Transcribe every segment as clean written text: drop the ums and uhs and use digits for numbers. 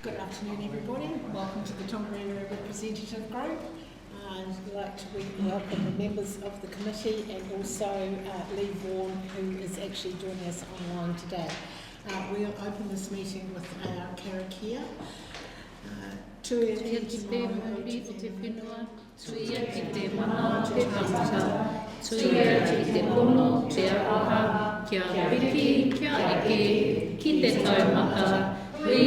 Good afternoon everybody, welcome to the Tongariro Representative Group. I'd like to welcome the members of the committee and also Lee Vaughan, who is actually joining us online today. We'll open this meeting with our karakia. Tuia ki te Māori o te whenua, tuia ki te mana o te tangata, tuia ki te pono, te aroha, kia piki, kia eke, ki te taumata, Thank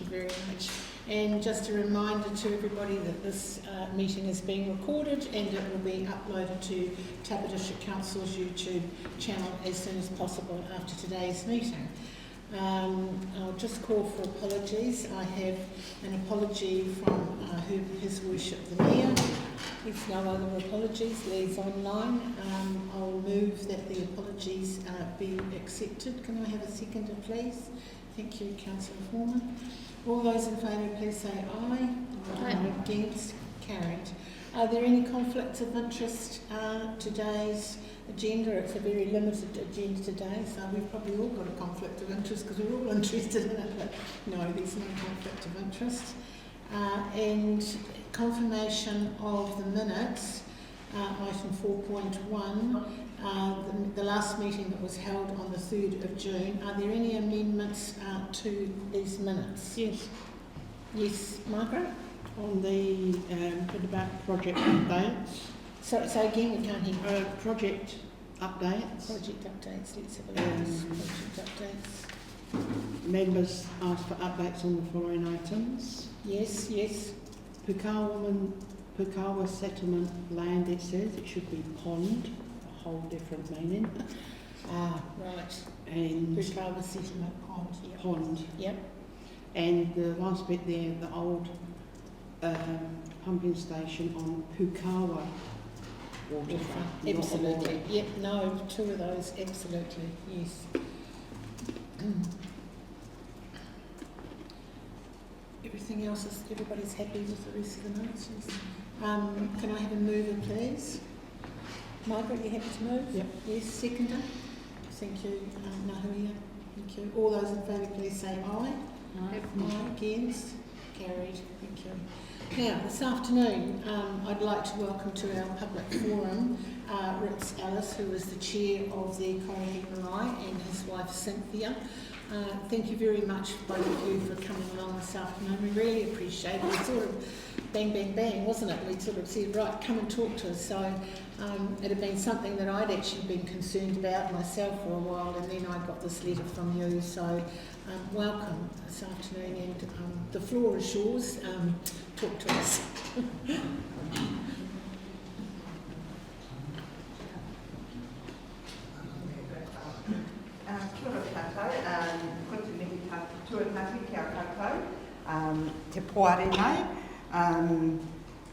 you very much. And just a reminder to everybody that this meeting is being recorded and it will be uploaded to Taupō District Council's YouTube channel as soon as possible after today's meeting. I'll just call for apologies. I have an apology from His Worship the Mayor. If no other apologies, Lee's online. I'll move that the apologies be accepted. Can I have a seconder, please? Thank you, Councillor Foreman. All those in favour, please say aye. Aye. Against? Carried. Are there any conflicts of interest? Today's agenda, it's a very limited agenda today, so we've probably all got a conflict of interest because we're all interested in it, but no, there's no conflict of interest. And confirmation of the minutes, item 4.1, the last meeting that was held on the 3rd of June. Are there any amendments to these minutes? Yes. Yes, Margaret? On the bit about project updates. So again, we can't hear. Project updates. Project updates, let's have a look at this. Project updates. Members asked for updates on the following items. Yes, yes. Pukawa settlement land, it says. It should be pond, a whole different meaning. Right. And Pukawa settlement pond. Yep. Pond. Yep. And the last bit there, the old pumping station on Pukawa waterfront. Absolutely. Yep, no, two of those, absolutely, yes. Everything else is, everybody's happy with the rest of the notes? Yes. Can I have a mover, please? Margaret, you happy to move? Yep. Yes, seconder? Thank you, Nahuia. Thank you. All those in favour, please say aye. Aye. Aye. Against? Carried. Thank you. Now, this afternoon, I'd like to welcome to our public forum Ritz Ellis, who is the chair of the Tūrangi Marae, and his wife Cynthia. Thank you very much, both of you, for coming along this afternoon. We really appreciate it. It was sort of bang, bang, bang, wasn't it? We sort of said, right, come and talk to us. So it had been something that I'd actually been concerned about myself for a while, and then I got this letter from you. So welcome this afternoon, and the floor is yours. Talk to us. Kia ora tātou, ko te mihi tuataki kia tātou, te poare nei,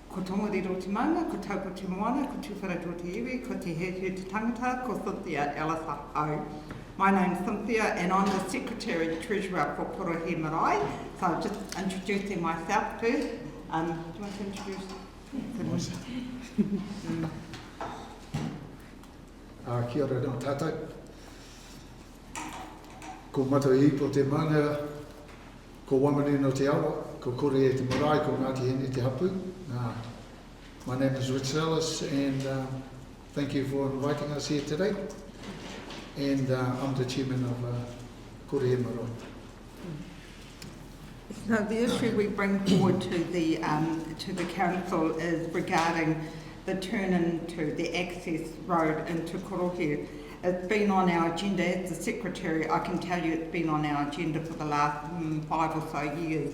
ko Tongariro te manga, ko Taupo te moana, ko Tūwhara te iwi, ko te hehe te tangata, ko Cynthia Ellis. My name's Cynthia and I'm the Secretary Treasurer for Tūrangi Marae. So I'm just introducing myself first. Do you want to introduce? Kia ora no tātou. Ko matai po te mana, ko wamani no te awa, ko kore e te marae, ko Ngāti Hene te hapu. My name is Ritz Ellis, and thank you for inviting us here today. And I'm the chairman of Kore e Marae. So the issue we bring forward to the council is regarding the turn into the access road into Korohe. It's been on our agenda. As the secretary, I can tell you it's been on our agenda for the last 5 or so years.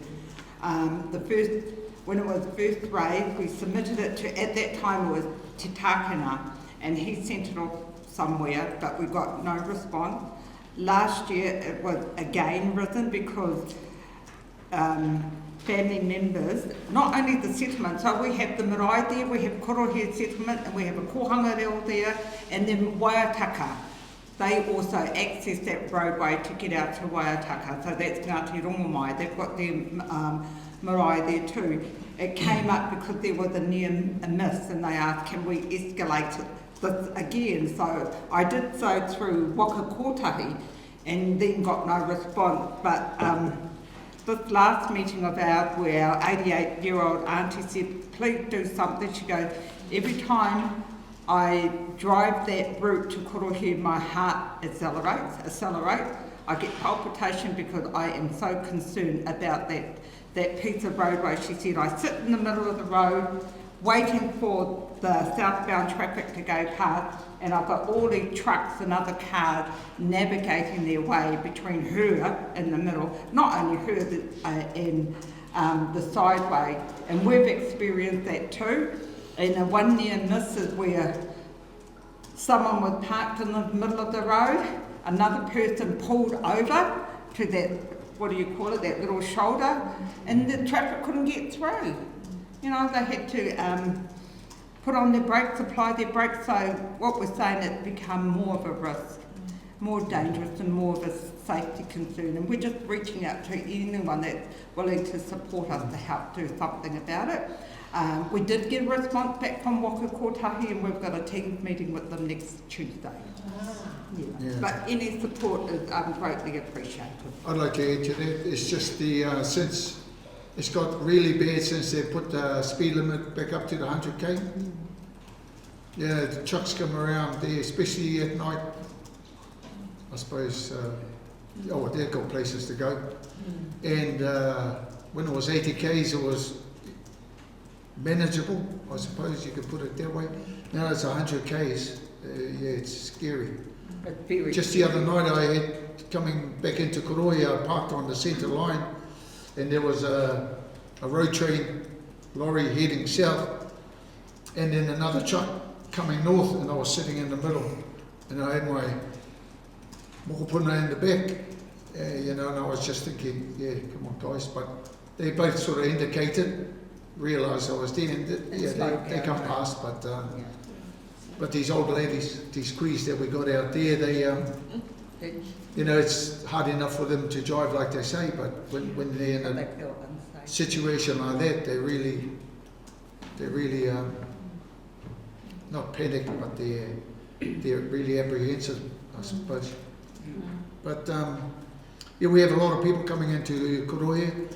When it was first raised, we submitted it to, at that time it was Te Tākena, and he sent it off somewhere, but we got no response. Last year it was again risen because family members, not only the settlement, so we have the marae there, we have Korohe settlement, and we have a kohanga reo there, and then Waiataka. They also access that roadway to get out to Waiataka, so that's Ngāti Rongomai, they've got their marae there too. It came up because there was a near miss, and they asked, can we escalate this again? So I did so through Waka Kotahi, and then got no response. But this last meeting of ours, where our 88-year-old auntie said, please do something, she goes, every time I drive that route to Korohe, my heart accelerates. I get palpitation because I am so concerned about that piece of roadway. She said, I sit in the middle of the road waiting for the southbound traffic to go past, and I've got all these trucks and other cars navigating their way between her in the middle, not only her and the sideway, and we've experienced that too. And the one near miss is where someone was parked in the middle of the road, another person pulled over to that, what do you call it, that little shoulder, and the traffic couldn't get through. You know, they had to put on their brakes, apply their brakes, so what we're saying, it's become more of a risk, more dangerous and more of a safety concern, and we're just reaching out to anyone that's willing to support us to help do something about it. We did get a response back from Waka Kotahi, and we've got a team meeting with them next Tuesday. Yeah. But any support is greatly appreciated. I'd like to add to that. It's just the since it's got really bad since they put the speed limit back up to the 100k. Yeah, the trucks come around there, especially at night. I suppose, they've got places to go. And when it was 80k's, it was manageable, I suppose you could put it that way. Now it's 100k's. Yeah, it's scary. Just the other night I had, coming back into Korohe, I parked on the centre line, and there was a road train lorry heading south, and then another truck coming north, and I was sitting in the middle, and I had my mokopuna in the back, and I was just thinking, yeah, come on guys, but they both sort of indicated, realised I was there, and they come past, but these old ladies, these crees that we got out there, they, it's hard enough for them to drive like they say, but when they're in a situation like that, they really not panic, but they're really apprehensive, I suppose. But we have a lot of people coming into Korohe.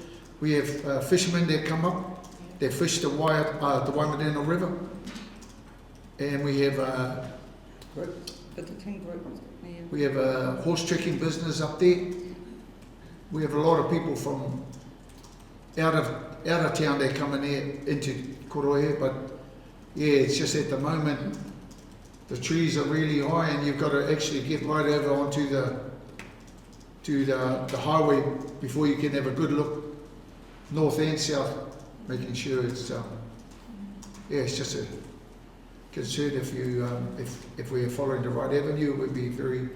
We have fishermen that come up, they fish the Waimateno River. And we have a horse trekking business up there. We have a lot of people from out of town that come in there into Korohe, but yeah, it's just at the moment the trees are really high, and you've got to actually get right over onto the highway before you can have a good look north and south, making sure it's it's just a concern. If we are following the right avenue, we'd be very,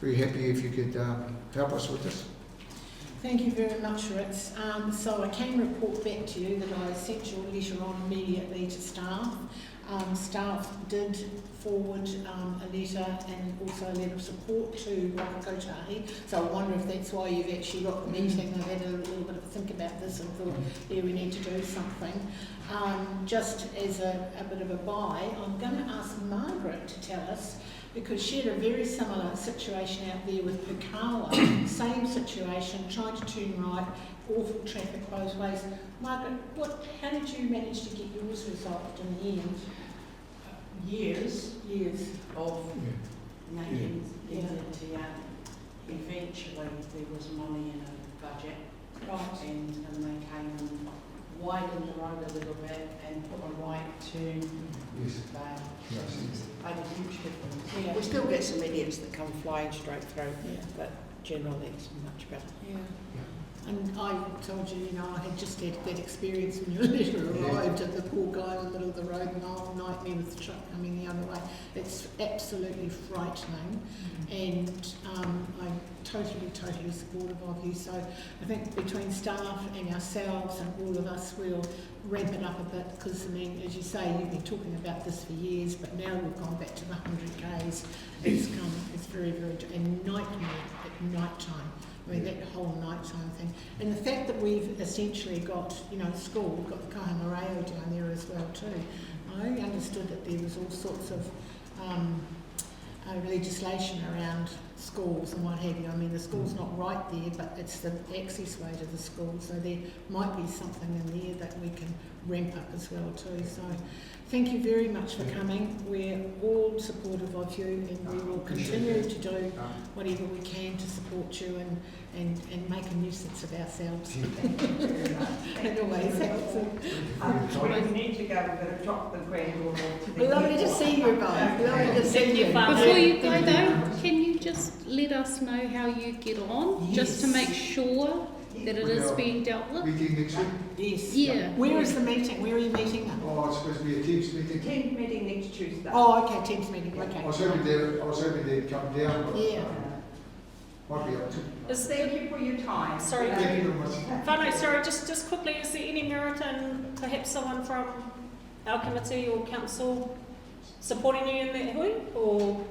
very happy if you could help us with this. Thank you very much, Ritz. So I can report back to you that I sent your letter on immediately to staff. Staff did forward a letter and also a letter of support to Waka Kotahi. So I wonder if that's why you've actually got the meeting. I've had a little bit of a think about this and thought, yeah, we need to do something. Just as a bit of a buy, I'm going to ask Margaret to tell us, because she had a very similar situation out there with Pukawa, same situation, trying to turn right, awful traffic both ways. Margaret, how did you manage to get yours resolved in the end? Years of making it. Eventually there was money in a budget, Right. and they came and widened the road a little bit and put a right turn. Yes. Made a huge difference. Yeah. We still get some idiots that come flying straight through, but generally it's much better. Yeah. And I told you, I had just had that experience when your letter arrived at the poor guy in the middle of the road, and the whole nightmare with the truck coming the other way. It's absolutely frightening, and I'm totally supportive of you. So I think between staff and ourselves and all of us, we'll ramp it up a bit, because, as you say, you've been talking about this for years, but now we've gone back to the 100k's. It's very, very, and nightmare at night time. That whole nighttime thing. And the fact that we've essentially got, school, we've got the Kahamareo down there as well too. I understood that there was all sorts of legislation around schools and what have you. I mean, the school's not right there, but it's the access way to the school, so there might be something in there that we can ramp up as well too. So thank you very much for coming. We're all supportive of you, and we will continue to do whatever we can to support you and make a nuisance of ourselves. It always helps. We need to go, we're going to drop the granddaughter to the Lovely to see you guys. Lovely to see you. Before you go though, can you just let us know how you get on, just to make sure that it is being dealt with? Meeting next week? Yes. Yeah. Where is the meeting? Where are you meeting them? Oh, it's supposed to be a Teams meeting. Team meeting next Tuesday. Oh, okay, Teams meeting. Okay. I was hoping they'd come down, but Yeah. might be up to. Thank you for your time. Sorry. Thank you very much. Whānau, sorry, just quickly, is there any merit in perhaps someone from our committee or council supporting you in that hui? Or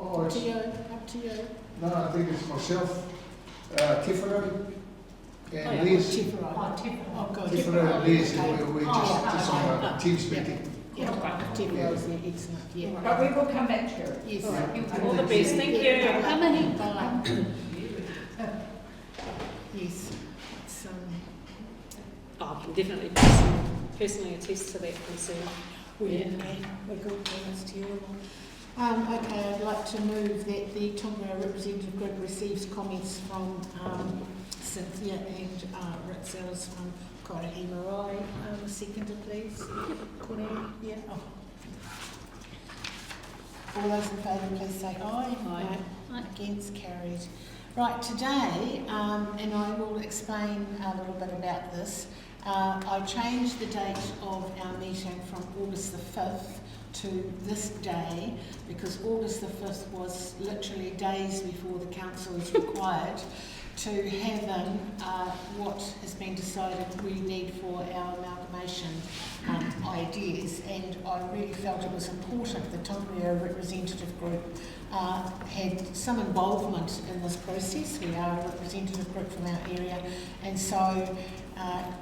Oh, Up it's, to you. Up to you. no, I think it's myself, Tifero, yeah. and Liz. Tifero. Oh, God. Tifero and Liz, Okay. we're just on a Teams meeting. Yeah, Tifero's there. Excellent. Yeah. But we will come back to it. Yes. all the best, thank you. How many? Bye. Yes. It's, I can definitely personally attest to that concern. we're good. Thanks to you. Okay, I'd like to move that the Tongariro representative group receives comments from Cynthia and Ritzel's from Korahi Marae. Seconder, please. Korahi, yeah. Oh. All those in favour, please say aye. Aye. Aye. Against, carried. Right, today, and I will explain a little bit about this, I changed the date of our meeting from August the 5th to this day, because August the 5th was literally days before the council is required to have in what has been decided we need for our amalgamation ideas, and I really felt it was important the Tongariro representative group had some involvement in this process. We are a representative group from our area, and so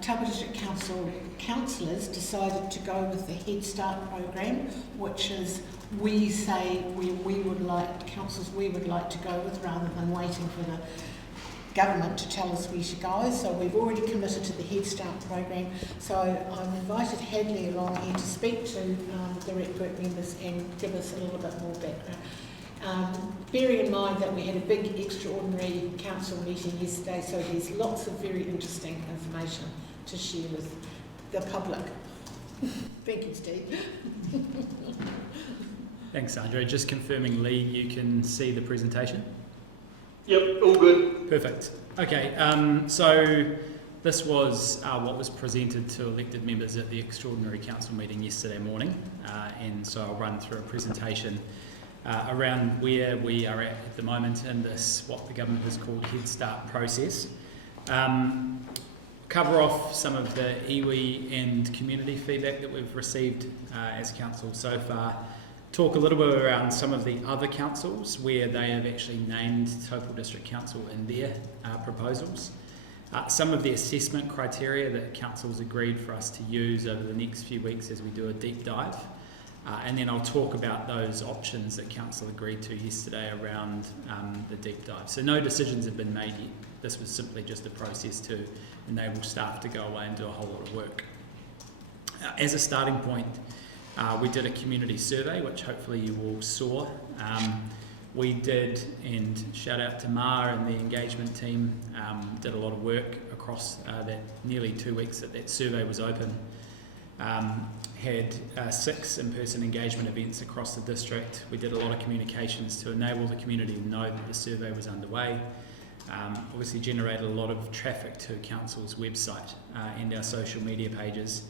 Taupō District Council councillors decided to go with the Head Start program, which is we say we would like, councils we would like to go with, rather than waiting for the government to tell us we should go. So we've already committed to the Head Start program. So I've invited Hadley along here to speak to the rep group members and give us a little bit more background. Bearing in mind that we had a big extraordinary council meeting yesterday, so there's lots of very interesting information to share with the public. Thank you, Steve. Thanks, Andre. Just confirming, Lee, you can see the presentation? Yep, all good. Perfect. Okay, so this was what was presented to elected members at the extraordinary council meeting yesterday morning, and so I'll run through a presentation around where we are at the moment in this, what the government has called Head Start process. Cover off some of the iwi and community feedback that we've received as council so far. Talk a little bit around some of the other councils where they have actually named Taupō District Council in their proposals. Some of the assessment criteria that council's agreed for us to use over the next few weeks as we do a deep dive. And then I'll talk about those options that council agreed to yesterday around the deep dive. So no decisions have been made yet. This was simply just a process to enable staff to go away and do a whole lot of work. As a starting point, we did a community survey, which hopefully you all saw. We did, and shout out to Ma and the engagement team, did a lot of work across that nearly 2 weeks that survey was open. Had 6 in-person engagement events across the district. We did a lot of communications to enable the community to know that the survey was underway. Obviously generated a lot of traffic to council's website and our social media pages.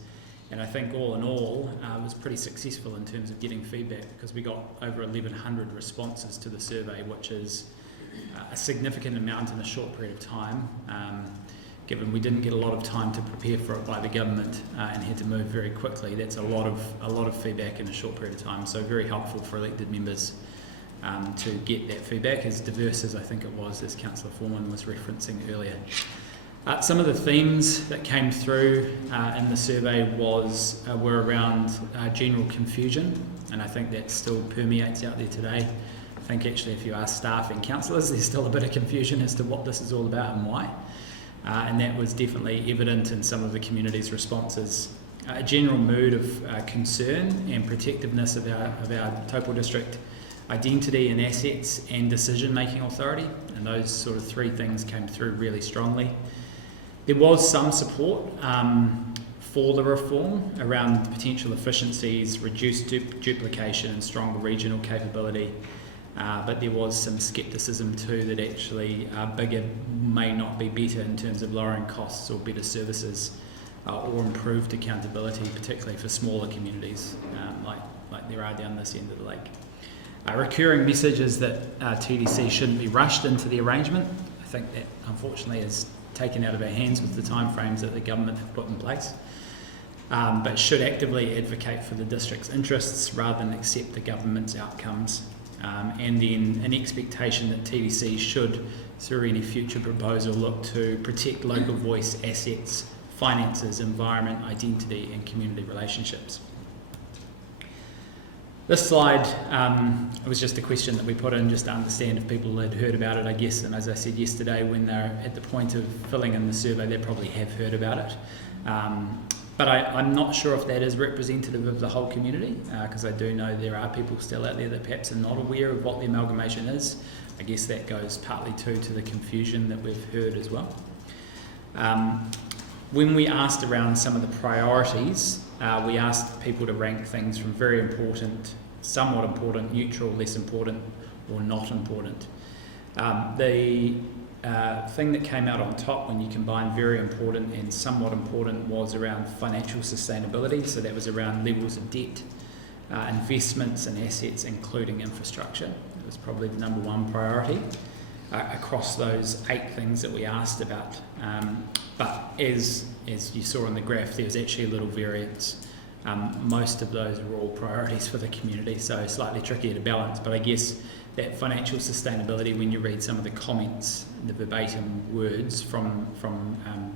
And I think all in all, it was pretty successful in terms of getting feedback, because we got over 1,100 responses to the survey, which is a significant amount in a short period of time. Given we didn't get a lot of time to prepare for it by the government and had to move very quickly, that's a lot of feedback in a short period of time. So very helpful for elected members to get that feedback, as diverse as I think it was, as Councillor Foreman was referencing earlier. Some of the themes that came through in the survey were around general confusion, and I think that still permeates out there today. think actually if you ask staff and councillors, there's still a bit of confusion as to what this is all about and why. And that was definitely evident in some of the community's responses. A general mood of concern and protectiveness of our Taupō District identity and assets and decision-making authority, and those sort of three things came through really strongly. There was some support for the reform around potential efficiencies, reduced duplication and stronger regional capability, but there was some scepticism too that actually bigger may not be better in terms of lowering costs or better services or improved accountability, particularly for smaller communities like there are down this end of the lake. A recurring message is that TDC shouldn't be rushed into the arrangement. I think that unfortunately is taken out of our hands with the timeframes that the government have put in place, but should actively advocate for the district's interests rather than accept the government's outcomes. And then an expectation that TDC should, through any future proposal, look to protect local voice, assets, finances, environment, identity and community relationships. This slide, it was just a question that we put in just to understand if people had heard about it, I guess, and as I said yesterday, when they're at the point of filling in the survey, they probably have heard about it. But I'm not sure if that is representative of the whole community, because I do know there are people still out there that perhaps are not aware of what the amalgamation is. I guess that goes partly to the confusion that we've heard as well. When we asked around some of the priorities, we asked people to rank things from very important, somewhat important, neutral, less important, or not important. The thing that came out on top when you combine very important and somewhat important was around financial sustainability. So that was around levels of debt, investments and assets, including infrastructure. It was probably the number one priority across those 8 things that we asked about. But as you saw in the graph, there was actually a little variance. Most of those are all priorities for the community, so slightly trickier to balance. But I guess that financial sustainability, when you read some of the comments, the verbatim words from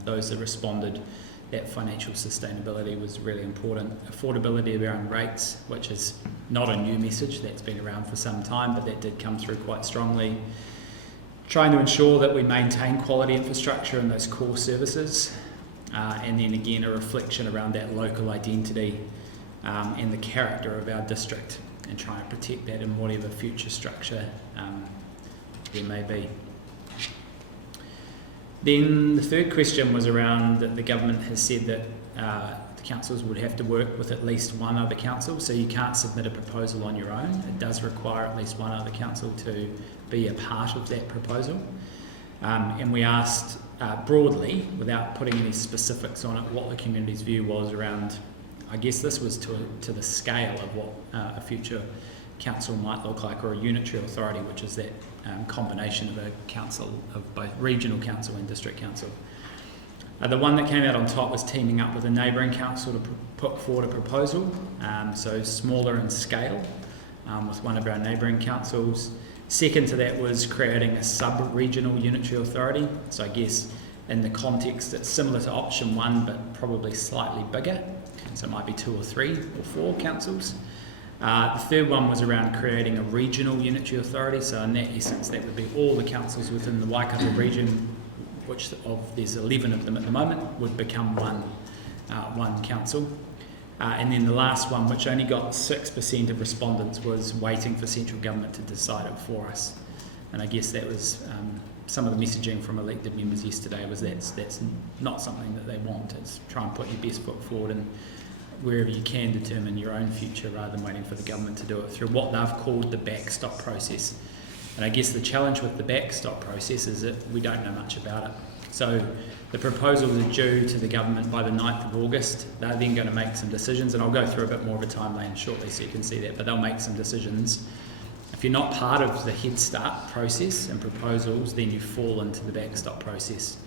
those that responded, that financial sustainability was really important. Affordability around rates, which is not a new message, that's been around for some time, but that did come through quite strongly. Trying to ensure that we maintain quality infrastructure and those core services, and then again a reflection around that local identity and the character of our district, and trying to protect that in whatever future structure there may be. Then the third question was around that the government has said that the councils would have to work with at least one other council, so you can't submit a proposal on your own. It does require at least one other council to be a part of that proposal. And we asked broadly, without putting any specifics on it, what the community's view was around, I guess this was to the scale of what a future council might look like, or a unitary authority, which is that combination of a council of both regional council and district council. The one that came out on top was teaming up with a neighbouring council to put forward a proposal, so smaller in scale, with one of our neighbouring councils. Second to that was creating a sub-regional unitary authority, so I guess in the context it's similar to option 1 but probably slightly bigger, so it might be 2 or 3 or 4 councils. The third one was around creating a regional unitary authority, so in that essence that would be all the councils within the Waikato region, which there's 11 of them at the moment, would become one council. And then the last one, which only got 6% of respondents, was waiting for central government to decide it for us. And I guess that was some of the messaging from elected members yesterday was that's not something that they want. It's try and put your best foot forward and wherever you can determine your own future rather than waiting for the government to do it through what they've called the backstop process. And I guess the challenge with the backstop process is that we don't know much about it. So the proposals are due to the government by the 9th of August. They're then going to make some decisions, and I'll go through a bit more of a timeline shortly so you can see that, but they'll make some decisions. If you're not part of the Head Start process and proposals, then you fall into the backstop process.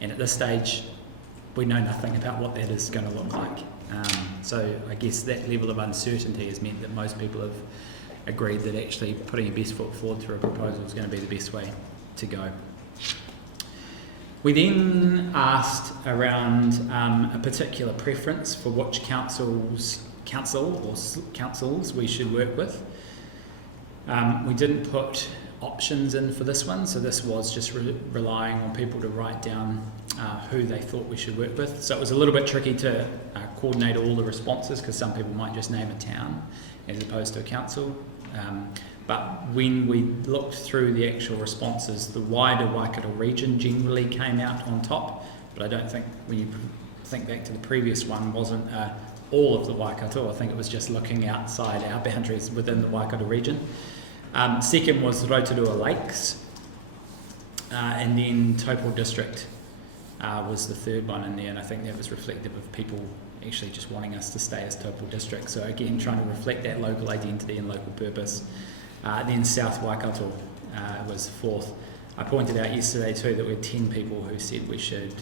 And at this stage, we know nothing about what that is going to look like. So I guess that level of uncertainty has meant that most people have agreed that actually putting your best foot forward through a proposal is going to be the best way to go. We then asked around a particular preference for which councils we should work with. We didn't put options in for this one, so this was just relying on people to write down who they thought we should work with. So it was a little bit tricky to coordinate all the responses, because some people might just name a town as opposed to a council. But when we looked through the actual responses, the wider Waikato region generally came out on top, but I don't think, when you think back to the previous one, wasn't all of the Waikato. I think it was just looking outside our boundaries within the Waikato region. Second was Rotorua Lakes, and then Taupō District was the third one in there, and I think that was reflective of people actually just wanting us to stay as Taupō District. So again, trying to reflect that local identity and local purpose. Then South Waikato was fourth. I pointed out yesterday too that we had 10 people who said we should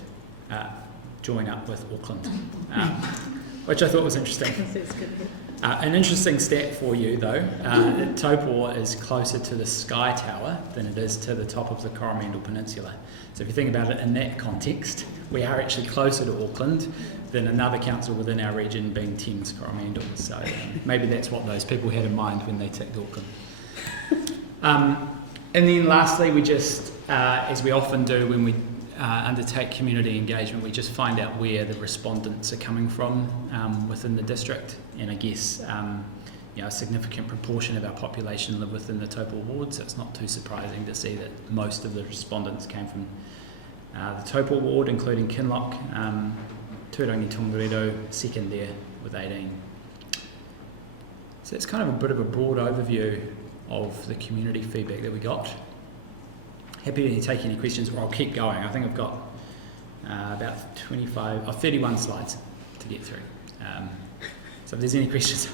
join up with Auckland, which I thought was interesting. An interesting stat for you though, Taupō is closer to the Sky Tower than it is to the top of the Coromandel Peninsula. So if you think about it in that context, we are actually closer to Auckland than another council within our region, being Thames Coromandel. So maybe that's what those people had in mind when they ticked Auckland. And then lastly, we just, as we often do when we undertake community engagement, we just find out where the respondents are coming from within the district. And I guess a significant proportion of our population live within the Taupō ward, so it's not too surprising to see that most of the respondents came from the Taupō ward, including Kinloch, Turangi-Tongariro, second there with 18. So it's kind of a bit of a broad overview of the community feedback that we got. Happy to take any questions, or I'll keep going. I think I've got about 31 slides to get through. So if there's any questions,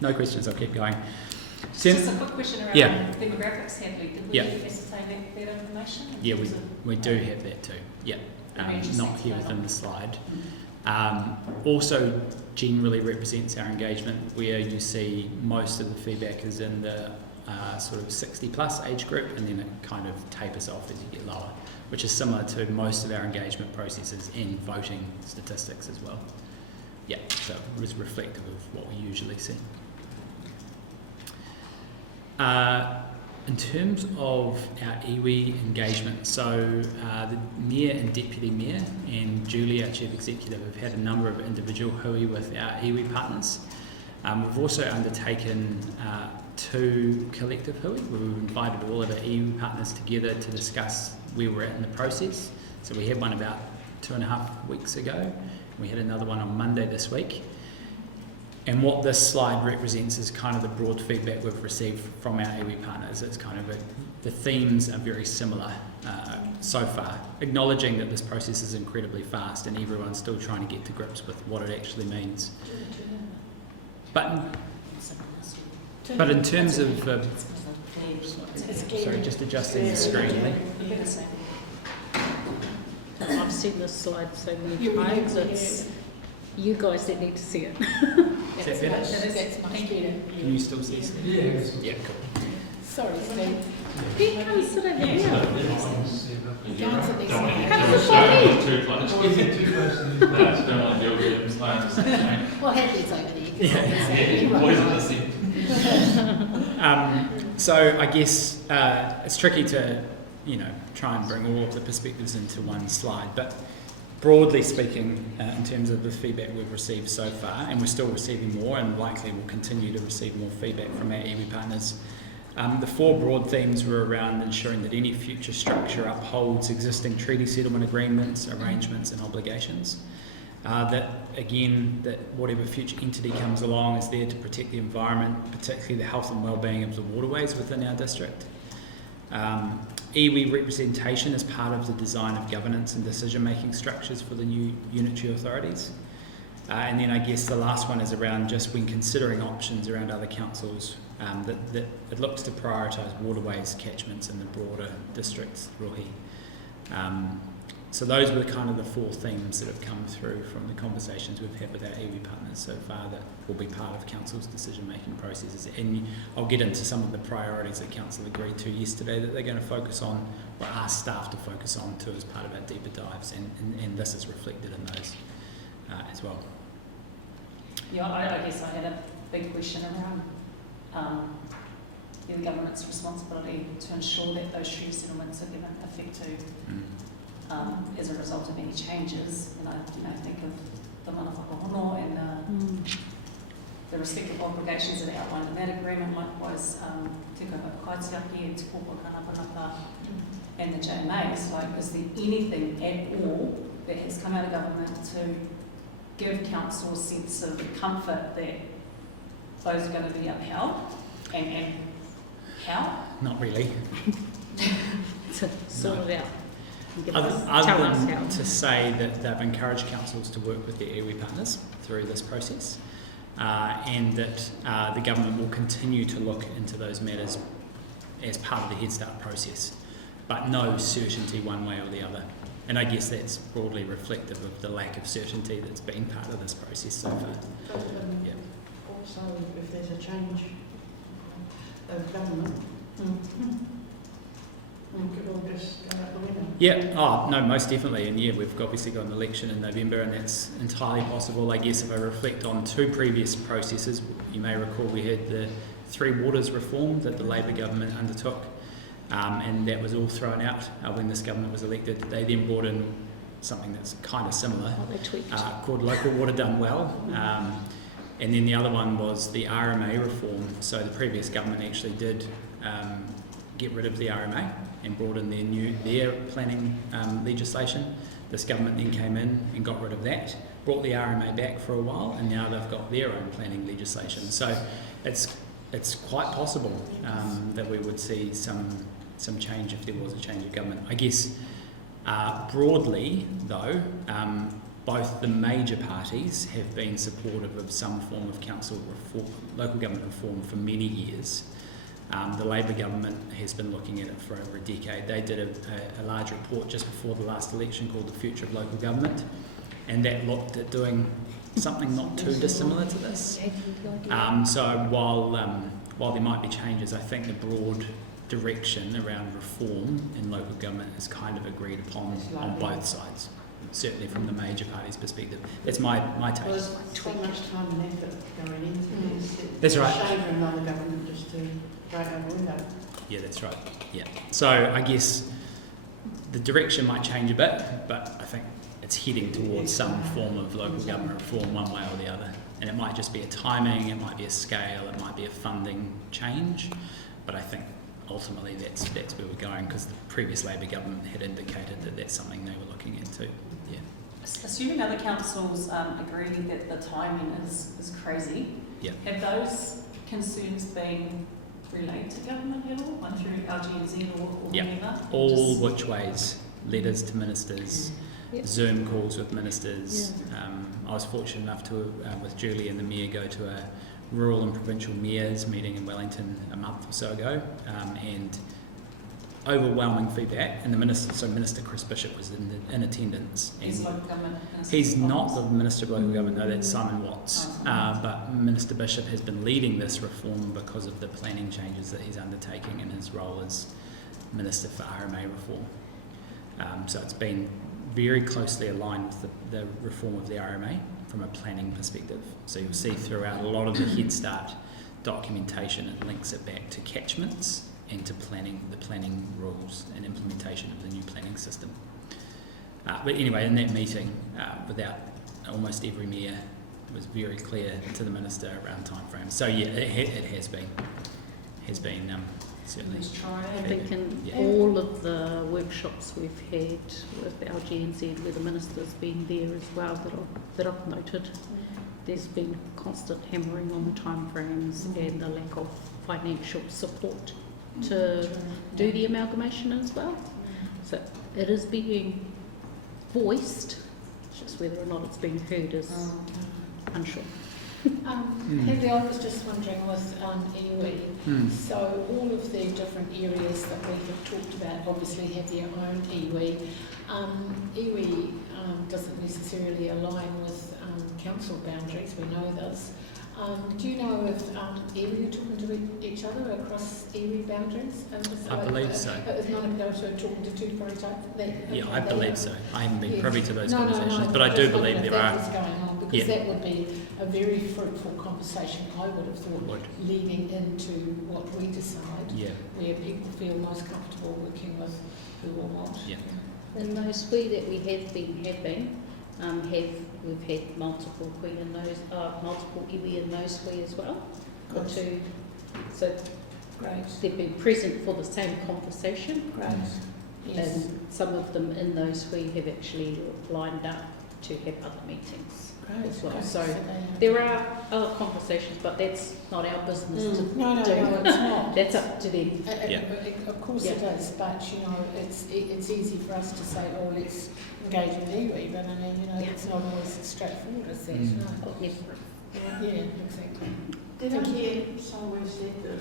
no questions, I'll keep going. Just a quick question around demographics, have we? Did we ascertain that information? Yeah, we do have that too. Yeah, not here within the slide. Also generally represents our engagement, where you see most of the feedback is in the sort of 60 plus age group, and then it kind of tapers off as you get lower, which is similar to most of our engagement processes and voting statistics as well. Yeah, so it was reflective of what we usually see. In terms of our iwi engagement, so the Mayor and Deputy Mayor and Julie, our Chief Executive, have had a number of individual hui with our iwi partners. We've also undertaken 2 collective hui, where we've invited all of our iwi partners together to discuss where we're at in the process. So we had one about 2.5 weeks ago, and we had another one on Monday this week. And what this slide represents is kind of the broad feedback we've received from our iwi partners. It's kind of the themes are very similar so far, acknowledging that this process is incredibly fast and everyone's still trying to get to grips with what it actually means. But in terms of, sorry, just adjusting the screen. I've seen this slide so many times, it's you guys that need to see it. Is that better? That's much better. Can you still see Steve? Yeah, cool. Sorry, Steve. He comes sit over here. Go and sit next to me. Come sit by me. Too close. Too close. No, don't want to deal with it. Well, Hadley's over there. So I guess it's tricky to, try and bring all of the perspectives into one slide, but broadly speaking, in terms of the feedback we've received so far, and we're still receiving more and likely will continue to receive more feedback from our iwi partners, the 4 broad themes were around ensuring that any future structure upholds existing treaty settlement agreements, arrangements and obligations. That whatever future entity comes along is there to protect the environment, particularly the health and well-being of the waterways within our district. Iwi representation is part of the design of governance and decision-making structures for the new unitary authorities. And then I guess the last one is around just when considering options around other councils, that it looks to prioritise waterways catchments in the broader district's rohi. So those were kind of the 4 themes that have come through from the conversations we've had with our iwi partners so far that will be part of Council's decision-making processes. And I'll get into some of the priorities that Council agreed to yesterday that they're going to focus on, or ask staff to focus on too, as part of our deeper dives, and this is reflected in those as well. Yeah, I guess I had a big question around the government's responsibility to ensure that those tree settlements are given effect to as a result of any changes. And I think of the mana whakahono and the respective obligations that are outlined in that agreement, likewise Te Kaitiaki and Te Papamārearea and the JMAs. Like, is there anything at all that has come out of government to give council a sense of comfort that those are going to be upheld? And how? Not really. To sort it out. Other than to say that they've encouraged councils to work with their iwi partners through this process, and that the government will continue to look into those matters as part of the Head Start process, but no certainty one way or the other. And I guess that's broadly reflective of the lack of certainty that's been part of this process so far. Yeah. Also, if there's a change of government, we could all just go out the window. Yeah, oh no, most definitely, and yeah, we've obviously got an election in November, and that's entirely possible. I guess if I reflect on two previous processes, you may recall we had the Three Waters reform that the Labor government undertook, and that was all thrown out when this government was elected. They then brought in something that's kind of similar, called Local Water Done Well, and then the other one was the RMA reform. So the previous government actually did get rid of the RMA and brought in their planning legislation. This government then came in and got rid of that, brought the RMA back for a while, and now they've got their own planning legislation. So it's quite possible that we would see some change if there was a change of government. I guess broadly though, both the major parties have been supportive of some form of council reform, local government reform for many years. The Labor government has been looking at it for over a decade. They did a large report just before the last election called The Future of Local Government, and that looked at doing something not too dissimilar to this. So while there might be changes, I think the broad direction around reform in local government is kind of agreed upon on both sides, certainly from the major parties' perspective. That's my take. Well, there's so much time and effort going into this. That's right. It's a shame for another government just to throw it out the window. Yeah, that's right. Yeah. So I guess the direction might change a bit, but I think it's heading towards some form of local government reform one way or the other. And it might just be a timing, it might be a scale, it might be a funding change, but I think ultimately that's where we're going, because the previous Labor government had indicated that that's something they were looking into. Yeah. Assuming other councils agree that the timing is crazy, Yeah. have those concerns been relayed to government at all, like through LGNZ or whoever? All which ways, letters to ministers, Zoom calls with ministers. I was fortunate enough to, with Julie and the Mayor, go to a rural and provincial mayors meeting in Wellington a month or so ago, and overwhelming feedback. And the Minister Chris Bishop was in attendance. He's local government. He's not the Minister of Local Government, no, that's Simon Watts. But Minister Bishop has been leading this reform because of the planning changes that he's undertaking in his role as Minister for RMA reform. So it's been very closely aligned with the reform of the RMA from a planning perspective. So you'll see throughout a lot of the Head Start documentation, it links it back to catchments and to planning, the planning rules and implementation of the new planning system. But anyway, in that meeting, without almost every mayor, it was very clear to the Minister around timeframes. So yeah, it has been certainly. I think in all of the workshops we've had with LGNZ, where the Minister's been there as well, that I've noted, there's been constant hammering on the timeframes and the lack of financial support to do the amalgamation as well. So it is being voiced, just whether or not it's being heard is unsure. Heather, I was just wondering with iwi, so all of the different areas that we have talked about obviously have their own iwi. Iwi doesn't necessarily align with council boundaries, we know this. Do you know if iwi are talking to each other across iwi boundaries? I believe so. Is Mangakino-Pouakani talking to Tūrangi? Yeah, I believe so. I haven't been privy to those conversations, but I do believe there are. Going on, because that would be a very fruitful conversation, I would have thought, leading into what we decide, where people feel most comfortable working with who or what. Yeah. In those hui that we have been having, we've had multiple hui in those, multiple iwi in those hui as well. Or two. So great. They've been present for the same conversation. Great. Yes. And some of them in those hui have actually lined up to have other meetings as well. So there are other conversations, but that's not our business to do. No, it's not. That's up to them. Of course it is, but you know, it's easy for us to say, oh, let's engage in iwi, but I mean, you know, it's not always as straightforward as that. No. Yeah, exactly. Did I hear somewhere said that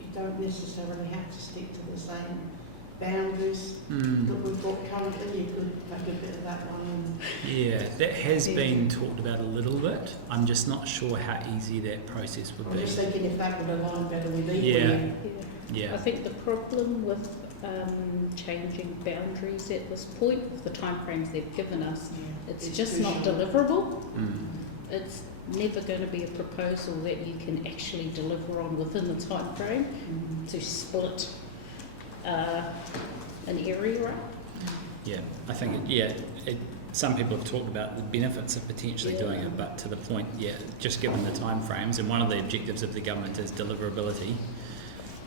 you don't necessarily have to stick to the same boundaries that we've got currently? You could take a bit of that one. Yeah, that has been talked about a little bit. I'm just not sure how easy that process would be. I'm just thinking if that would align better with equally. Yeah. I think the problem with changing boundaries at this point, with the timeframes they've given us, it's just not deliverable. It's never going to be a proposal that you can actually deliver on within the time frame to split an area up. Yeah, I think, some people have talked about the benefits of potentially doing it, but to the point, just given the time frames, and one of the objectives of the government is deliverability,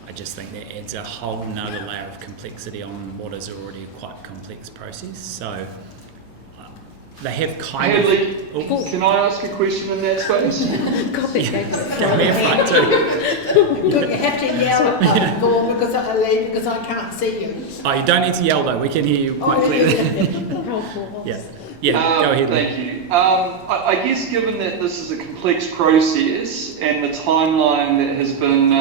I just think that adds a whole nother layer of complexity on what is already a quite complex process. So they have kind of... Can I ask a question in that space? You have to yell at Vaughan because I can't see you. Oh, you don't need to yell though, we can hear you quite clearly. Go ahead. Thank you. I guess given that this is a complex process and the timeline that has been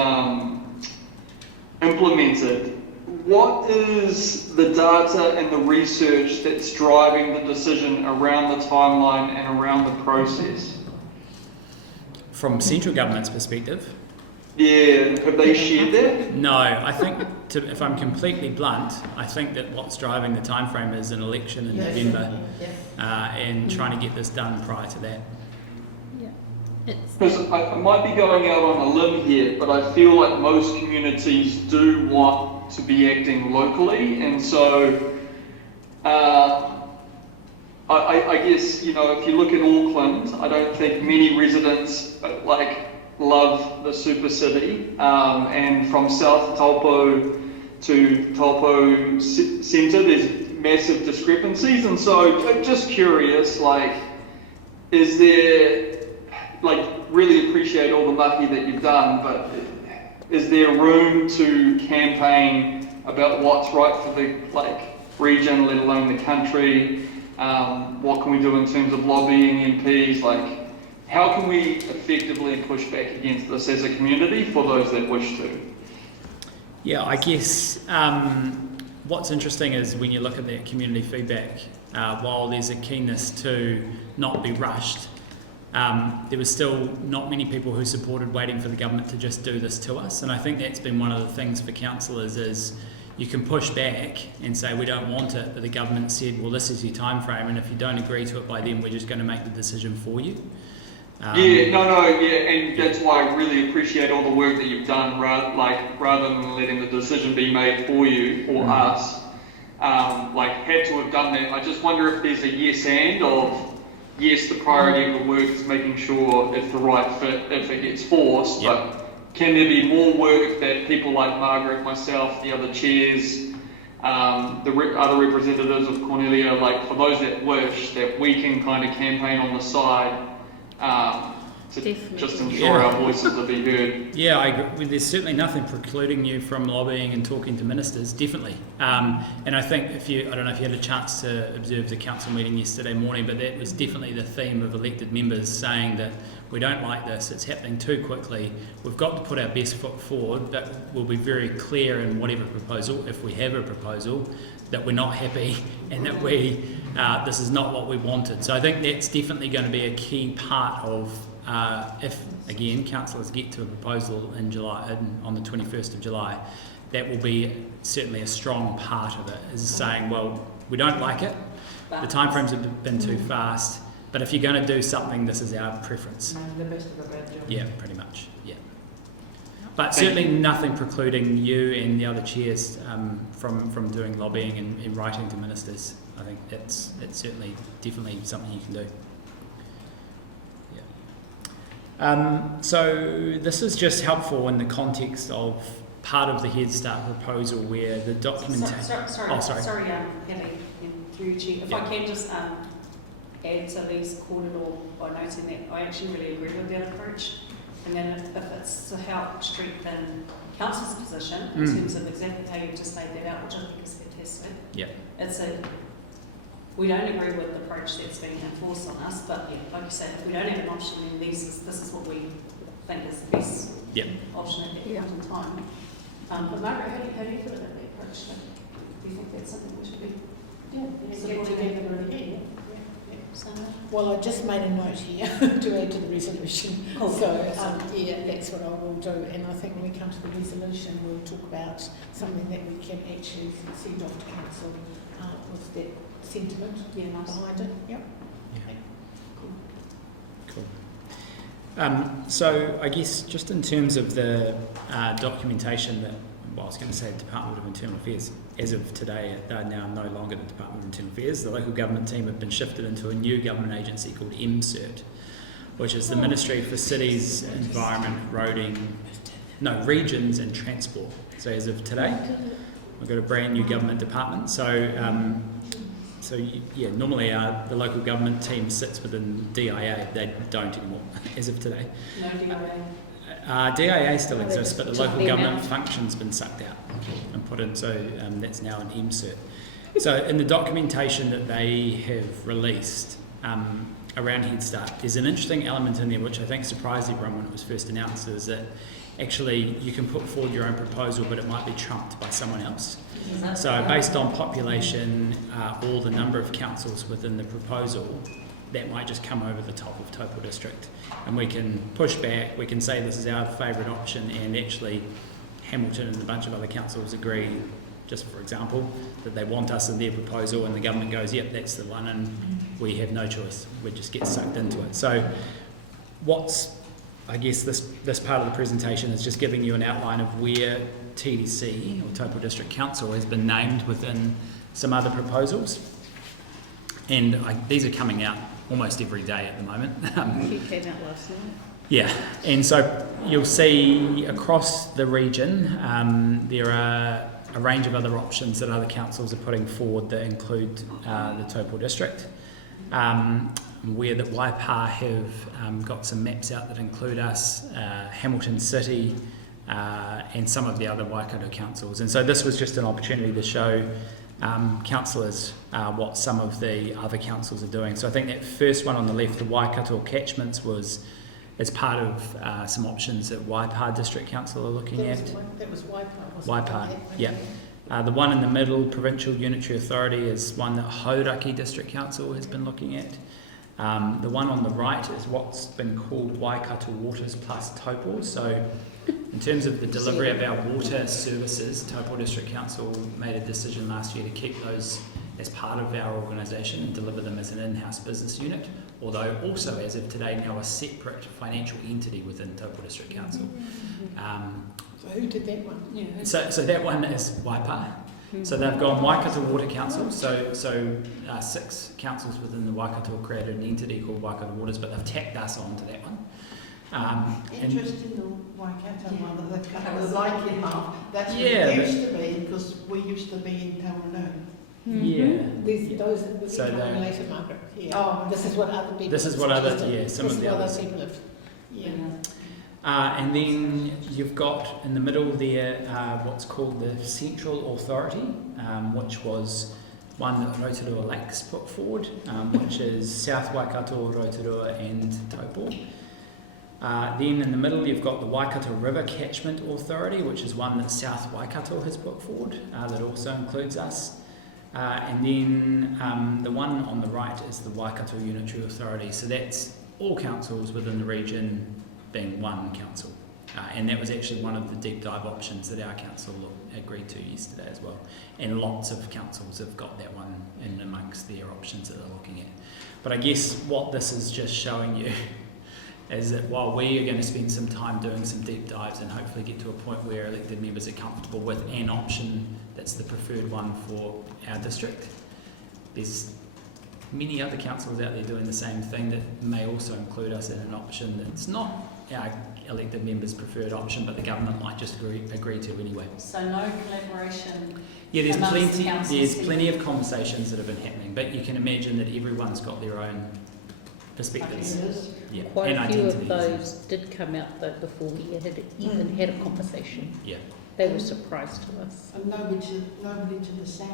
implemented, what is the data and the research that's driving the decision around the timeline and around the process? From central government's perspective? Yeah, have they shared that? No, I think, if I'm completely blunt, I think that what's driving the time frame is an election in November and trying to get this done prior to that. Because I might be going out on a limb here, but I feel like most communities do want to be acting locally, and so I guess, you know, if you look at Auckland, I don't think many residents love the super city, and from South Taupo to Taupo Centre, there's massive discrepancies, and so just curious, is there, really appreciate all the mahi that you've done, but is there room to campaign about what's right for the region, let alone the country? What can we do in terms of lobbying MPs? How can we effectively push back against this as a community for those that wish to? Yeah, I guess what's interesting is when you look at that community feedback, while there's a keenness to not be rushed, there was still not many people who supported waiting for the government to just do this to us, and I think that's been one of the things for councillors is you can push back and say we don't want it, but the government said, well, this is your time frame, and if you don't agree to it by then, we're just going to make the decision for you. And that's why I really appreciate all the work that you've done, rather than letting the decision be made for you or us. Had to have done that. I just wonder if there's a yes and of yes, the priority of the work is making sure it's the right fit if it gets forced, but can there be more work that people like Margaret, myself, the other chairs, the other representatives of Cornelia, for those that wish, that we can kind of campaign on the side to just ensure our voices are being heard? Yeah, I agree. There's certainly nothing precluding you from lobbying and talking to ministers, definitely. And I think I don't know if you had a chance to observe the council meeting yesterday morning, but that was definitely the theme of elected members saying that we don't like this, it's happening too quickly, we've got to put our best foot forward, but we'll be very clear in whatever proposal, if we have a proposal, that we're not happy and that this is not what we wanted. So I think that's definitely going to be a key part of if, again, councillors get to a proposal in July, on the 21st of July, that will be certainly a strong part of it, is saying, well, we don't like it, the timeframes have been too fast, But if you're going to do something, this is our preference. The best of a bad job. Yeah, pretty much. Yeah. But certainly nothing precluding you and the other chairs from doing lobbying and writing to ministers. I think it's certainly definitely something you can do. Yeah. So this is just helpful in the context of part of the Head Start proposal where the documentation. Sorry, Kelly, through you, Chief. If I can just add to these corridor by noting that I actually really agree with that approach. And then if it's to help strengthen council's position in terms of exactly how you've just laid that out, which I think is fantastic. Yeah. We don't agree with the approach that's being enforced on us, but yeah, like you say, if we don't have an option, then this is what we think is the best option at that point in time. But Margaret, how do you feel about that approach? Do you think that's something we should be? Well, I just made a note here to add to the resolution. Cool. So, that's what I will do. And I think when we come to the resolution, we'll talk about something that we can actually send off to council with that sentiment behind it. Yep. Yeah. Cool. So I guess just in terms of the documentation that, well, I was going to say Department of Internal Affairs, as of today, they're now no longer the Department of Internal Affairs. The local government team have been shifted into a new government agency called MCERT, which is the Ministry for Cities, Environment, Regions and Transport. So as of today, we've got a brand new government department. So normally the local government team sits within DIA. They don't anymore, as of today. No DIA. DIA still exists, but the local government function's been sucked out and put in, so that's now an MCERT. So in the documentation that they have released around Head Start, there's an interesting element in there which I think surprised everyone when it was first announced, is that actually you can put forward your own proposal, but it might be trumped by someone else. So based on population or the number of councils within the proposal, that might just come over the top of Taupō District. And we can push back, we can say this is our favourite option, and actually Hamilton and a bunch of other councils agree, just for example, that they want us in their proposal, and the government goes, yep, that's the one, and we have no choice. We just get sucked into it. So I guess this part of the presentation is just giving you an outline of where TDC, or Taupō District Council, has been named within some other proposals. And these are coming out almost every day at the moment. He came out last night. Yeah, and so you'll see across the region there are a range of other options that other councils are putting forward that include the Taupō District. Where that Waipa have got some maps out that include us, Hamilton City, and some of the other Waikato councils. And so this was just an opportunity to show councillors what some of the other councils are doing. So I think that first one on the left, the Waikato catchments, was as part of some options that Waipa District Council are looking at. That was Waipa, wasn't Waipa, it? yeah. The one in the middle, Provincial Unitary Authority, is one that Hauraki District Council has been looking at. The one on the right is what's been called Waikato Waters plus Taupo. So in terms of the delivery of our water services, Taupō District Council made a decision last year to keep those as part of our organisation and deliver them as an in-house business unit, although also as of today now a separate financial entity within Taupō District Council. So who did that one? Yeah. So that one is Waipa. So they've gone Waikato Water Council, so 6 councils within the Waikato created an entity called Waikato Waters, but they've tacked us onto that one. Interesting, the Waikato one, the kind of like in half. That's what Yeah, it used to be, because we used to be in Tauranga. Yeah. Those are So they're- later, Margaret. Yeah. Oh, this is what other people. This is what other, some of the other others. people have. Yeah. And then you've got in the middle there what's called the Central Authority, which was one that Rotorua Lakes put forward, which is South Waikato, Rotorua and Taupo. Then in the middle you've got the Waikato River Catchment Authority, which is one that South Waikato has put forward, that also includes us. And then the one on the right is the Waikato Unitary Authority, so that's all councils within the region being one council. And that was actually one of the deep dive options that our council agreed to yesterday as well. And lots of councils have got that one in amongst their options that they're looking at. But I guess what this is just showing you is that while we are going to spend some time doing some deep dives and hopefully get to a point where elected members are comfortable with an option that's the preferred one for our district, there's many other councils out there doing the same thing that may also include us in an option that's not our elected members' preferred option, but the government might just agree to anyway. So no collaboration. Yeah, amongst councils. there's plenty of conversations that have been happening, but you can imagine that everyone's got their own perspectives. Yeah, Quite and a few of identities. those did come out though before we had even had a conversation. Yeah. They were surprised to us. And nobody to the south.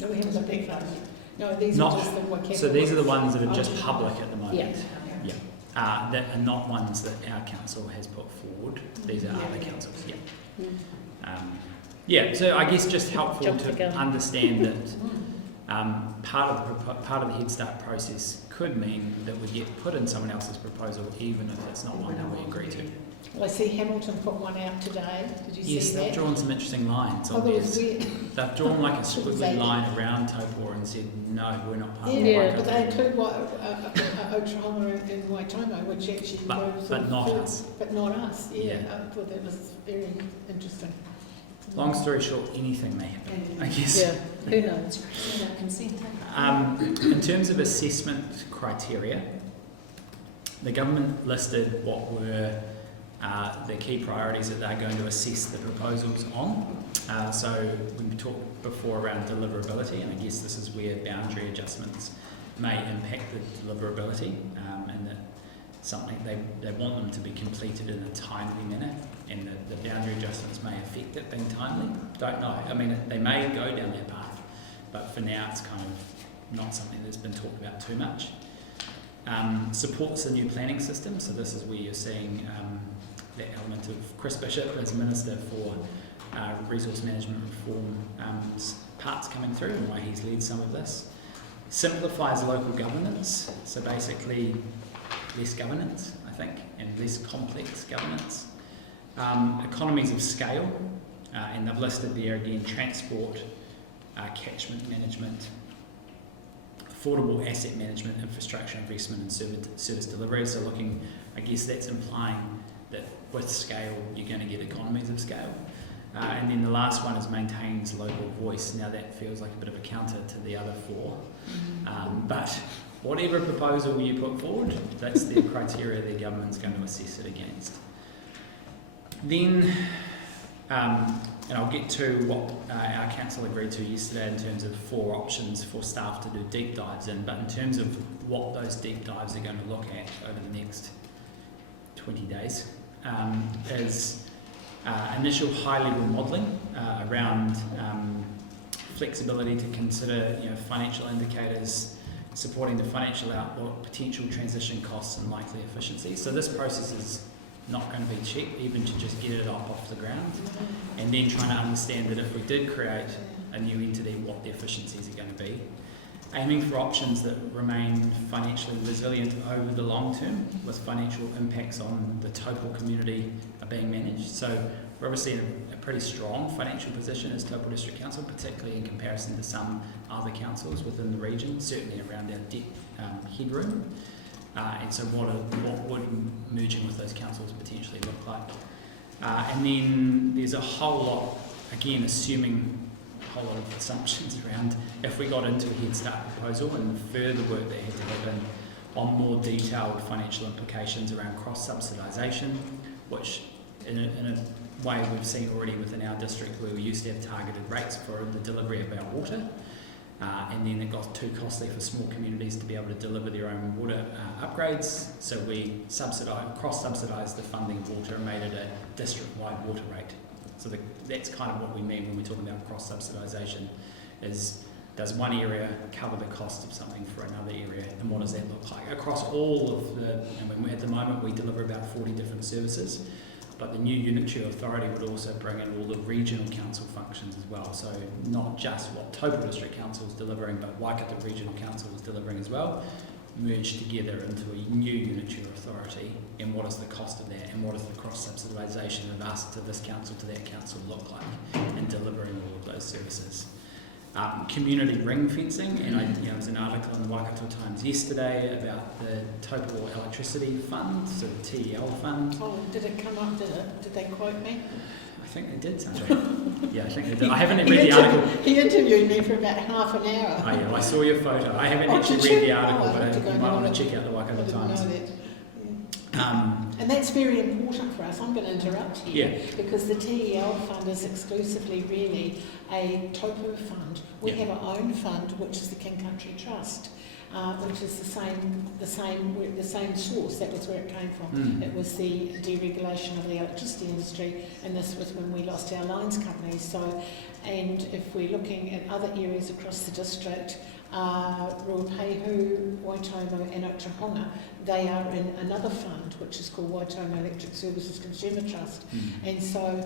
No, we haven't looked at those. No, these Not- are just the Waikato So these are the ones. ones that are just public at the moment. Yeah. That are not ones that our council has put forward. These are other councils. Yeah. So I guess just helpful Jump the to gun. understand that part of the Head Start process could mean that we get put in someone else's proposal, even if it's not one that we agree to. Well, I see Hamilton put one out today. Did you Yes, see they've that? drawn some interesting lines Oh, on that was theirs. weird. They've drawn like a squiggly line around Taupo and said, no, we're not part of Yeah, Waikato. but they include Otaronga and Waitomo, which actually moves But not forward. us. But not us, yeah. Yeah. I thought that was very interesting. Long story short, anything may happen, I guess. Yeah, who knows? Without consent. In terms of assessment criteria, the government listed what were the key priorities that they're going to assess the proposals on. So we talked before around deliverability, and I guess this is where boundary adjustments may impact the deliverability, and that something they want them to be completed in a timely manner, and the boundary adjustments may affect it being timely. Don't know. I mean, they may go down that path, but for now it's kind of not something that's been talked about too much. Supports the new planning system, so this is where you're seeing the element of Chris Bishop as Minister for Resource Management Reform parts coming through, and why he's led some of this. Simplifies local governance, so basically less governance, I think, and less complex governance. Economies of scale, and they've listed there again transport, catchment management, affordable asset management, infrastructure investment and service delivery. So looking, I guess that's implying that with scale you're going to get economies of scale. And then the last one is maintains local voice. Now that feels like a bit of a counter to the other four. But whatever proposal you put forward, that's the criteria the government's going to assess it against. Then, and I'll get to what our council agreed to yesterday in terms of 4 options for staff to do deep dives in, but in terms of what those deep dives are going to look at over the next 20 days, is initial high-level modelling around flexibility to consider financial indicators, supporting the financial outlook, potential transition costs and likely efficiencies. So this process is not going to be cheap, even to just get it off the ground, and then trying to understand that if we did create a new entity, what the efficiencies are going to be. Aiming for options that remain financially resilient over the long term, with financial impacts on the Taupo community are being managed. So we're obviously in a pretty strong financial position as Taupō District Council, particularly in comparison to some other councils within the region, certainly around our debt headroom. And so what would merging with those councils potentially look like? And then there's a whole lot, again, assuming a whole lot of assumptions around if we got into a Head Start proposal and the further work that had to happen on more detailed financial implications around cross-subsidisation, which in a way we've seen already within our district where we used to have targeted rates for the delivery of our water. And then it got too costly for small communities to be able to deliver their own water upgrades, so we cross-subsidised the funding of water and made it a district-wide water rate. So that's kind of what we mean when we're talking about cross-subsidisation, is does one area cover the cost of something for another area, and what does that look like? Across all of at the moment we deliver about 40 different services, but the new unitary authority would also bring in all the regional council functions as well. So not just what Taupō District Council is delivering, but Waikato Regional Council is delivering as well, merged together into a new unitary authority. And what is the cost of that? And what does the cross-subsidisation of us to this council to that council look like in delivering all of those services? community ring fencing, and there was an article in the Waikato Times yesterday about the Taupō Electricity Fund, so the TEL fund. Oh, did it come up? Did they quote me? I think they did, sounds right. Yeah, I think they did. I haven't read the article. He interviewed me for about half an hour. Oh yeah, I saw your photo. I haven't actually read the article, but you might want to check out the Waikato Times. And that's very important for us. I'm going to interrupt here because the TEL fund is exclusively really a Taupo fund. We have our own fund, which is the King Country Trust, which is the same source. That was where it came from. It was the deregulation of the electricity industry, and this was when we lost our lines companies. So, and if we're looking at other areas across the district, Ruapehu, Waitomo and Otaponga, they are in another fund which is called Waitomo Electric Services Consumer Trust. And so,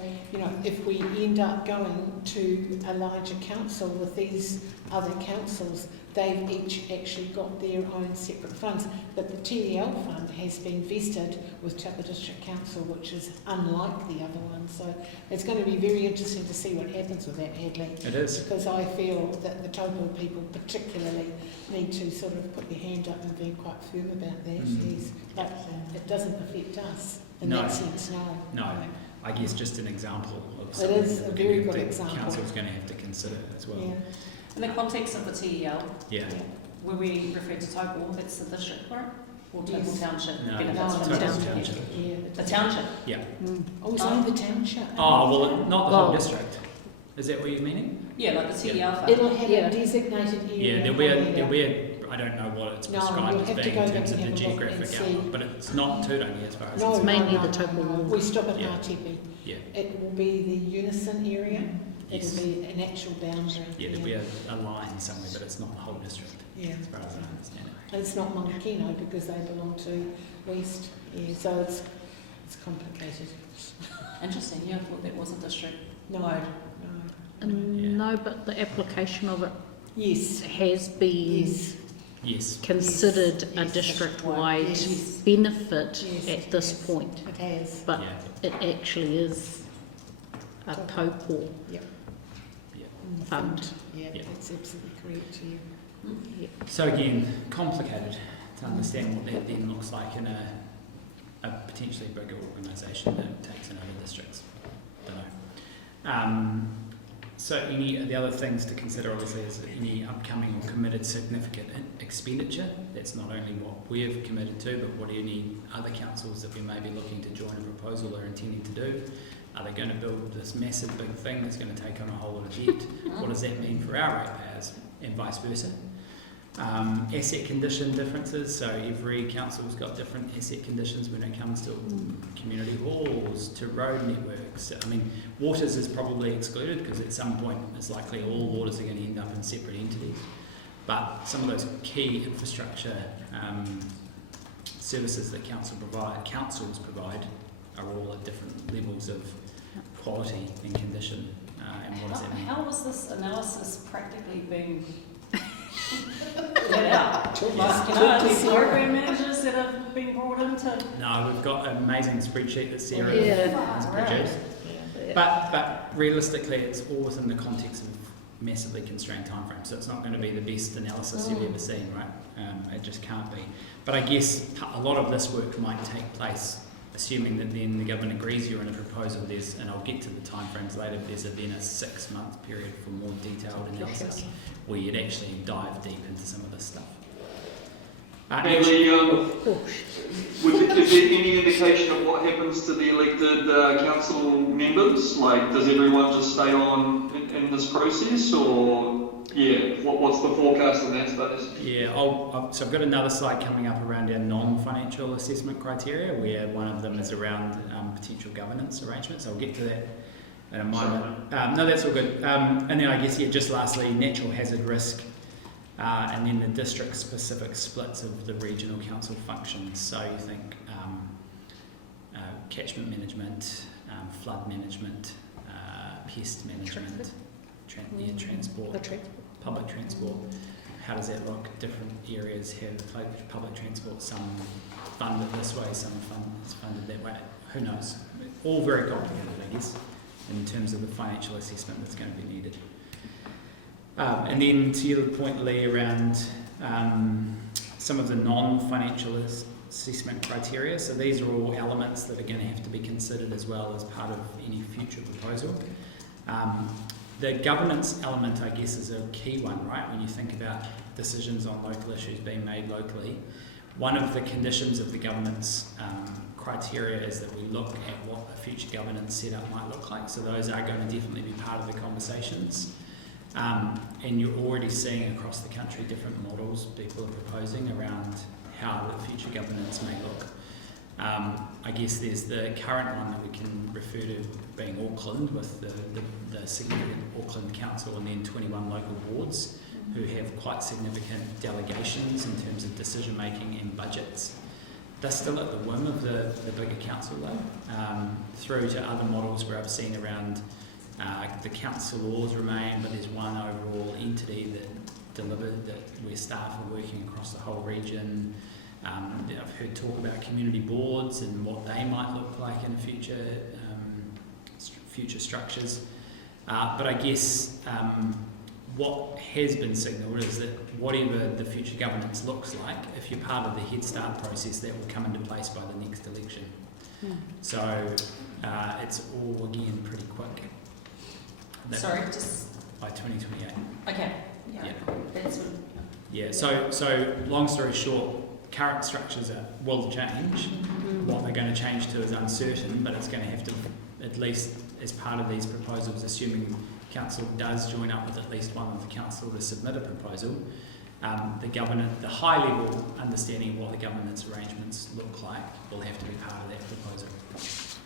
if we end up going to a larger council with these other councils, they've each actually got their own separate funds. But the TEL fund has been vested with Taupō District Council, which is unlike the other one. So it's going to be very interesting to see what happens with that, Hadley. It is. Because I feel that the Taupo people particularly need to sort of put their hand up and be quite firm about that. But it doesn't affect us in that sense, no. I guess just an example of It something is a very good the example. council's going to have to consider as well. Yeah. In the context of the TEL, Yeah. where we refer to Taupo, it's the district, right? Or Taupo Township? No, benefits from Taupo township. Yeah. The township? Yeah. Oh, it's only the township. Oh, well, not the whole district. Is that what you're meaning? Yeah, like the TEL fund. It'll have a designated area. Yeah, there'll be a, I don't know what it's No, prescribed you'll as have to being go in back terms of and the have a look and geographic see. outline, but it's not Turangi as far as No, it's mainly no, the Taupo no. Wall. We stop at Yeah. Ngātepe. Yeah. It will be the unison area. Yes. It'll be an actual boundary. Yeah, there'll be a line somewhere, but it's not the whole district, Yeah. as far as I understand it. And it's not Mangakino because they belong to West. Yeah, so it's complicated. Interesting, yeah, I thought that was a district. No, Wide. no. No, but the application of it Yes. has been Yes. considered Yes. a district-wide Yes. benefit Yes, at this yes. point, It has. but Yeah. it actually is a Taupo fund. Yeah, Yeah. that's absolutely correct. Yeah. So again, complicated to understand what that then looks like in a potentially bigger organisation that takes in other districts. Don't know. So the other things to consider obviously is any upcoming or committed significant expenditure. That's not only what we have committed to, but what any other councils that we may be looking to join a proposal are intending to do. Are they going to build this massive big thing that's going to take on a whole lot of debt? What does that mean for our ratepayers and vice versa? Asset condition differences, so every council's got different asset conditions when it comes to community halls, to road networks. I mean, waters is probably excluded because at some point it's likely all waters are going to end up in separate entities. But some of those key infrastructure services that councils provide are all at different levels of quality and condition. And what does that mean? How was this analysis practically being let out? Like, these program managers that have been brought into. No, we've got an amazing spreadsheet that Sarah has Right. produced. But realistically, it's all within the context of massively constrained timeframes. So it's not going to be the best analysis you've ever seen, right? It just can't be. But I guess a lot of this work might take place, assuming that then the government agrees you're in a proposal. And I'll get to the timeframes later. There's then a 6-month period for more detailed analysis, where you'd actually dive deep into some of this stuff. Is there any indication of what happens to the elected council members? Like, does everyone just stay on in this process, or what's the forecast in that space? Yeah, so I've got another slide coming up around our non-financial assessment criteria, where one of them is around potential governance arrangements. I'll get to that in a moment. No, that's all good. And then I guess, just lastly, natural hazard risk, and then the district-specific splits of the regional council functions. So you think catchment management, flood management, pest management, transport, public transport. How does that look? Different areas have public transport, some funded this way, some is funded that way. Who knows? All very complicated, I guess, in terms of the financial assessment that's going to be needed. And then to your point, Lee, around some of the non-financial assessment criteria. So these are all elements that are going to have to be considered as well as part of any future proposal. The governance element, I guess, is a key one, right? When you think about decisions on local issues being made locally, one of the conditions of the governance criteria is that we look at what a future governance setup might look like. So those are going to definitely be part of the conversations. And you're already seeing across the country different models people are proposing around how the future governance may look. I guess there's the current one that we can refer to being Auckland, with the significant Auckland Council and then 21 local boards who have quite significant delegations in terms of decision making and budgets. They're still at the whim of the bigger council though, through to other models where I've seen around the councillors remain, but there's one overall entity that delivered, that where staff are working across the whole region. I've heard talk about community boards and what they might look like in future structures. But I guess what has been signalled is that whatever the future governance looks like, if you're part of the Head Start process, that will come into place by the next election. So it's all again pretty quick. Sorry, just by 2028. okay. Yeah. That's what, Yeah. So long story short, current structures will change. What they're going to change to is uncertain, but it's going to have to, at least as part of these proposals, assuming council does join up with at least one of the council to submit a proposal, the high level understanding of what the governance arrangements look like will have to be part of that proposal.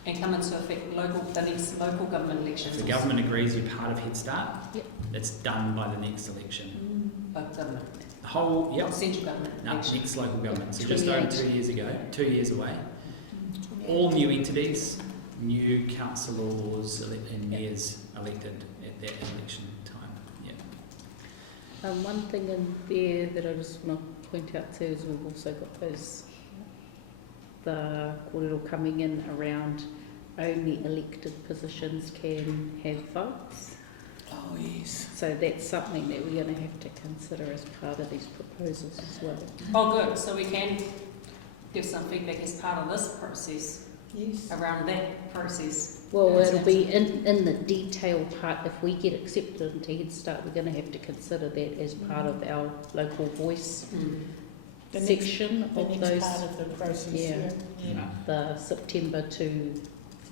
and come into effect the next local government elections. If the government agrees you're part of Head Start, Yep. it's done by the next election. Government. The whole, Not central government. no, election. next local government. So just over 2 years ago, 2 years away. 28. All new entities, new councillors and mayors elected at that election time. Yeah. One thing in there that I just want to point out too is we've also got the kōrero coming in around only elected positions can have votes. Oh, yes. So that's something that we're going to have to consider as part of these proposals as well. Oh, good. So we can give some feedback as part of this process, Yes. around that process. Well, Yes, it'll be in the detail part. If we get accepted into Head Start, we're going to have to consider that as part of our local voice The next- section The of next those, part of the process, yeah. yeah. the September to,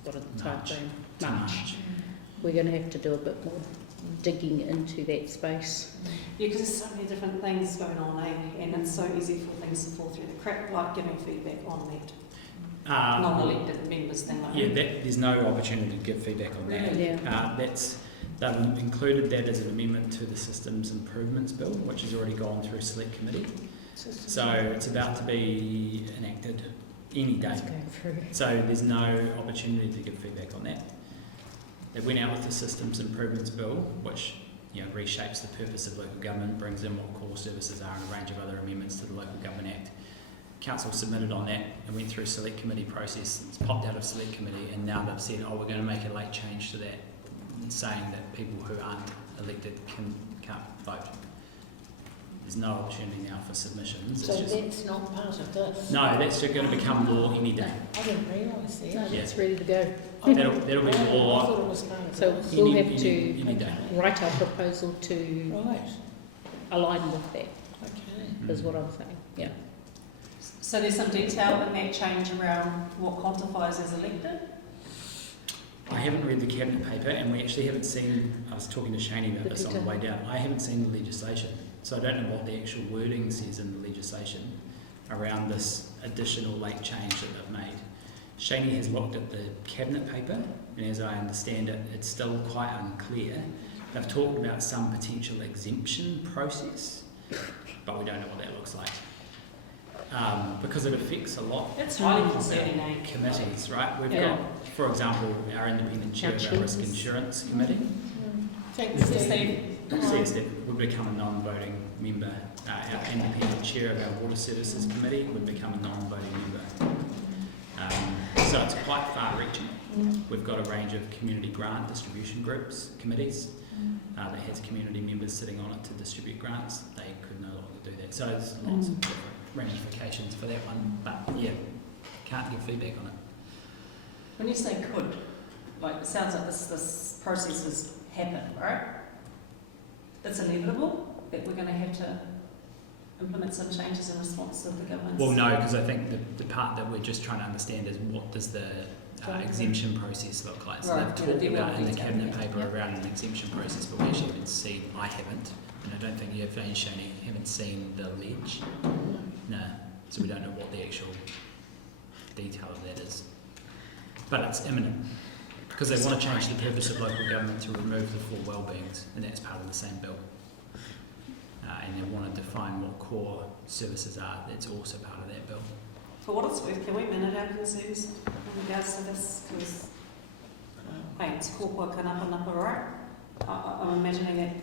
what are the time March. frame? To March. We're going to have to do a bit more digging into that space. Yeah, because there's so many different things going on, and it's so easy for things to fall through the crack, like giving feedback on that non-elected members thing like Yeah, that. there's no opportunity to give feedback on that. Yeah. They've included that as an amendment to the Systems Improvements Bill, which has already gone through Select Committee. So it's about to be enacted any day. It's going through. So there's no opportunity to give feedback on that. They went out with the Systems Improvements Bill, which reshapes the purpose of local government, brings in what core services are, and a range of other amendments to the Local Government Act. Council submitted on that and went through Select Committee process. It's popped out of Select Committee, and now they've said, we're going to make a late change to that, saying that people who aren't elected can't vote. There's no opportunity now for submissions. So It's just, that's not part of this? no, that's just going to become law any day. I didn't realise that. No, Yeah. it's ready to go. That'll be I law thought it was part of So this. we'll have any to day. write our proposal to Right, align with that, okay. is what I'm saying. Yeah. So there's some detail in that change around what quantifies as elected? I haven't read the Cabinet paper, and we actually haven't seen, I was talking to Shani about this on the way down, I haven't seen the legislation, so I don't know what the actual wording says in the legislation around this additional late change that they've made. Shani has looked at the Cabinet paper, and as I understand it, it's still quite unclear. They've talked about some potential exemption process, but we don't know what that looks like. Because it affects a lot It's highly concerning, committees, right? We've Yeah. got, for example, our independent chair of our Risk Insurance Committee. Thanks, Steve. Steve. Says that would become a non-voting member. Our independent chair of our Water Services Committee would become a non-voting member. So it's quite far-reaching. We've got a range of community grant distribution groups, committees. that has community members sitting on it to distribute grants, they could no longer do that. So there's lots of different ramifications for that one, but yeah, can't give feedback on it. When you say could, like, it sounds like this process has happened, right? It's inevitable that we're going to have to implement some changes in response to the government's... Well, no, because I think the part that we're just trying to understand is what does the exemption process look like. So Right, they've yeah, talked the about in the detail, cabinet yeah. paper around an exemption process, but we actually haven't seen, I haven't, and I don't think you've Shani, haven't seen the ledge. No, so we don't know what the actual detail of that is. But it's imminent, because they want to change the purpose of local government to remove the four wellbeings, and that's part of the same bill. And they want to define what core services are, that's also part of that bill. For what it's worth, can we minute our concerns in regards to this? Because, hey, it's kōpua kanapa napa, right? I'm imagining that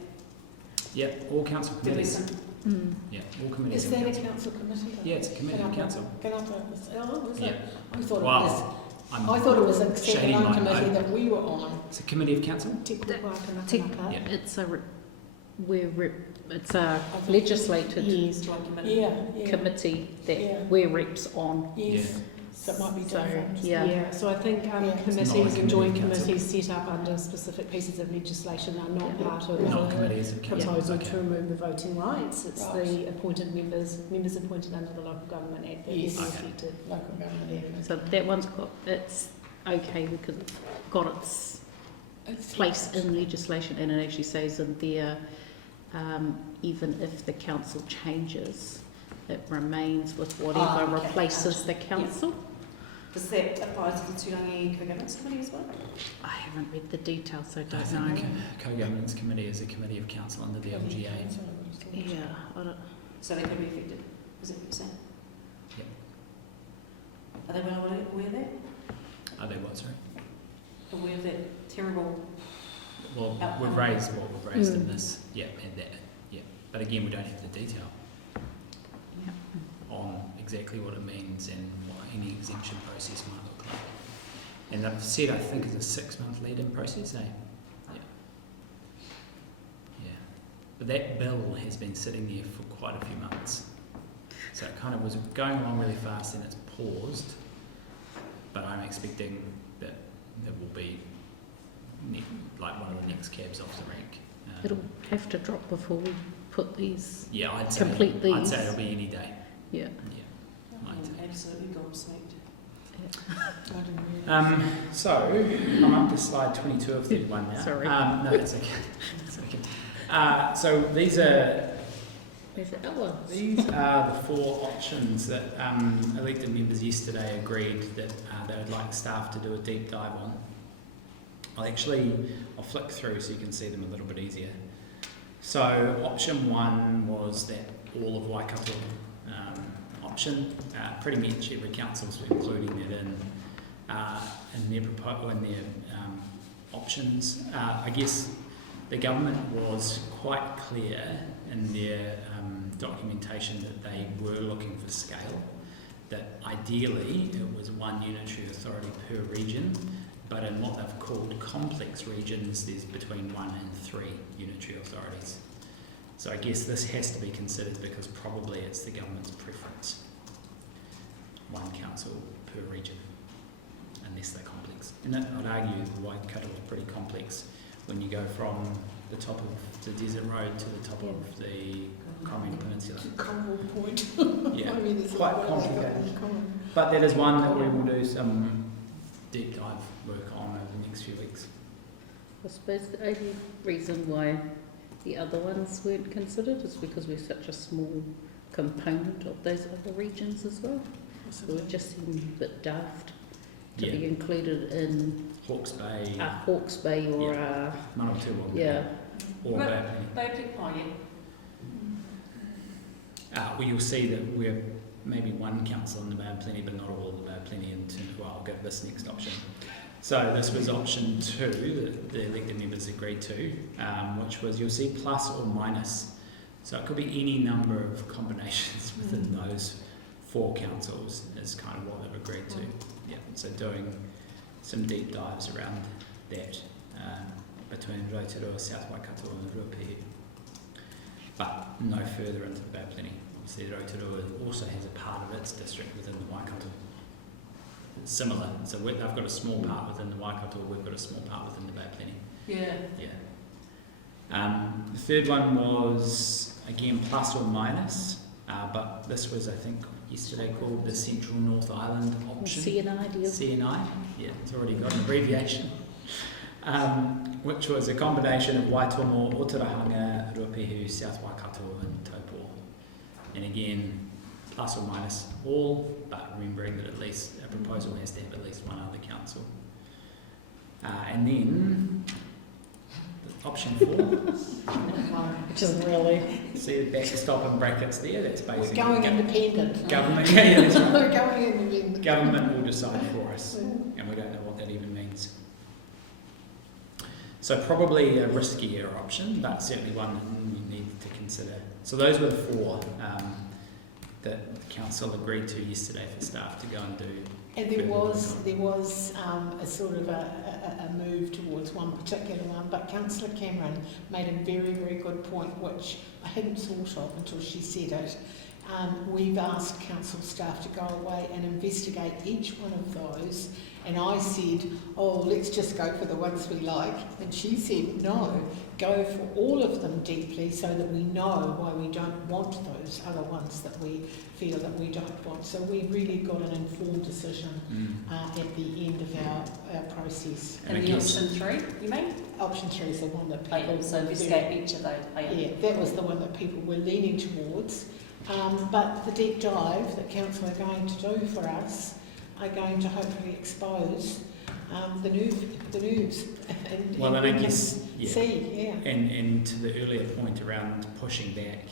Yeah, all council there'll be committees. some... Yeah, all committees. Is and that a council. council committee? Yeah, it's a committee of council. Is Yeah. it? I thought it Wow. was. I'm I thought it was a shading second my committee note. that we were on. It's a committee of council. Te Papamārearea Te- Māori. Yeah. It's a it's a legislated Yes. Joint committee. Yeah. committee that Yeah. we're reps on. Yes. Yeah. So it might be So, different. yeah. So I think Yeah. It's not a committees and joint committee of council. committees set up under specific pieces of legislation are not part of Not the committees of council. proposal Okay. to remove the voting rights. It's Right. the appointed members appointed under the Local Government Act that Yes. will be Okay. affected. Local government area. So that one's got, it's okay because it's got its place in legislation, and it actually says in there, even if the council changes, it remains with whatever okay. replaces the council. Does that apply to the Turangi Co-Governance Committee as well? I haven't read the details, so I I don't think know. co-governance committee is a committee of council under the LGA. Yeah, I don't, So they could be affected, is that what you're saying? Yep. Are they well aware of that? Are they what, sorry? Aware of that terrible... Well, Outcome. we've raised what we've raised in Mm. this, yeah, and that, yeah. But again, we don't have the detail yeah. on exactly what it means and what any exemption process might look like. And they've said, I think, it's a 6-month lead-in process, eh? Yeah. Yeah. But that bill has been sitting there for quite a few months. So it kind of was going along really fast and it's paused. But I'm expecting that it will be like one of the next cabs off the rank. It'll have to drop before we put these, Yeah, I'd say complete I'd these. say it'll be any day. yeah. Yeah. I'm Right. absolutely gobsmacked. So I'm up to slide 22 of 31 now. Sorry. No, it's okay. It's okay. So these are Where's the other one? These are the 4 options that elected members yesterday agreed that they would like staff to do a deep dive on. I'll flick through so you can see them a little bit easier. So option 1 was that all of Waikato option. Pretty much every council's including that in their options. I guess the government was quite clear in their documentation that they were looking for scale, that ideally it was 1 unitary authority per region, but in what they've called complex regions there's between 1 and 3 unitary authorities. So I guess this has to be considered because probably it's the government's preference. 1 council per region, unless they're complex. And I'd argue Waikato is pretty complex when you go from the top of the desert road to the top of the Coromandel Peninsula. Coral Point. Yeah, I mean, there's a quite lot of complicated. in common. But that is one that we will do some deep dive work on over the next few weeks. I suppose the only reason why the other ones weren't considered is because we're such a small component of those other regions as well. So it just seemed a bit daft to be included in Hawke's Bay, a Hawke's Bay or a, Manawatu, yeah. or But- Bay of Plenty. They pick oh yeah. Well, you'll see that we're maybe 1 council in the Bay of Plenty, but not all of the Bay of Plenty in terms of, well, I'll go to this next option. So this was option 2 that the elected members agreed to, which was, you'll see plus or minus. So it could be any number of combinations within those 4 councils is kind of what they've agreed to. Yeah, so doing some deep dives around that. between Rotorua, South Waikato and Ruapehu, but no further into the Bay of Plenty. Obviously Rotorua also has a part of its district within the Waikato. It's similar, so they've got a small part within the Waikato, we've got a small part within the Bay of Plenty. Yeah. The third one was, again, plus or minus, but this was, I think, yesterday called the Central North Island option. CNI deal. CNI, yeah, it's already got an abbreviation. Which was a combination of Waitomo, Oturahanga, Ruapehu, South Waikato and Taupo. And again, plus or minus all, but remembering that at least a proposal has to have at least one other council. And then option 4. Which isn't really. See the backstop in brackets there? That's We're basically going independent. government. Yeah, that's right. We're going independent. Government will decide for us, and we don't know what that even means. So probably a riskier option, but certainly one you need to consider. So those were the 4 that the council agreed to yesterday for staff to go and do. And there was a sort of a move towards one particular one, but Councillor Cameron made a very, very good point, which I hadn't thought of until she said it. We've asked council staff to go away and investigate each one of those, and I said, oh, let's just go for the ones we like, and she said, no, go for all of them deeply so that we know why we don't want those other ones that we feel that we don't want. So we really got an informed decision at the end of our process. And the option 3, you mean? Option 3 is the one that people... So investigate each of those. Yeah, that was the one that people were leaning towards. But the deep dive that council are going to do for us are going to hopefully expose the nerves. And I guess, see, And to the earlier point around pushing back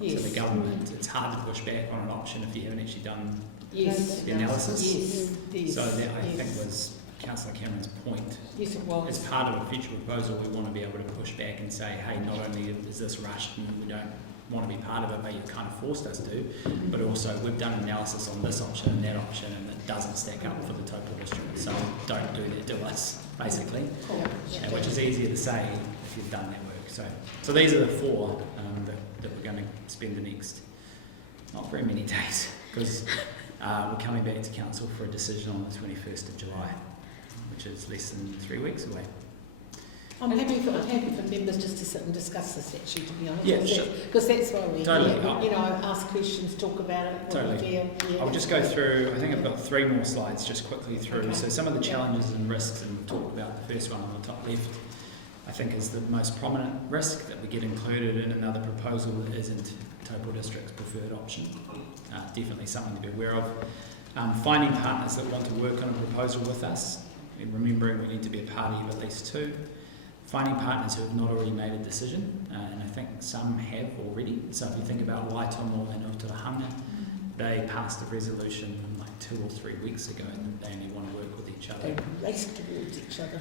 to the government, it's hard to push back on an option if you haven't actually done the analysis. Yes. So that I think was Councillor Cameron's point. Yes, it was. As part of a future proposal, we want to be able to push back and say, hey, not only is this rushed and we don't want to be part of it, but you kind of forced us to, but also we've done analysis on this option and that option, and it doesn't stack up for the Taupō District, so don't do that to us, basically, which is easier to say if you've done that work. So these are the 4 that we're going to spend the next, not very many days, because we're coming back to council for a decision on the 21st of July, which is less than 3 weeks away. I'm happy for members just to sit and discuss this, actually, to be honest. Yeah, sure. Because that's why we're Totally. here. You know, ask questions, talk about it, what Totally. we feel. Yeah. I'll just go through, I think I've got 3 more slides just quickly through. Okay. So some of the challenges and risks, and we'll talk about the first one on the top left, I think is the most prominent risk that we get included in another proposal that isn't Taupō District's preferred option. Definitely something to be aware of. Finding partners that want to work on a proposal with us, and remembering we need to be a party of at least 2. Finding partners who have not already made a decision, and I think some have already. So if you think about Waitomo and Oturahanga, they passed a resolution like 2 or 3 weeks ago that they only want to work with each other. They race towards each other.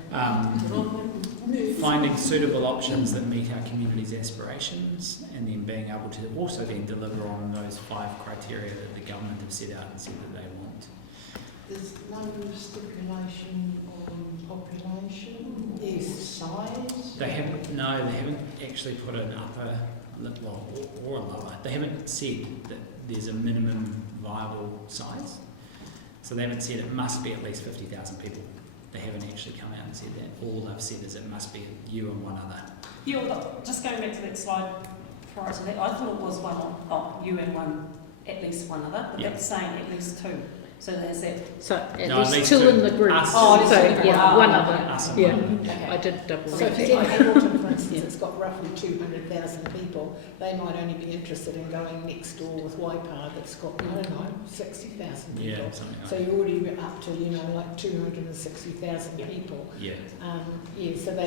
Finding suitable options that meet our community's aspirations, and then being able to also then deliver on those 5 criteria that the government have set out and said that they want. There's no stipulation on population or size? They haven't actually put an upper, well, or a lower. They haven't said that there's a minimum viable size. So they haven't said it must be at least 50,000 people. They haven't actually come out and said that. All they've said is it must be you and one other. Yeah, well, just going back to that slide prior to that, I thought it was you and one, at least one other, but that's saying at least 2. So there's that. So at No, least 2 in the group. Us. One other. Us and Yeah, one. Okay. I did double So if check. you take Hamilton, for instance, it's got roughly 200,000 people, they might only be interested in going next door with Waipa that's got, I don't know, 60,000 people. Yeah, something like So that. you're already up to, you know, like 260,000 people. Yeah. So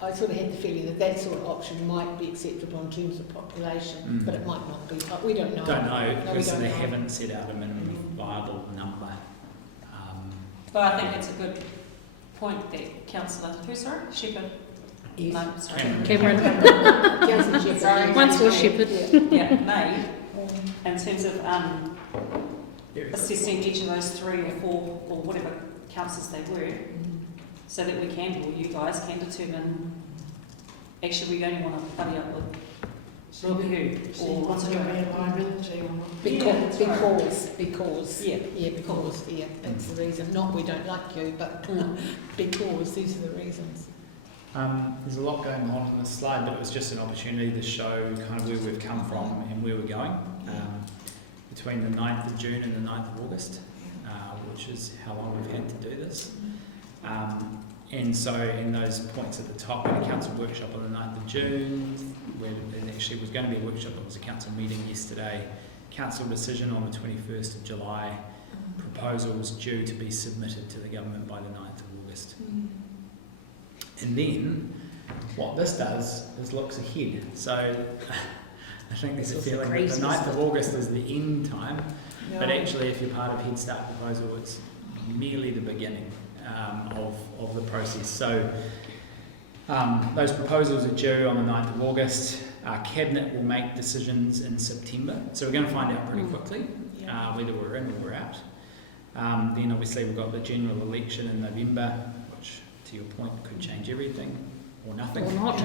I sort of had the feeling that sort of option might be acceptable in terms of population, but it might not be. We don't know. Don't know, No, we because don't they know. haven't set out a minimum viable number. But I think it's a good point that Councillor, Shepherd? Yes. No, sorry. Cameron. Councillor Shepherd. Sorry. Once was Shepherd. Yeah, made, in terms of assessing each of those 3 or 4 or whatever councils they were, so that we can, or you guys can determine, actually we only want to buddy up with Robihu See or what's what's going going to be liability or not. Because, Yeah. that's the reason. Not we don't like you, but because these are the reasons. There's a lot going on in this slide, but it was just an opportunity to show kind of where we've come from and where we're going between the 9th of June and the 9th of August, which is how long we've had to do this. And so in those points at the top, we had a council workshop on the 9th of June, where it actually was going to be a workshop, it was a council meeting yesterday, council decision on the 21st of July, proposals due to be submitted to the government by the 9th of August. And then what this does is looks ahead. So I think there's a feeling that the 9th of August is the end time, but actually if you're part of Head Start proposal, it's merely the beginning of the process. So those proposals are due on the 9th of August. Cabinet will make decisions in September. So we're going to find out pretty quickly whether we're in or we're out. Then obviously we've got the general election in November, which to your point could change everything or nothing. Or not.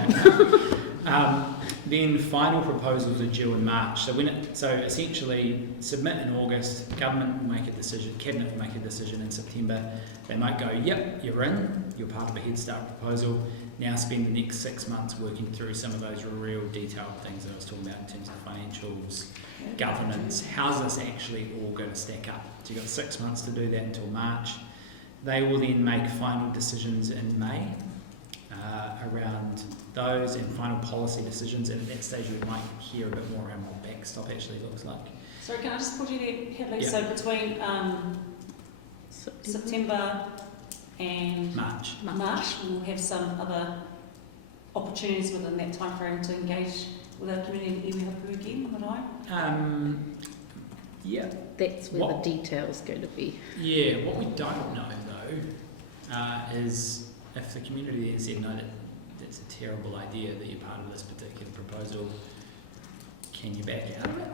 Then final proposals are due in March. So essentially submit in August, government will make a decision, cabinet will make a decision in September. They might go, yep, you're in, you're part of a Head Start proposal. Now spend the next 6 months working through some of those real detailed things that I was talking about in terms of financials, governance. How's this actually all going to stack up? So you've got 6 months to do that until March. They will then make final decisions in May around those and final policy decisions. And at that stage, we might hear a bit more around what backstop actually looks like. So can I just put you there, Hadley? Yeah. So between September and March. we'll have some other opportunities within that time frame to engage with our community and iwi hapu again, would I? Yeah. That's where the detail's going to be. Yeah, what we don't know though is if the community then said, no, that's a terrible idea that you're part of this particular proposal, can you back out of it?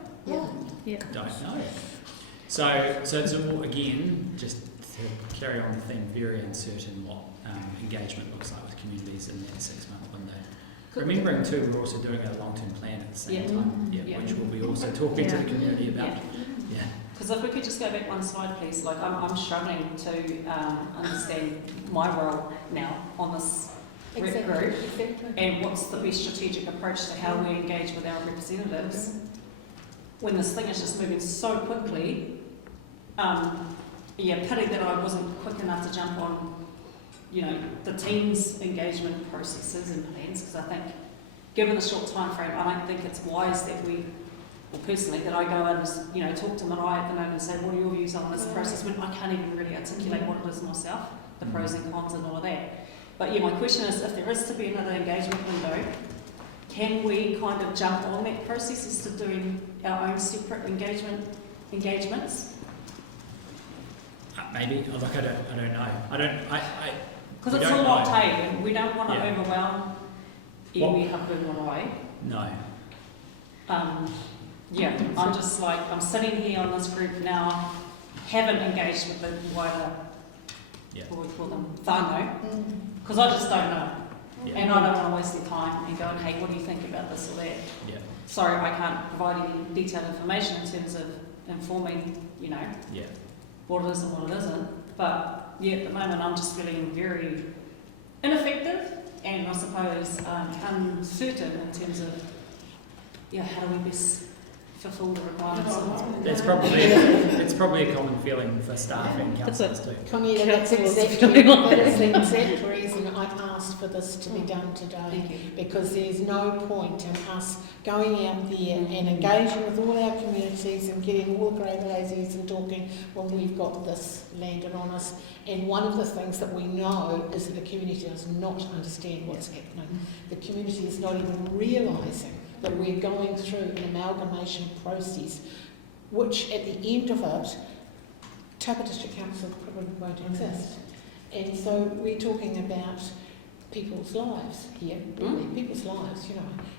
Yeah. Don't know. So it's all, again, just to carry on the theme, very uncertain what engagement looks like with communities in that 6 month window. Remembering too, we're also doing a long-term plan at the same time, which we'll be also talking to the community about. Yeah. Because if we could just go back one slide, please. Like I'm struggling to understand my role now on this rep group, and what's the best strategic approach to how we engage with our representatives when this thing is just moving so quickly. Pity that I wasn't quick enough to jump on, the team's engagement processes and plans, because I think, given the short time frame, I don't think it's wise that personally, that I go and talk to Marae at the moment and say, what are your views on this process, when I can't even really articulate what it is myself, the pros and cons and all of that. But my question is, if there is to be another engagement window, can we kind of jump on that process as to doing our own separate engagements? Maybe. Look, I don't know. Because it's a lot, and we don't want to overwhelm iwi hapu marae. No. I'm just like, I'm sitting here on this group now, haven't engaged with the wider, what we call them, whānau, because I just don't know. Yeah. And I don't want to waste their time and go, hey, what do you think about this or that? Yeah. Sorry, I can't provide any detailed information in terms of informing, what it is and what it isn't. But at the moment I'm just feeling very ineffective and I suppose uncertain in terms of, how do we best fulfil the requirements of It's probably a common feeling for staff and councillors too. Connie, that's exactly the exact reason I asked for this to be done today, because there's no point in us going out there and engaging with all our communities and getting all the great lazies and talking when we've got this landed on us. And one of the things that we know is that the community does not understand what's happening. The community is not even realising that we're going through an amalgamation process, which at the end of it, Taupō District Council probably won't exist. And so we're talking about people's lives here, really, people's lives,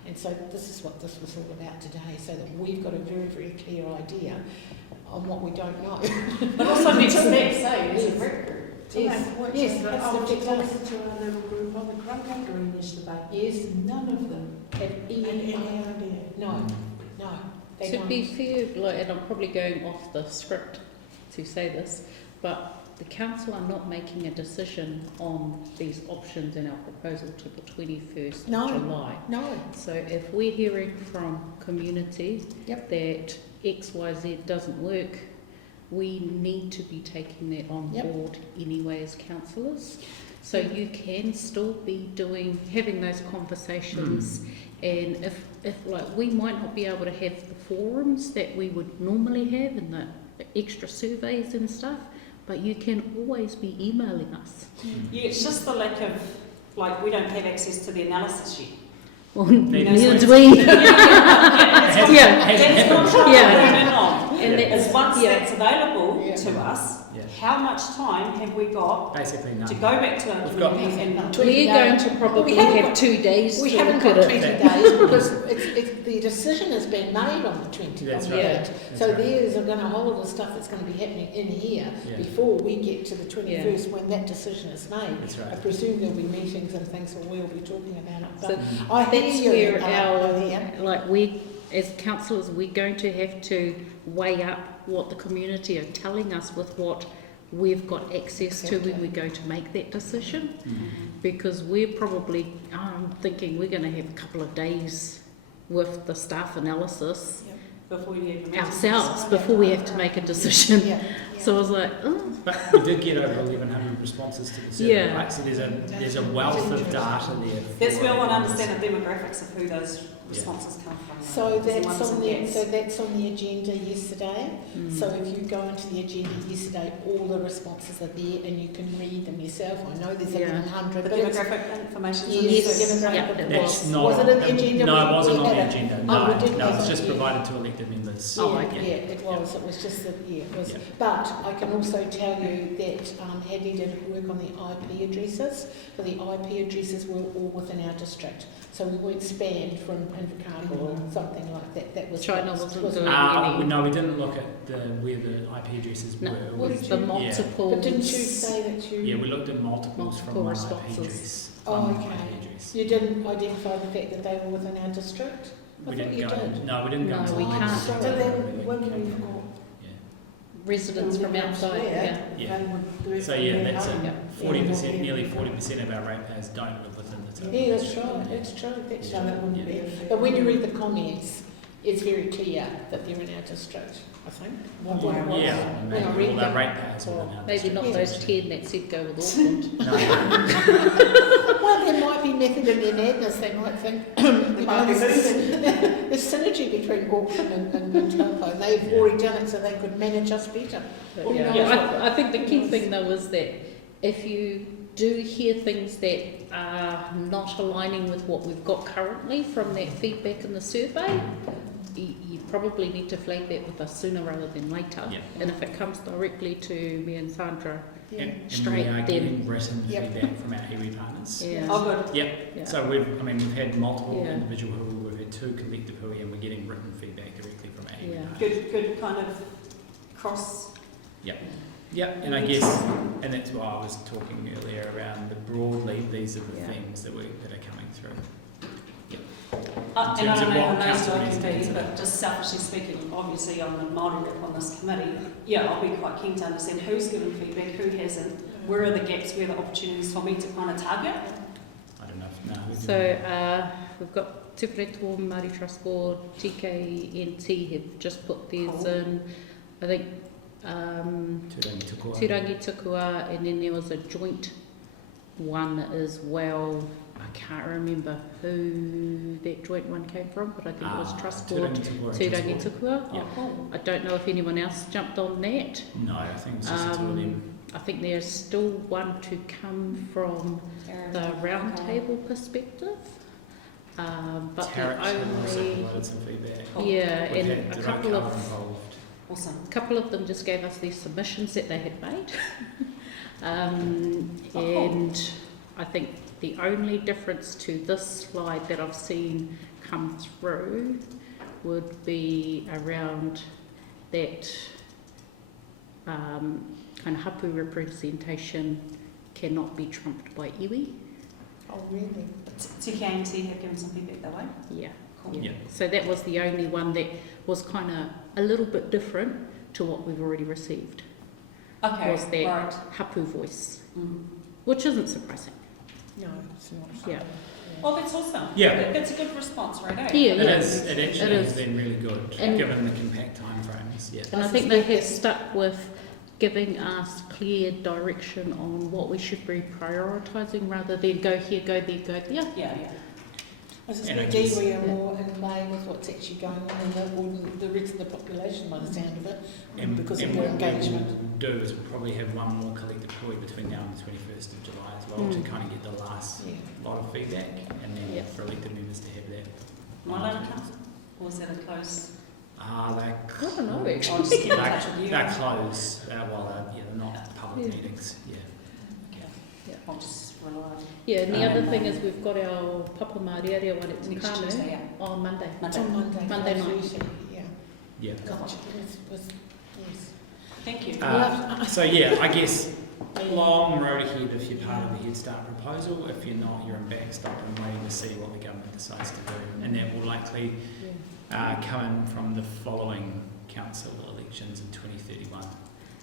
And so this is what this was all about today, so that we've got a very, very clear idea on what we don't know. But also next steps, as a rep group. Yes, yes, I that's was the big one. talking to our little group on the Crunker Green yesterday. Yes, None of them have had any any, idea. no, no, they To don't. be fair, like, and I'm probably going off the script to say this, but the council are not making a decision on these options in our proposal to the 21st No. of July. No, So if we're hearing from community Yep. that XYZ doesn't work, we need to be taking that on Yep. board anyway as councillors. So you can still be having those conversations, and if like we might not be able to have the forums that we would normally have and the extra surveys and stuff, but you can always be emailing us. Yeah, it's just the lack of, like, we don't have access to the analysis sheet. Well, Neither neither do do we. That's what Yeah. I'm going on. And that's, Is once yeah. that's available Yeah. to us, Yeah. how much time have we got Basically none. to go back to our We've got- community and 20 We're going days. to probably We haven't have got- 2 days we to haven't look got at 20 it. days because the decision has been made on the 20th. That's on right. that. That's So right. there's going to hold the stuff that's going to be happening in here Yeah. before we get to the 21st when that decision is made. That's I right. presume there'll be meetings and things where we'll be talking about it. So But I hear that's you, where Leanne. like we, as councillors, we're going to have to weigh up what the community are telling us with what we've got access to when we're going to make that decision. Because we're probably, thinking we're going to have a couple of days with the staff analysis before you have a meeting? ourselves before we have to make a decision. Yeah. So I was like, oh, But we did get over 1,100 responses to the survey, Yeah. right? So there's a wealth of data there. That's for where I want to everyone. understand the demographics of who those responses come from. So Is there that's ones on and the yes? agenda yesterday. So if you go into the agenda yesterday, all the responses are there and you can read them yourself. I know there's Yeah. 1,100, The but it's demographic information. yes, Yeah, demographic. That's Was not it in the agenda? No, it wasn't We on the had it. agenda. Oh, No, we did no, have it's it, just yeah. provided to elected members. Oh, Yeah, okay. yeah, it was. It was just that, yeah, it was. Yeah. But I can also tell you that Hadley did work on the IP addresses. But the IP addresses were all within our district. So we weren't spanned from Invercargill or something like that. That was China wasn't doing any. No, we didn't look at where the IP addresses No, were. it was the multiple. But didn't you say that you... Yeah, we looked at multiples from Multiple one responses. IP address. Oh, One okay. IP address. You didn't identify the fact that they were within our district? I We thought didn't you go. did. No, we didn't go. No, into we the can't. So detail then of where when they came we've from. got... Residents from outside, yeah. Yeah. They would do it So from yeah, their that's home. it. 40%, nearly 40% of our ratepayers don't live within the total. Yeah, that's right. That's true. That's So true. that wouldn't Yeah. be a fair. But when you read the comments, it's very clear that they're in our district, I think. What way it was. Yeah, When I all read our them. ratepayers within our Maybe district. not those 10 that said go with Auckland. No. Well, there might be method in their madness. They might think, you know, there's synergy between Auckland and Taupo. They've already done it so they could manage us better. But Well, yeah, no, I think the key thing though is that if you do hear things that are not aligning with what we've got currently from that feedback in the survey, you probably need to flag that with us sooner rather than later. Yeah. And if it comes directly to me and Sandra, Yeah. And Straight we are then. getting written Yep. feedback from our iwi partners. yeah. Oh, good. Yeah. So we've had multiple Yeah. individual hui, we've had 2 collective hui, and we're getting written feedback directly from our iwi Yeah. partners. Good kind of cross. Yeah, and I guess, and that's why I was talking earlier around the broadly, these are the Yeah. themes that are coming through. And I terms of don't know what how nice council I needs can to be, consider. but just selfishly speaking, obviously I'm the Māori rep on this committee. Yeah, I'll be quite keen to understand who's given feedback, who hasn't, where are the gaps, where are the opportunities for me to kind of target. I don't know if, no. So we've got Te Whare Māori Trust Board, TKNT have just put theirs Cool. in. I think Turangi Tukua. Turangi-Tongariro, and then there was a joint one as well. I can't remember who that joint one came from, but I think it was Trust Board, Turangi-Tongariro. Yeah. Oh, cool. I don't know if anyone else jumped on that. No, I think it's just the 2 of them. I think there's still one to come from the round table perspective. But Tarek the also only, provided some feedback. yeah, We've and had a the couple right of colour involved. Awesome. couple of them just gave us their submissions that they had made. cool. And I think the only difference to this slide that I've seen come through would be around that kind of hapu representation cannot be trumped by iwi. Oh, really? Te KMT have given some feedback that way. Yeah. Cool. Yeah. So that was the only one that was kind of a little bit different to what we've already received. Okay, Was that right. hapu voice, Mm. which isn't surprising. No, it's not. Yeah. Oh, that's awesome. Yeah. That's a good response, right? Yeah, It is. It actually It has is. been really good, And- given the compact timeframes. Yeah. And I think they have stuck with giving us clear direction on what we should be prioritising rather than go here, go there, go there. Yeah. I And I suspect guess- iwi are more in line with what's actually going on in the rest of the population by the sound of it, because of and their what engagement. we'll do is we'll probably have one more collective toy between now and the 21st of July as well to kind of get the last Yeah. lot of feedback, and then Yeah. for elected members to have that. Mylona Council? Or was that a close? They're I don't know I'll just actually. keep in touch with you. they're closed. They're not public Yeah. meetings. Yeah. I'll just rely on Yeah, and the other thing is we've got our Papamārearea one at next Tukanu Tuesday, yeah. on Monday. It's on Monday. Monday night. 5:30, yeah. Yeah. Gotcha. Yes. Thank you. So yeah, I guess long road ahead if you're part of the Head Start proposal. If you're not, you're in backstop and waiting to see what the government decides to do, and that will likely come in from the following council elections in 2031.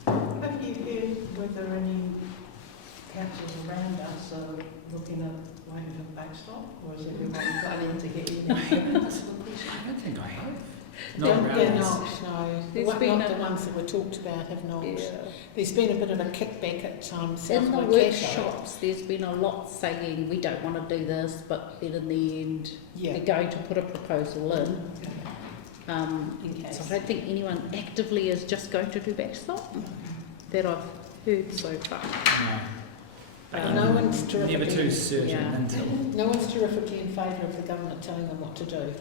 Have you heard whether any councils around us are looking at waiting for backstop, or is everyone planning to get in? I don't think I have. Not They're around not, us. no. There's Not been the a- ones that were talked about have not. Yeah. There's been a bit of a kickback at South In the Waikato. workshops, there's been a lot saying we don't want to do this, but then in the end, Yeah. they're going to put a proposal in. In case. So I don't think anyone actively is just going to do backstop that I've heard so far. No. But No you're one's terrifically, never too certain Yeah. until. no one's terrifically in favour of the government telling them what to do.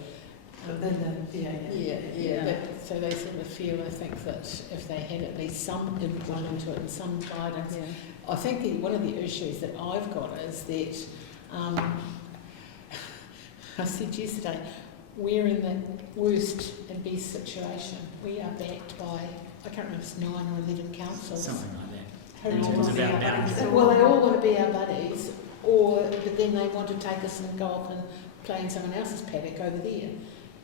But then, Yeah. But, so they sort of feel, I think, that if they had at least some input into it and some guidance. Yeah. I think one of the issues that I've got is that, I said yesterday, we're in the worst and best situation. We are backed by, I can't remember if it's 9 or 11 councils. Something like that. Who In terms of our boundaries. Well, they all want to be our buddies, but then they want to take us and go up and play in someone else's paddock over there.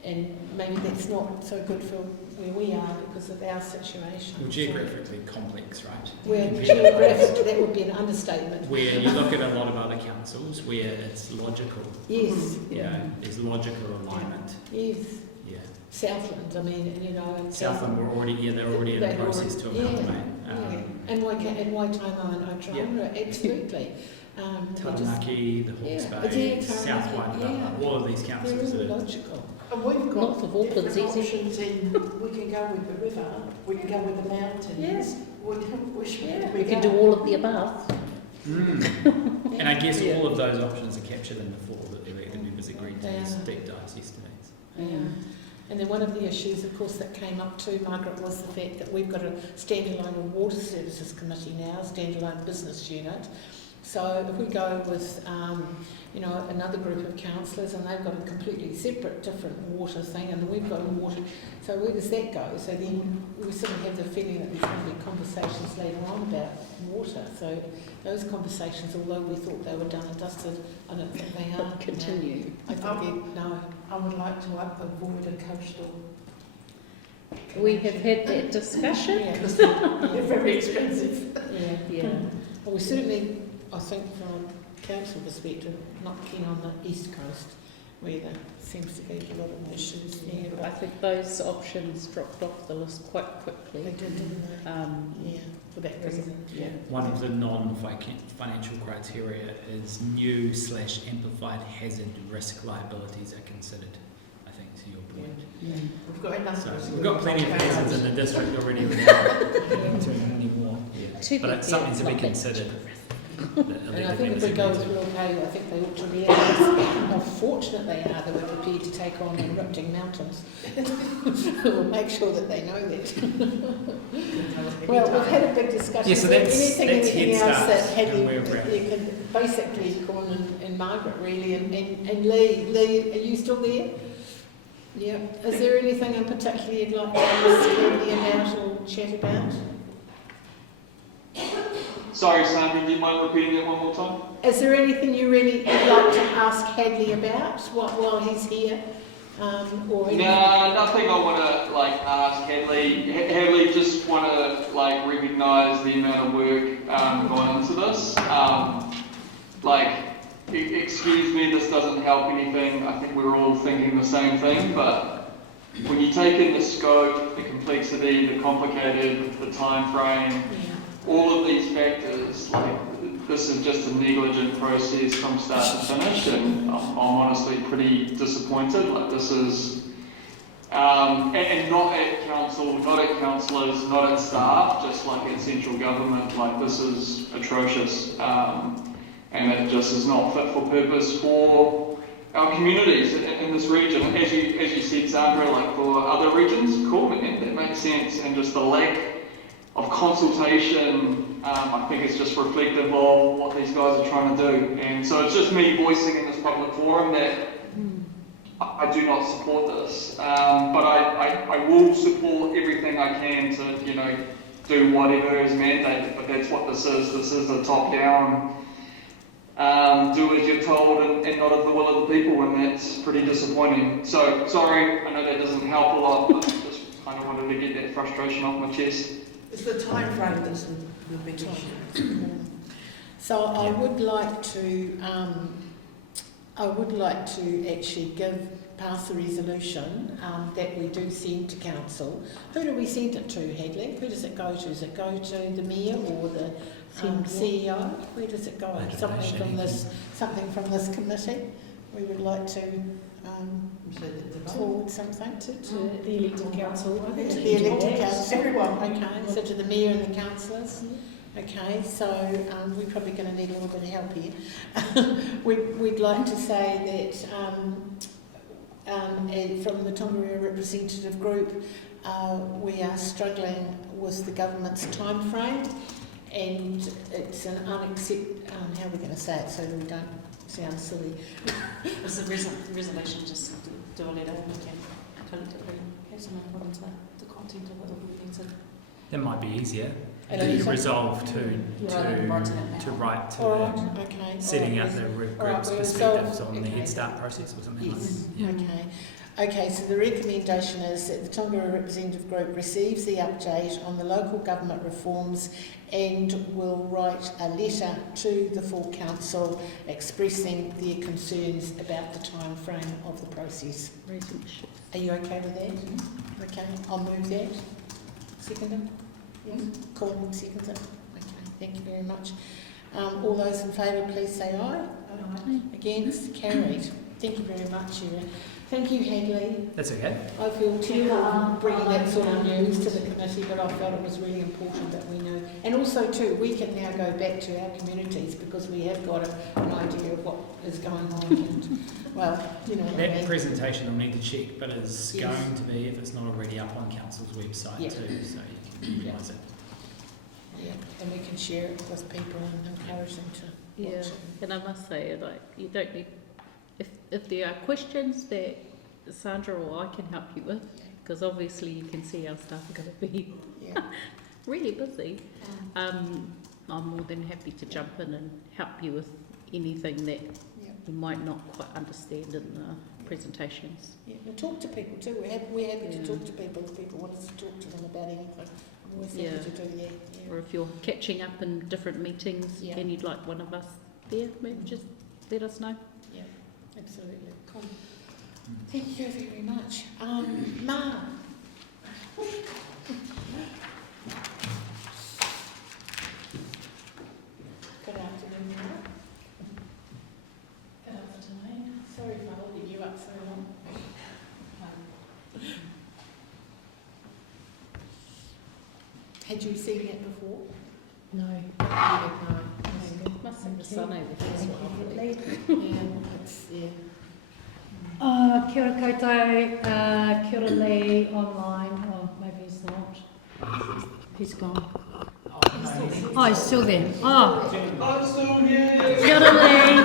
And maybe that's not so good for where we are because of our situation. Well, geographically complex, right? Where Compared to geographic, that would be an understatement. where you look at a lot of other councils where it's logical, Yes, you know, there's logical alignment. yes. Yeah. Southland, I mean, you know. and Southland were already, they're already in the They'd process to already- amalgamate. Yeah. And Waitomo and Otaronga, absolutely. They just- Taranaki, the Hawke's Yeah, Bay, yeah, South Taranaki, Waikato, all of these councils they're all that are, logical. And we've got North of Auckland's different easy. options in, we can go with the river, we can go with the mountains. Yes. Which way do We we can go? do all of the above. And I guess Yeah. all of those options are captured in the four that the elected members agreed to as Yeah. deep dives estimates. Yeah. And then one of the issues, of course, that came up too, Margaret, was the fact that we've got a standalone water services committee now, a standalone business unit. So if we go with, another group of councillors and they've got a completely separate, different water thing, and we've got a water, so where does that go? So then we sort of have the feeling that there's going to be conversations later on about water. So those conversations, although we thought they were done and dusted, I don't think they are. Continue. I think no. I would like to avoid a coastal. We have had that discussion. Yeah. They're very expensive. Yeah. Yeah. Well, we certainly, I think from a council perspective, not keen on the east coast, where there seems to be a lot of issues there. I But think those options dropped off the list quite they quickly. did, didn't they? Yeah, for that reason. Yeah. One of the non-financial criteria is new/amplified hazard risk liabilities are considered, I think, to your point. We've got enough. So we've got plenty of hazards in the district already without getting to any more. Yeah. But it's something to be considered. And I think if we go with Real Pay, I think they ought to realise how fortunate they are that we're prepared to take on erupting mountains. We'll make sure that they know that. Well, we've had a big discussion. Yeah, so Is there that's anything Head else Start that had and where we're at. you can basically Corn and Margaret really and Lee. Lee, are you still there? Yeah. Is there anything in particular you'd like to speak about or chat about? Sorry, Sandra, do you mind repeating that one more time? Is there anything you really would like to ask Hadley about while he's here? Or anything? Nah, nothing I want to ask Hadley. Hadley, just want to recognise the amount of work gone into this. Excuse me, this doesn't help anything. I think we're all thinking the same thing, but when you take in the scope, the complexity, the complicated, the time frame, all of these factors, this is just a negligent process from start to finish, and I'm honestly pretty disappointed. This is, and not at council, not at councillors, not at staff, just at central government. This is atrocious, and it just is not fit for purpose for our communities in this region. As you said, Sandra, for other regions, cool, man, that makes sense, and just the lack of consultation, I think it's just reflective of what these guys are trying to do. And so it's just me voicing in this public forum that I do not support this. But I will support everything I can to, do whatever is mandated. But that's what this is. This is a top-down, do as you're told and not of the will of the people, and that's pretty disappointing. So, sorry, I know that doesn't help a lot, but I just kind of wanted to get that frustration off my chest. It's the time frame that's the big issue. So I would like to actually pass the resolution that we do send to council. Who do we send it to, Hadley? Who does it go to? Does it go to the mayor or the CEO? Where does it go? Something from this committee. We would like to forward something To the elected council. I think to the elected council. Everyone. Okay, so to the mayor and the councillors. Okay, so we're probably going to need a little bit of help here. We'd like to say that from the Tongariro representative group, we are struggling with the government's time frame, and it's an unacceptable. How are we going to say it so that we don't sound silly? It's a resolution, just do a letter and we can collectively have some input into the content of what we're being said. That might be easier. And You resolve to write to okay. setting out the group's perspectives on the Head Start process or something like that. Okay, so the recommendation is that the Tongariro representative group receives the update on the local government reforms and will write a letter to the full council expressing their concerns about the time frame of the process. Are you okay with that? Okay, I'll move that. Second it? Yes. Colin seconds it. Okay, thank you very much. All those in favour, please say aye. Aye. Against? Carried. Thank you very much, Sheila. Thank you, Hadley. That's okay. I feel terrible bringing that sort of news to the committee, but I felt it was really important that we know. And also, too, we can now go back to our communities because we have got an idea of what is going on. And, well, you know what I mean. That presentation I'll need to check, but it's going to be, if it's not already up on council's website too, so you can utilise it. Yeah, and we can share it with people and encourage them to watch it. And I must say, you don't need. If there are questions that Sandra or I can help you with, because obviously you can see our staff are going to be really busy, I'm more than happy to jump in and help you with anything that you might not quite understand in the presentations. Yeah, and talk to people too. We're happy to talk to people if people want us to talk to them about anything. I'm always happy to do that. Yeah. Or if you're catching up in different meetings and you'd like one of us there, maybe just let us know. Yeah, absolutely. Cool. Thank you very much. Ma. Good afternoon, Ma. Good afternoon. Sorry for holding you up so long. Had you seen that before? No. Must have the sun over here. Kia ora koutou, kia ora Lee online, maybe he's not. He's gone. Oh, he's still there. Oh. I'm still here. Kia ora Lee.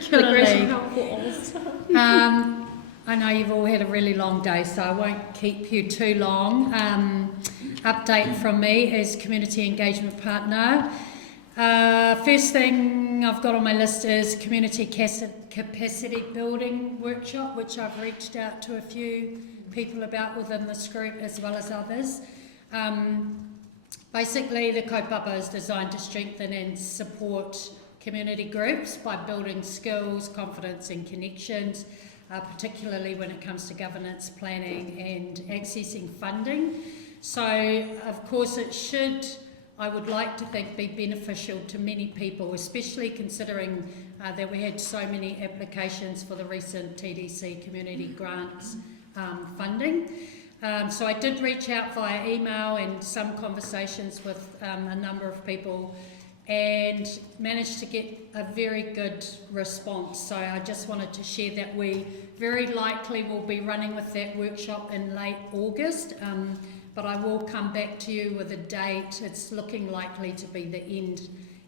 Kia ora Lee. I know you've all had a really long day, so I won't keep you too long. update from me as Community Engagement Partner. First thing I've got on my list is Community Capacity Building Workshop, which I've reached out to a few people about within this group as well as others. Basically, the kaupapa is designed to strengthen and support community groups by building skills, confidence and connections, particularly when it comes to governance, planning and accessing funding. So, of course, it should, I would like to think, be beneficial to many people, especially considering that we had so many applications for the recent TDC community grants funding. So I did reach out via email and some conversations with a number of people and managed to get a very good response. So I just wanted to share that we very likely will be running with that workshop in late August, but I will come back to you with a date. It's looking likely to be the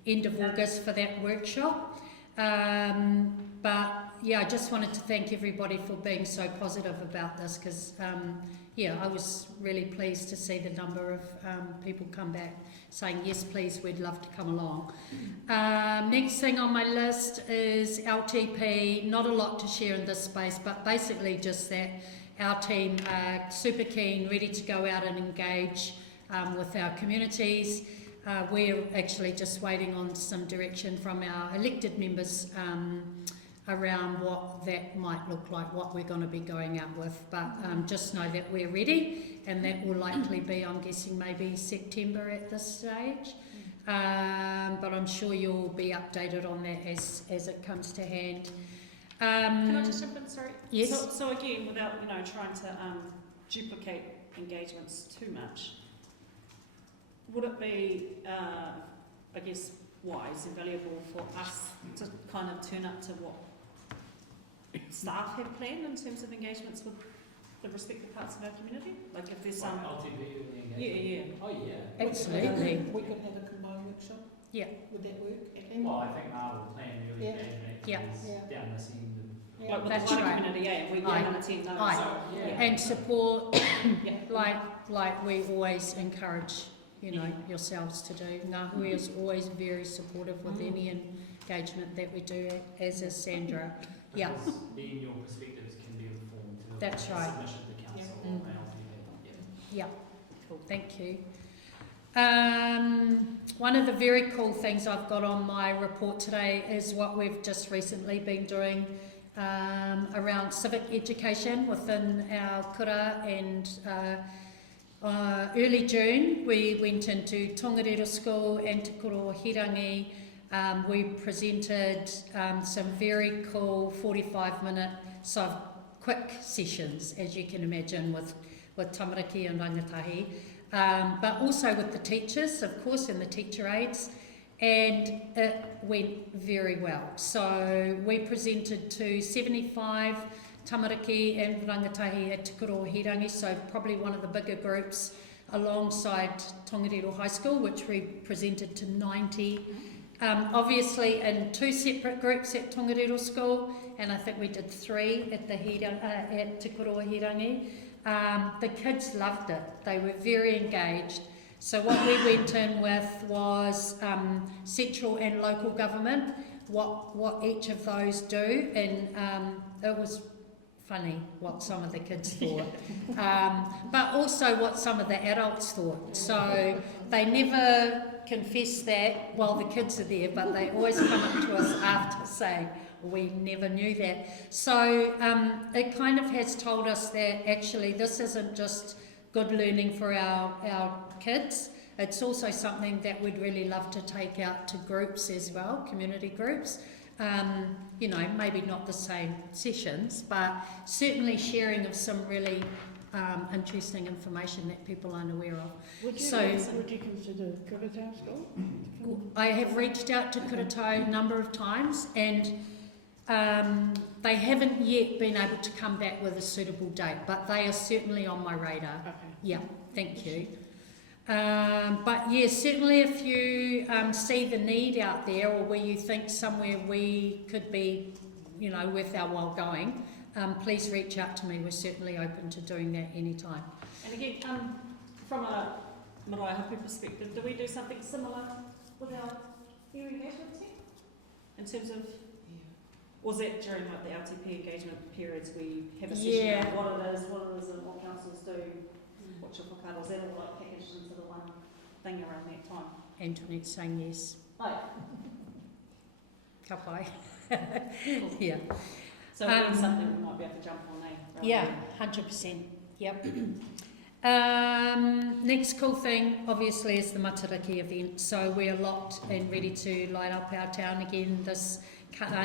end of August for that workshop. But yeah, I just wanted to thank everybody for being so positive about this, because yeah, I was really pleased to see the number of people come back saying, yes, please, we'd love to come along. Next thing on my list is LTP. Not a lot to share in this space, but basically just that our team are super keen, ready to go out and engage with our communities. We're actually just waiting on some direction from our elected members around what that might look like, what we're going to be going out with, but just know that we're ready, and that will likely be, I'm guessing, maybe September at this stage, but I'm sure you'll be updated on that as it comes to hand. Can I just jump in, sorry? Yes. So again, without trying to duplicate engagements too much, would it be, I guess, wise and valuable for us to kind of turn up to what staff have planned in terms of engagements with the respective parts of our community? Like if there's some... LTP engagement? Yeah. Oh, yeah. Absolutely. We could have a combined workshop. Yeah. Would that work? Well, I think I will plan early Yeah. engagement Yeah. activities down this end. Yeah. Like with That's the wider right. community, yeah, we Aye. want to attend those. Aye. Yeah. And support, Yeah. like we always encourage, yourselves to do. Ngahui is always very supportive with any engagement that we do, as is Sandra. Yeah. Because then your perspectives can be informed to That's the right. submission to the council Yeah. or LTP. Yeah, cool. Thank you. One of the very cool things I've got on my report today is what we've just recently been doing around civic education within our kura, and early June we went into Tongariro School and Te Papamārearea Māori. We presented some very cool 45-minute quick sessions, as you can imagine, with tamariki and rangatahi, but also with the teachers, of course, and the teacher aides, and it went very well. So we presented to 75 tamariki and rangatahi at Te Papamārearea Māori, so probably one of the bigger groups alongside Tongariro High School, which we presented to 90. Obviously in two separate groups at Tongariro School, and I think we did 3 at the at Te Papamārearea Māori. The kids loved it. They were very engaged. So what we went in with was central and local government, what each of those do, and it was funny what some of the kids thought, but also what some of the adults thought. So they never confess that while the kids are there, but they always come up to us after saying, we never knew that. So it kind of has told us that actually this isn't just good learning for our kids, it's also something that we'd really love to take out to groups as well, community groups. Maybe not the same sessions, but certainly sharing of some really interesting information that people aren't aware of. Would you consider Kuratau School? I have reached out to Kuratau a number of times, and they haven't yet been able to come back with a suitable date, but they are certainly on my radar. Okay. Yeah, thank you. But yes, certainly if you see the need out there, or where you think somewhere we could be, worth our while going, please reach out to me. We're certainly open to doing that anytime. And again, from a marae hapu perspective, do we do something similar with our iwi engagement team? In terms of, was that during like the LTP engagement periods we have a session about what it is and what councils do, what's your whakaaro, is that all like packaged into the one thing around that time? Antoinette's saying yes. Oh, Ka pai. cool. Yeah. So it's something we might be able to jump on, eh? Rather Yeah, than- 100%. Yep. Next cool thing, obviously, is the Matariki event. So we're locked and ready to light up our town again this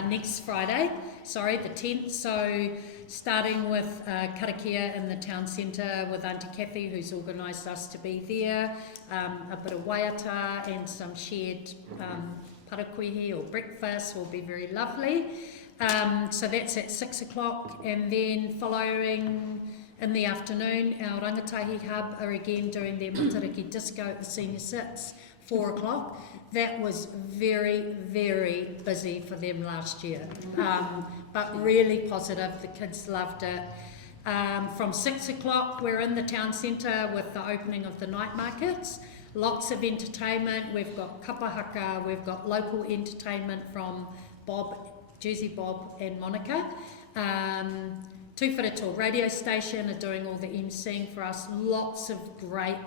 next Friday, the 10th. So starting with karakia in the town centre with Auntie Kathy, who's organised us to be there, a bit of waiata and some shared parakuihi or breakfast will be very lovely. So that's at 6 o'clock, and then following in the afternoon, our rangatahi hub are again doing their Matariki disco at the senior sits, 4 o'clock. That was very, very busy for them last year, but really positive. The kids loved it. From 6 o'clock, we're in the town centre with the opening of the night markets. Lots of entertainment. We've got kapahaka, we've got local entertainment from Jersey Bob and Monica. Tūwhareto radio station are doing all the emceeing for us. Lots of great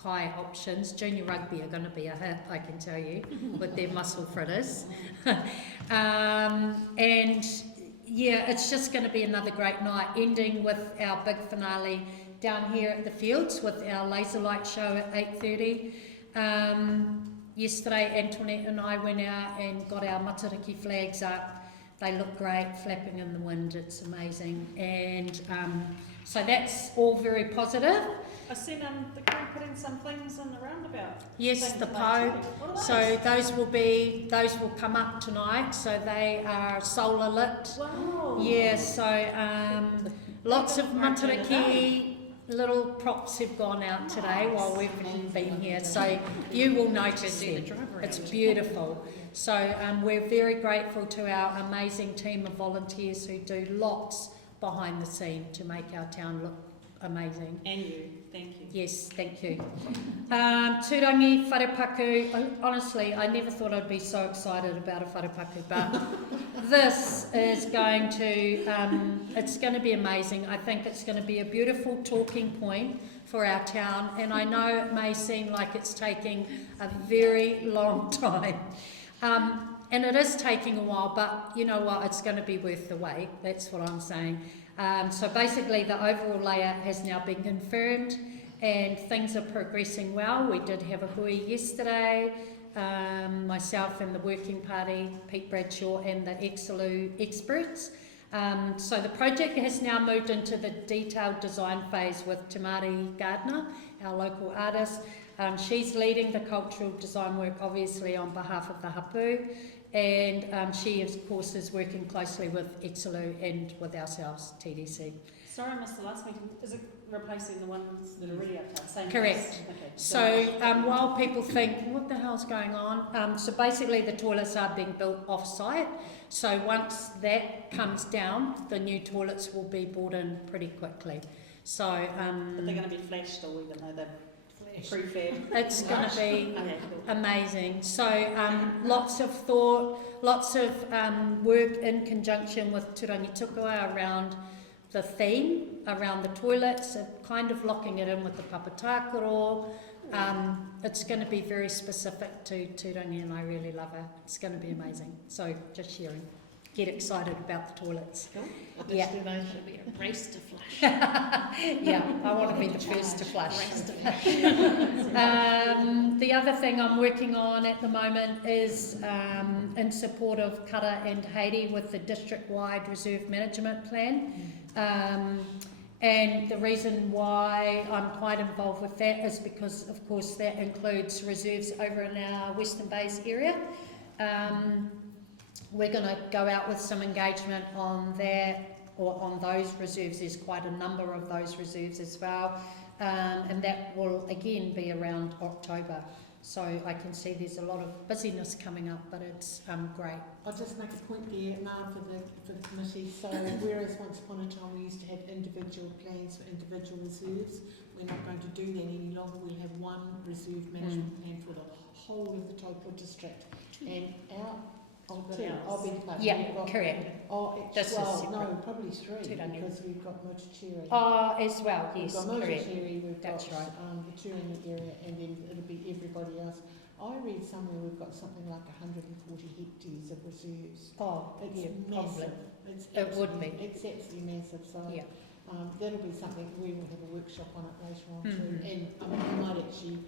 kai options. Junior rugby are going to be a hit, I can tell you, with their muscle fritters. And yeah, it's just going to be another great night, ending with our big finale down here at the Fields with our laser light show at 8:30. Yesterday, Antoinette and I went out and got our Matariki flags up. They look great, flapping in the wind. It's amazing. And so that's all very positive. I've seen the crew put in some things in the roundabout. Yes, Things the like PO. that. What are So those will come up tonight. So they are solar lit. Wow. Yeah, so lots of Matariki little props have gone out today while we've been here. So you will notice them. It's beautiful. So we're very grateful to our amazing team of volunteers who do lots behind the scene to make our town look amazing. And you, thank you. Yes, thank you. Turangi, wharepaku. Honestly, I never thought I'd be so excited about a wharepaku, but this is going to, it's going to be amazing. I think it's going to be a beautiful talking point for our town, and I know it may seem like it's taking a very long time. And it is taking a while, but you know what, it's going to be worth the wait. That's what I'm saying. So basically the overall layout has now been confirmed and things are progressing well. We did have a hui yesterday, myself and the working party, Pete Bradshaw and the Exelu experts. So the project has now moved into the detailed design phase with Tamari Gardner, our local artist. She's leading the cultural design work, obviously, on behalf of the hapu, and she, of course, is working closely with Exelu and with ourselves, TDC. Sorry I missed the last meeting. Is it replacing the ones that are already up there? Same Correct. place? Okay. So while people think, what the hell's going on? So basically the toilets are being built off-site. So once that comes down, the new toilets will be brought in pretty quickly. So but they're going to be flashed or even though they're prefab? It's going to be Okay, cool. amazing. So lots of thought, lots of work in conjunction with Turangi-Tukua around the theme, around the toilets, kind of locking it in with the papatakaro. It's going to be very specific to Turangi and I really love it. It's going to be amazing. So just sharing. Get excited about the toilets. Cool. Yeah. Should be a race to flush. Yeah, I want to be the first to flush. The other thing I'm working on at the moment is in support of Kara and Haiti with the district-wide reserve management plan. And the reason why I'm quite involved with that is because, of course, that includes reserves over in our Western Bays area. We're going to go out with some engagement on that, or on those reserves. There's quite a number of those reserves as well. and that will again be around October. So I can see there's a lot of busyness coming up, but it's great. I'll just make a point there now for the committee. So whereas once upon a time we used to have individual plans for individual reserves, we're not going to do that any longer. We'll have one reserve management plan for the whole of the Taupō district. And I'll be the part. Yeah, correct. This is no, separate. probably three, Turangi. because we've got Motuchiri. As well, yes, We've got correct. Motuchiri, we've That's got right. the Turangi area, and then it'll be everybody else. I read somewhere we've got something like 140 hectares of reserves. Oh, It's yeah, massive. probably. It's It would be. It's absolutely massive. So Yeah. that'll be something we will have a workshop on it later on too. Mhm. And I mean, it might actually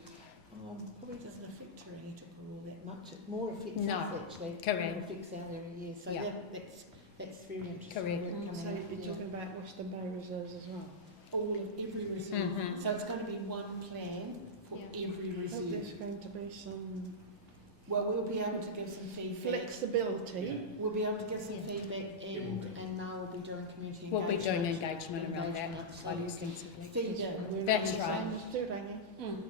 probably doesn't affect Turangi all that much. It more affects No, us actually. correct. It affects our area. Yeah. So Yeah. that's very interesting. Correct. work coming So up, you're yeah. talking about Western Bay reserves as well? All of every reserve. Mhm. So it's going to be one plan for every I hope there's reserve. going to be some Well, we'll be able to give some feedback. flexibility. We'll be able to give some Yeah. feedback, and now we'll be doing community We'll be doing engagement. engagement around that So quite you can extensively. feed in. We're That's really right. saying- Turangi.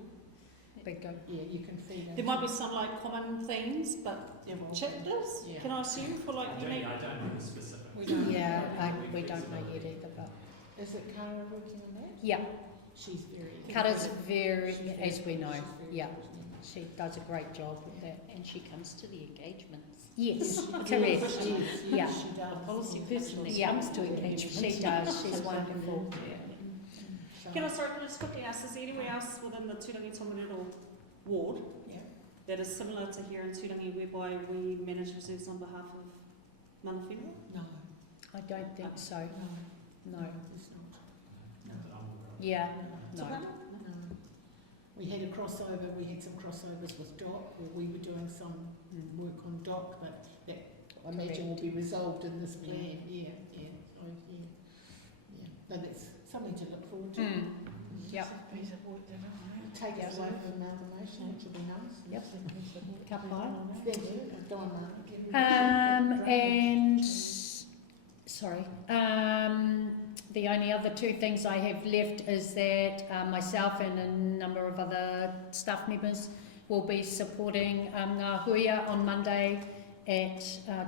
Big go. Yeah, you can feed in. There might be some like common themes, but There will be. chapters, Yeah. can I assume, for like unique? I don't know the specifics. We don't Yeah, we don't know yet either, but Is it Cara working on that? yeah, She's very. Kara's very, She's very as we good. know, She's very yeah, good, yeah. she does a great job with that. And she comes to the engagements. Yes, correct. Yes, Yeah. she does. A policy person that Yeah. comes to engagements. She does, she's wonderful. So- Can I just quickly ask, is there anywhere else within the Turangi-Tongariro ward Yeah. that is similar to here in Turangi, whereby we manage reserves on behalf of mana whenua? No, I don't think so, no, no. it's not. Yeah, no. No. We had a crossover, we had some crossovers with DOC, where we were doing some work on DOC, but that I imagine will be resolved in this plan. Yeah, so, yeah. But it's something to look forward to. Mm. Yep. It's a piece of work that I Take us away from amalgamation, which will be nice. Yep. have. Cup pie. Thank you. Go on, Mark. And sorry, the only other two things I have left is that myself and a number of other staff members will be supporting Ngā Huia on Monday at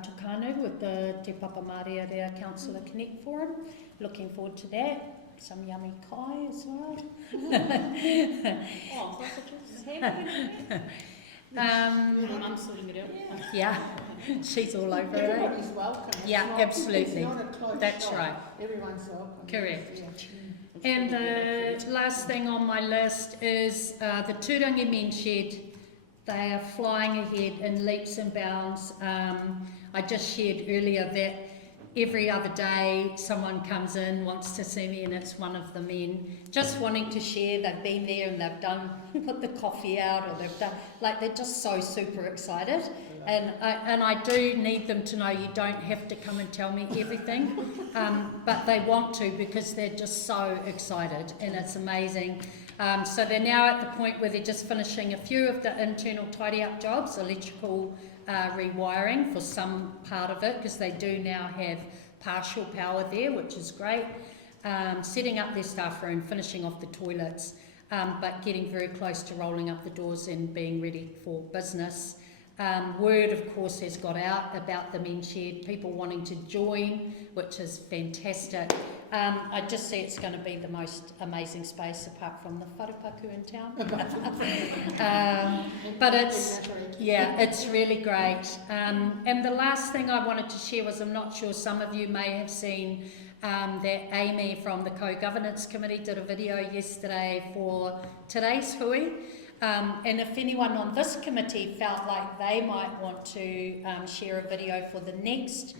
Tukanu with the Te Papamārearea Councillor Connect Forum. Looking forward to that. Some yummy kai as well. Oh, sausages, ham, Um, I'm sorting it out. yeah, she's all over it. Everybody's welcome. It's Yeah, not- absolutely. It's not a closed That's shop. right. Everyone's welcome. Correct. Yeah. And the last thing on my list is the Turangi Men Shed. They are flying ahead in leaps and bounds. I just shared earlier that every other day someone comes in, wants to see me, and it's one of the men just wanting to share. They've been there and they've put the coffee out, or they've done, like, they're just so super excited. And I do need them to know you don't have to come and tell me everything, but they want to because they're just so excited, and it's amazing. So they're now at the point where they're just finishing a few of the internal tidy up jobs, electrical rewiring for some part of it, because they do now have partial power there, which is great. Setting up their staff room, finishing off the toilets, but getting very close to rolling up the doors and being ready for business. Word, of course, has got out about the men's shed, people wanting to join, which is fantastic. I just see it's going to be the most amazing space apart from the wharepaku in town. But it's really great. And the last thing I wanted to share was, I'm not sure, some of you may have seen that Amy from the Co-Governance Committee did a video yesterday for today's hui. And if anyone on this committee felt like they might want to share a video for the next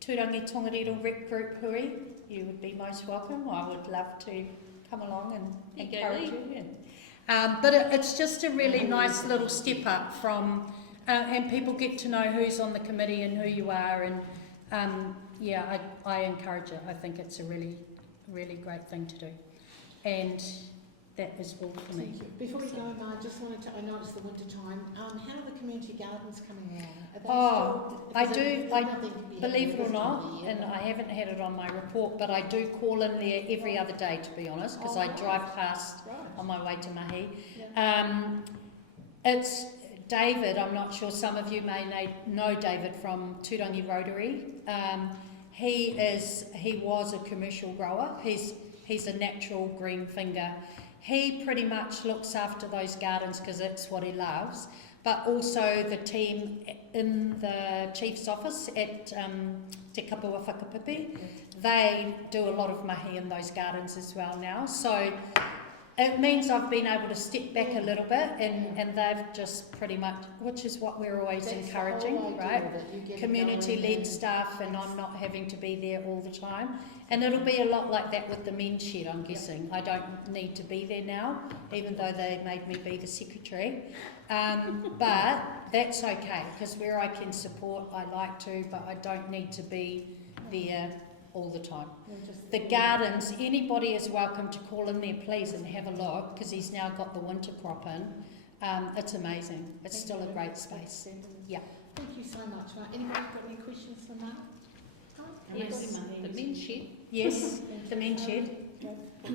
Turangi-Tongariro Rep Group hui, you would be most welcome. I would love to come along and encourage you. But it's just a really nice little step up from, and people get to know who's on the committee and who you are, and I encourage it. I think it's a really, really great thing to do. And that is all for me. Thank you. Before we go, I just wanted to, I know it's the winter time, how are the community gardens coming along? Are they still, I is do, there's nothing to be had believe it or this time not, of the year, and but- I haven't had it on my report, but I do call in there every other day, to be honest, because I drive past Right. on my way to Mahi. Yeah. It's David, I'm not sure, some of you may know David from Turangi Rotary. He was a commercial grower. He's a natural green finger. He pretty much looks after those gardens because it's what he loves, but also the team in the chief's office at Te Kapua Whakapipi, they do a lot of mahi in those gardens as well now. So it means I've been able to step back a little bit and they've just pretty much, which is what we're always That's the encouraging, whole idea right? of it. You get it Community-led going and- stuff, and I'm not having to be there all the time. And it'll be a lot like that with the men's shed, I'm guessing. I don't need to be there now, even though they made me be the secretary. But that's okay, because where I can support, I like to, but I don't need to be there all the time. The gardens, anybody is welcome to call in there, please, and have a look, because he's now got the winter crop in. It's amazing. It's still a great space. Yeah. Thank you so much. Right. Anybody got any questions for Mark? Yes, the men's shed. Yes, the men's shed.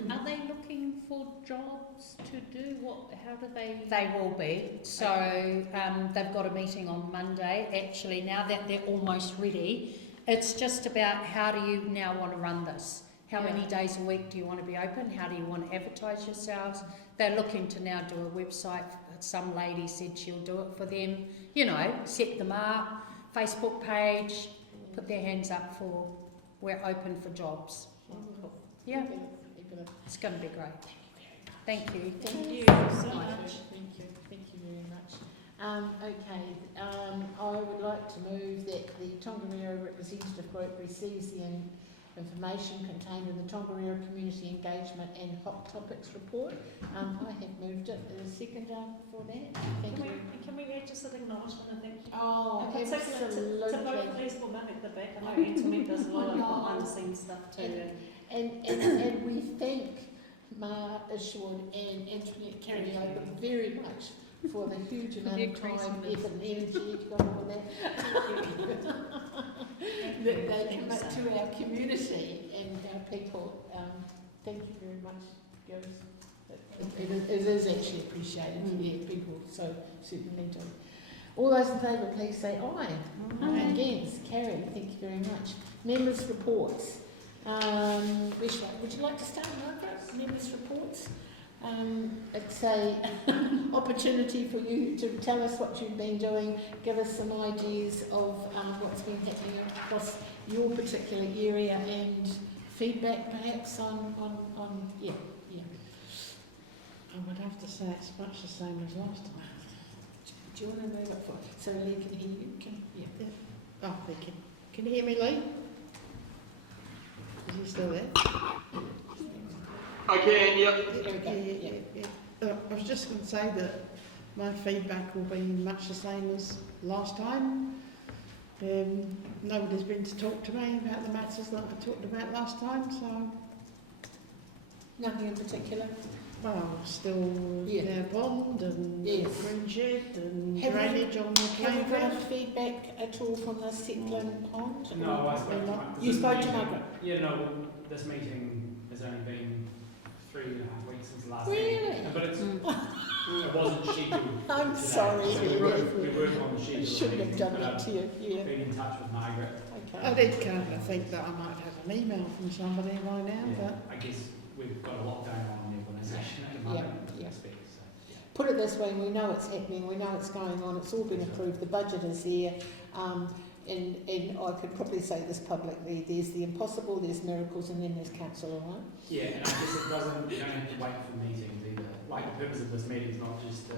Are they looking for jobs to do? How do they? They will be. So they've got a meeting on Monday. Actually, now that they're almost ready, it's just about how do you now want to run this? How many days a week do you want to be open? How do you want to advertise yourselves? They're looking to now do a website. Some lady said she'll do it for them. You know, set them up, Facebook page, put their hands up for we're open for jobs. Yeah, it's going to be great. Thank you. Thank you so much. Thank you very much. I would like to move that the Tongariro representative group receives the information contained in the Tongariro Community Engagement and Hot Topics report. I have moved it. Is a second for that? Thank you. Can we add just an acknowledgement and thank you? Oh, In particular to both these women at the back. I know Antoinette does a lot of behind the scenes stuff too. And we thank Ma Ishwood and Antoinette Carrier very much for the huge amount of time, effort and energy to go on that. that they commit to our community and our people. Thank you very much, girls. It is actually appreciated. Yeah, people so certainly do. All those in favour, please say aye. Against, carried. Thank you very much. Members' reports. Would you like to start, Margaret? Members' reports. It's a opportunity for you to tell us what you've been doing, give us some ideas of what's been happening across your particular area and feedback perhaps on yeah. I would have to say it's much the same as last time. Do you want to move it for so Lee can hear you? Oh, thank you. Can you hear me, Lee? Is he still there? I can, yep. I was just going to say that my feedback will be much the same as last time. Nobody's been to talk to me about the matters that I talked about last time, so... Nothing in particular? Well, still their pond and green shed and drainage on the Have you got playground. any feedback at all from the Settling Pond? No, I spoke to Margaret. You spoke to Margaret? Yeah, no, this meeting has only been 3.5 weeks since the last Really? meeting. But it wasn't scheduled. I'm today. sorry. So we worked on the schedule. I shouldn't have done that to you. Yeah. Been in touch with Margaret. Okay. I did kind of think that I might have an email from somebody by now, but... I guess we've got a lot going on in the organisation at the moment. Yeah. So, Put it this way, we know it's happening, we know it's going on, it's all been approved, the budget is there, and I could probably say this publicly, there's the impossible, there's miracles, and then there's council, all right? Yeah, and I guess it doesn't, you don't have to wait for meetings either. Like, the purpose of this meeting is not just to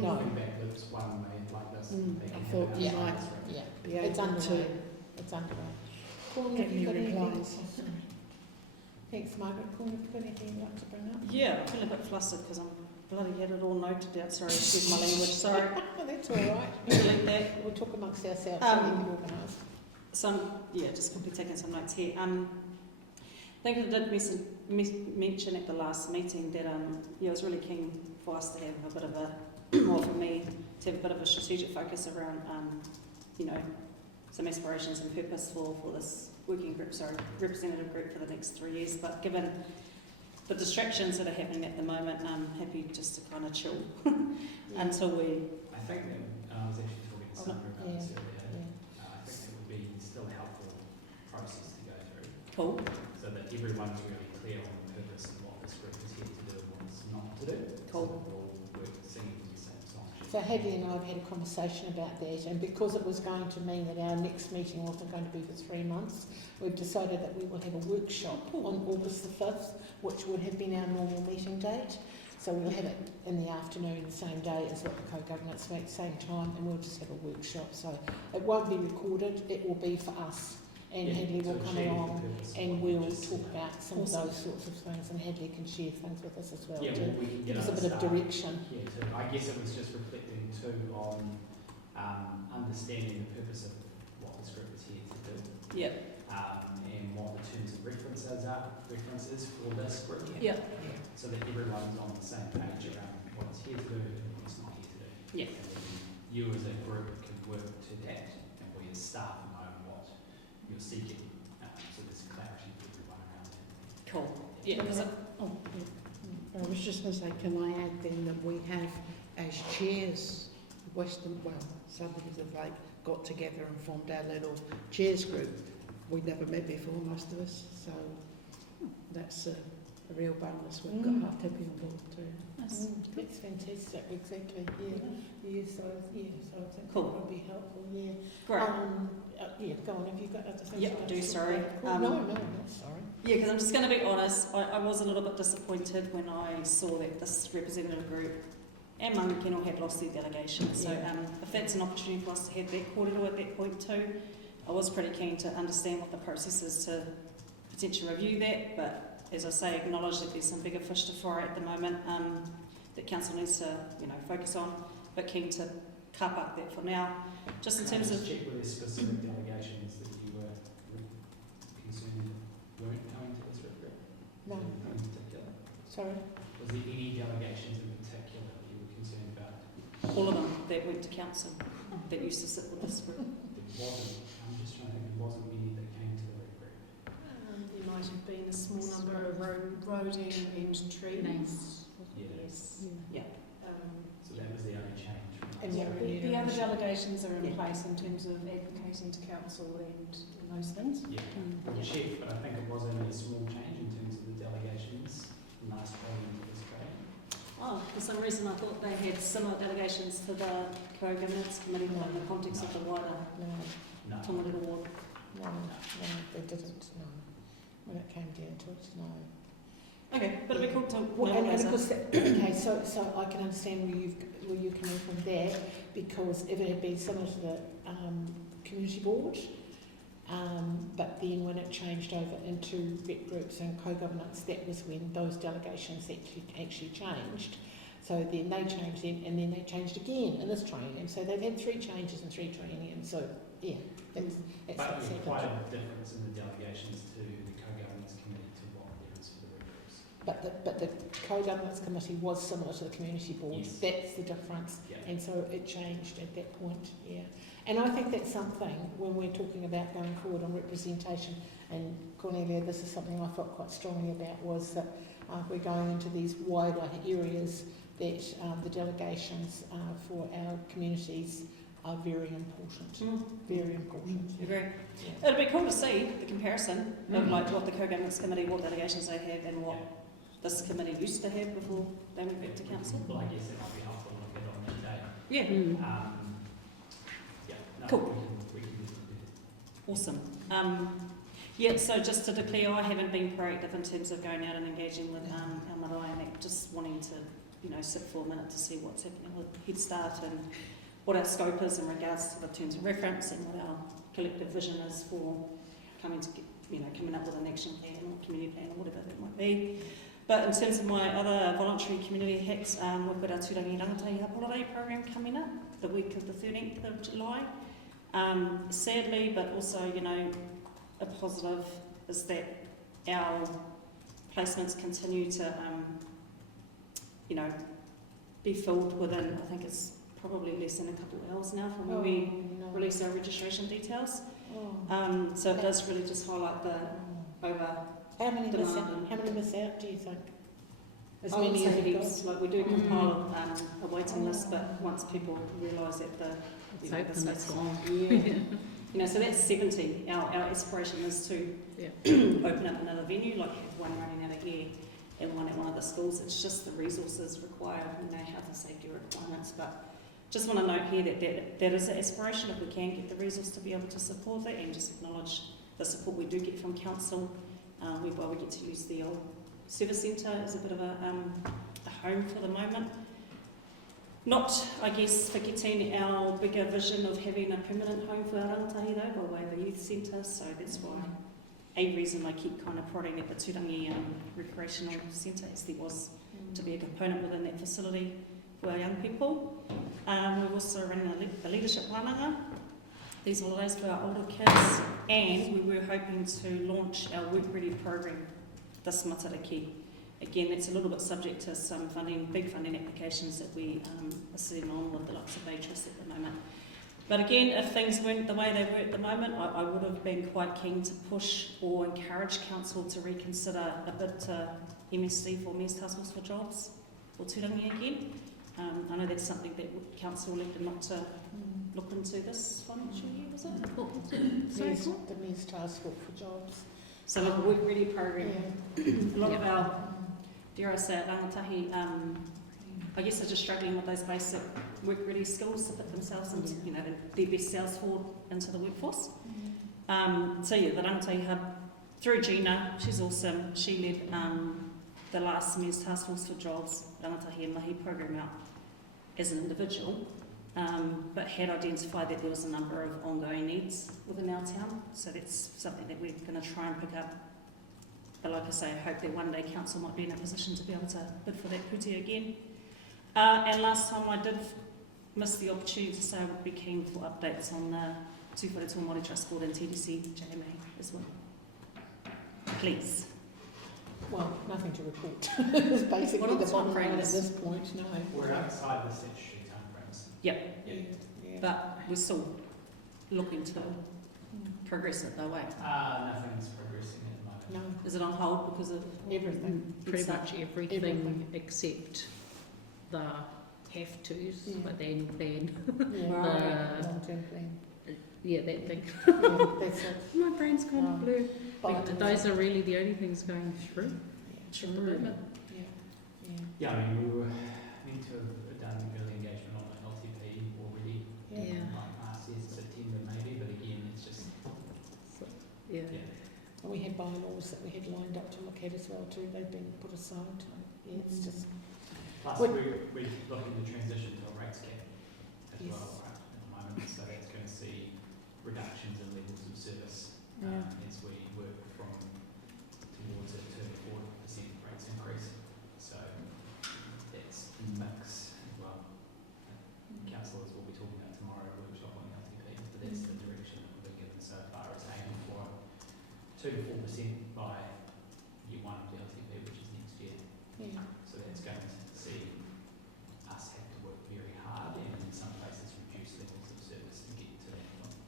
No. feedback loops one way like this. They can I thought have you it might outside. Yeah, be it's able underway, to it's underway. Paul, get have you me got anything? replies. Oh, sorry. Thanks, Margaret. Paul, have you got anything you'd like to bring up? Yeah, I feel a bit flustered because I'm bloody had it all noted down. Sorry, excuse my language. Sorry. Oh, that's all right. Delete that. We'll talk amongst ourselves so we can organise. Just going to be taking some notes here. I think I did mention at the last meeting that I was really keen for us to have a bit of a, or for me to have a bit of a strategic focus around, some aspirations and purpose for this representative group for the next 3 years. But given the distractions that are happening at the moment, I'm happy just to kind of chill until we. I think that I was actually talking to Sandra about this earlier. I think it would be still a helpful process to go through. Cool. So that everyone's really clear on the purpose and what this group is here to do and what it's not to do. Cool. So we'll work singing the same song. So Hadley and I have had a conversation about that, and because it was going to mean that our next meeting wasn't going to be for 3 months, we've decided that we will have a workshop on August the 5th, which would have been our normal meeting date. So we'll have it in the afternoon, the same day as what the co-governance meet, same time, and we'll just have a workshop. So it won't be recorded, it will be for us, and Hadley will come along and we'll talk about some of those sorts of things, and Hadley can share things with us as well Yeah, to well, we can give us a bit of direction. Yeah, I guess it was just reflecting too on understanding the purpose of what this group is here to do. Yep. And what the terms of references for this group. Yep. So that everyone's on the same page around what it's here to do and what it's not here to do. Yeah. And then you as a group can work to that, and we as staff know what you're seeking. So there's clarity for everyone around that. Cool. Yeah. I was just going to say, can I add then that we have, as chairs, somebody that got together and formed our little chairs group. We'd never met before, most of us, so that's a real bonus. We've got half Tippy on board too. Nice. That's fantastic, exactly, yeah. So I think Cool. that would be helpful, yeah. Great. Go on, have you got other things? Yep, you'd I do, like to talk sorry. about? No, not sorry. Yeah, because I'm just going to be honest, I was a little bit disappointed when I saw that this representative group and Mangakino had lost their delegation. So if that's an opportunity for us to have that korero at that point too, I was pretty keen to understand what the process is to potentially review that, but as I say, acknowledge that there's some bigger fish to fry at the moment that council needs to focus on, but keen to car park that for now. Just in terms of... check with the specific delegations that you were concerned weren't coming to this group? No. In particular? Sorry? Was there any delegations in particular that you were concerned about? All of them that went to council that used to sit with this group. There wasn't, I'm just trying to think, there wasn't many that came to the red group. There might have been a small number of roading and trees. Yes. Yeah. So that was the only change. And Yeah, what the other delegations are in Yeah. place in terms of advocating to council and those things. Yeah, we'll check, but I think it was only a small change in terms of the delegations last parliament was great. Oh, for some reason I thought they had similar delegations to the co-governance committee in the context of the wider No. Tongariro ward. No, they didn't, no. When it came down to it, no. Okay, but it'd be cool to Well, and mobilise of it. course, okay, so I can understand where you're coming from there, because if it had been similar to the community board, but then when it changed over into rep groups and co-governance, that was when those delegations actually changed. So then they changed then, and then they changed again in this triennium. So they've had 3 changes in 3 trienniums. So yeah, that's But what's there's quite happened. a difference in the delegations to the co-governance committee to what there is for the red groups. But the co-governance committee was similar to the community board. Yes. That's the difference. Yeah. And so it changed at that point, yeah. And I think that's something when we're talking about going forward on representation, and Cornelia, this is something I felt quite strongly about, was that we're going into these wider areas that the delegations for our communities are very important. Very important. Agree. Yeah. It'd be cool to see the comparison of like what the co-governance committee, what delegations they have, and what this committee used to have before they went back to council. Well, I guess it might be helpful to look at on that day. Yeah. No, Cool. we can do Awesome. So just to declare, I haven't been proactive in terms of going out and engaging with our marae, and just wanting to, sit for a minute to see what's happening with Head Start and what our scope is in regards to the terms of reference and what our collective vision is for coming up with an action plan or community plan or whatever that might be. But in terms of my other voluntary community hacks, we've got our Turangi-Tongariro holiday program coming up the week of the 13th of July. Sadly, but also, a positive, is that our placements continue to, you know, be filled within, I think it's probably less than a couple of hours now from when we release our registration details. So it does really just highlight the over How many miss demand. out? How many miss out? Do you think? As I would many say as you've got? heaps. Like we do compile a waiting list, but once people realise that the It's you know, open, the it's space, long. you know, so that's 70. Our aspiration is to open up another venue, like have one running out of here and one at one of the schools. It's just the resources required, you know, health and safety requirements. But just want to note here that is an aspiration if we can get the resource to be able to support it, and just acknowledge the support we do get from council, whereby we get to use the old service centre as a bit of a home for the moment. Not, I guess, forgetting our bigger vision of having a permanent home for our rangatahi though, by way of a youth centre, so that's why a reason I keep kind of prodding at the Turangi recreational centre, as there was to be a component within that facility for our young people. We're also running a leadership wānanga these holidays for our older kids, and we were hoping to launch our Work Ready program this matariki. Again, that's a little bit subject to some funding, big funding applications that we are sitting on with the likes of Beatrice at the moment. But again, if things weren't the way they were at the moment, I would have been quite keen to push or encourage council to reconsider a bit to MSD for Mayor's Task Force for Jobs for Turangi again. I know that's something that council elected not to look into this financial year, was it? The Mayor's Task Force for Jobs. So like a Work Ready program. A lot of our, dare I say it, rangatahi, I guess they're just struggling with those basic work ready skills to put themselves into, you know, their best selves forward into the workforce. So yeah, the Rangatahi Hub, through Gina, she's awesome. She led the last Mayor's Task Force for Jobs Rangatahi and Mahi program out as an individual, but had identified that there was a number of ongoing needs within our town. So that's something that we're going to try and pick up. But like I say, I hope that one day council might be in a position to be able to bid for that puti again. And last time I did miss the opportunity to say I would be keen for updates on the Tūwhare Māori Trust Board and TDC JMA as well. Please. Well, nothing to report. It's basically What are the the bottom line at timeframes? this point, no. We're outside the statutory timeframes. Yep. Yeah. But we're still looking to progress it though, eh? Nothing's progressing at the moment. No, Is it on hold because of everything. Pretty It's much everything, everything. except the have tos, Yeah. but then Yeah, Right. long-term plan. yeah, that thing. Yeah, that's it. My brain's kind Oh. of blue. But But those are really the only things going through. at the moment? Yeah. Yeah, I mean, we were meant to have done early engagement on the LTP already, Yeah. like last year, September maybe, but again, it's just, So, yeah. And we had bylaws that we had lined up to look at as well too. They've been put aside. Yeah, it's just plus Would- we're looking to transition to a rates cap as Yes. well, right, at the moment, so that's going to see reductions in levels of service Yeah. as we work from towards a 2 to 4% rates increase. So that's a mix as well. Councillors will be talking about tomorrow at a workshop on the LTP, but that's the direction that we've been given so far, is aiming for 2 to 4% by year one of the LTP, which is next year. yeah. So that's going to see us have to work very hard and in some places reduce levels of service to get to that point.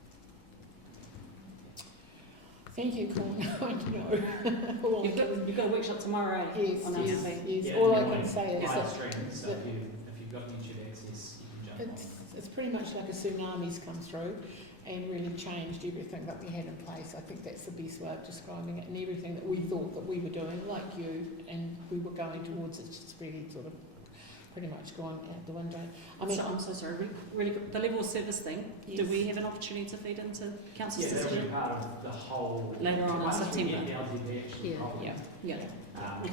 Thank you, Colin. I know. All I You've got a workshop tomorrow Yes, on yes, LTP. yes. All I can say is live that streaming, so that- if you've got YouTube access, you can jump it's pretty much like a tsunami's come through and really changed everything that we had in place. I think that's the best way of describing it, and everything that we thought that we were doing, like you, and we were going towards, it's just really sort of pretty much gone out the window. I mean, So I'm so sorry, really good. The level of service thing, do Yes. we have an opportunity to feed into on. council's Yeah, that'll be decision? part of the whole. Later on in once we September. get the LTP actually Yeah. rolling. Yeah.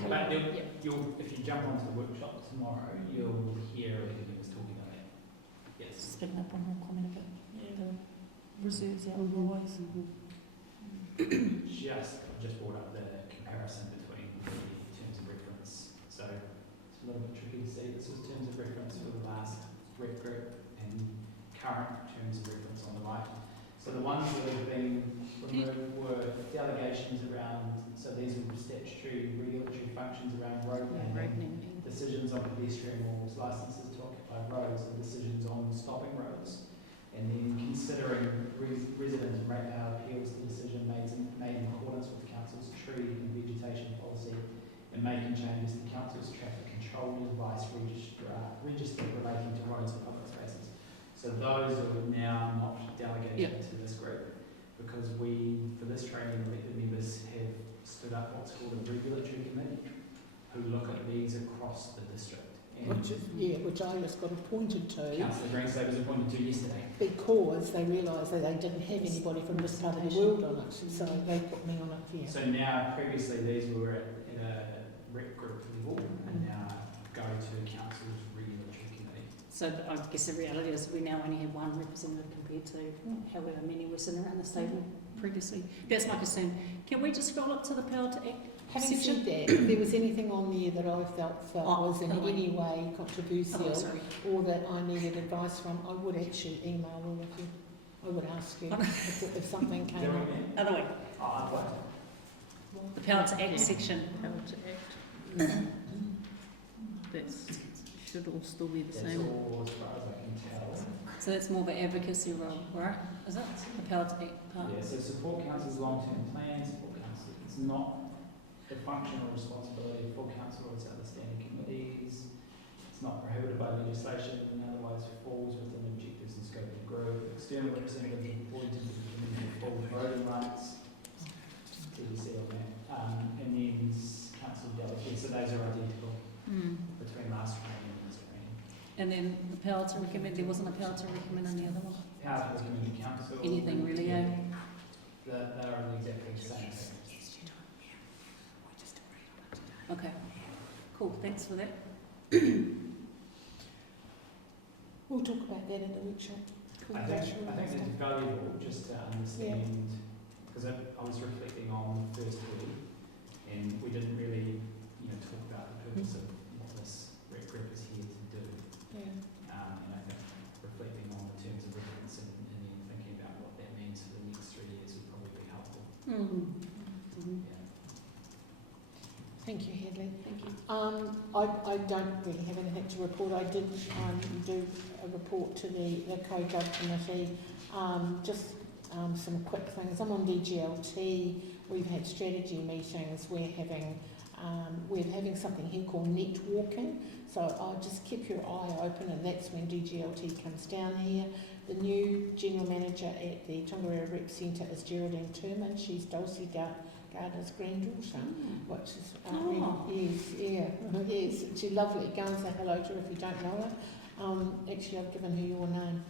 But you'll, if you jump onto the workshop tomorrow, you'll hear everything he was talking about that. Yes. Just picking up on your comment about yeah. the reserves out of always. Just brought up the comparison between the terms of reference. So it's a little bit tricky to see. This was terms of reference for the last rep group and current terms of reference on the right. So So the ones that have been removed were delegations around, so these are statutory regulatory functions around road planning, decisions on pedestrian walls, licences to occupy roads, and decisions on stopping roads. And then considering resident and ratepayer appeals to decision made in accordance with the council's tree and vegetation policy, and making changes to the council's traffic control device register relating to roads and public spaces. So those are now not delegated to this group, because we, for this training, elected members have stood up what's called a regulatory committee, who look at these across the district. And which I just got appointed to. Councillor Greenslade was appointed to yesterday. Because they realised that they didn't have anybody from this part of the world on it, so they put me on it. Yeah. So now, previously these were at a rep group level, and now go to council's regulatory committee. So I guess the reality is we now only have one representative compared to however many were sitting around this table previously. That's my concern. Can we just scroll up to the power to act Having section? said that, if there was anything on there that I felt was in any way controversial or that I needed advice from, I would actually email all of you. I would ask you if something came up. Other way. The power to act section. Power to act. That should all still be the That's same. all as far as I can tell. So that's more of an advocacy role, right? Is it? The power to act part. Yeah, so support council's long-term plans, support council. It's not the function or responsibility of full council or its other standing committees. It's not prohibited by legislation and otherwise falls within objectives and scope of the group. External representatives appointed to the committee with full voting rights. TBC on that. And then council delegates, so those are identical between last training and this training. And then the power to recommend, there wasn't a power to recommend on the other one? Power to recommend to council. Anything really, eh? They are exactly the same thing. Okay. Cool, thanks for that. We'll talk about that in the workshop. I think it's valuable just to understand, because I was reflecting on the first week, and we didn't really, talk about the purpose of what this rec group is here to do. Yeah. And I think reflecting on the terms of reference and then thinking about what that means for the next 3 years would probably be helpful. Yeah. Thank you, Hedley. Thank you. I don't really have anything to report. I did do a report to the Co-Gov Committee. Just some quick things. I'm on DGLT. We've had strategy meetings. We're having something here called net walking. So I'll just keep your eye open, and that's when DGLT comes down here. The new general manager at the Tongariro Rep Centre is Geraldine Turman. She's Dulcie Gardner's granddaughter, which is yes, she's lovely. Go and say hello to her if you don't know her. Actually, I've given her your name.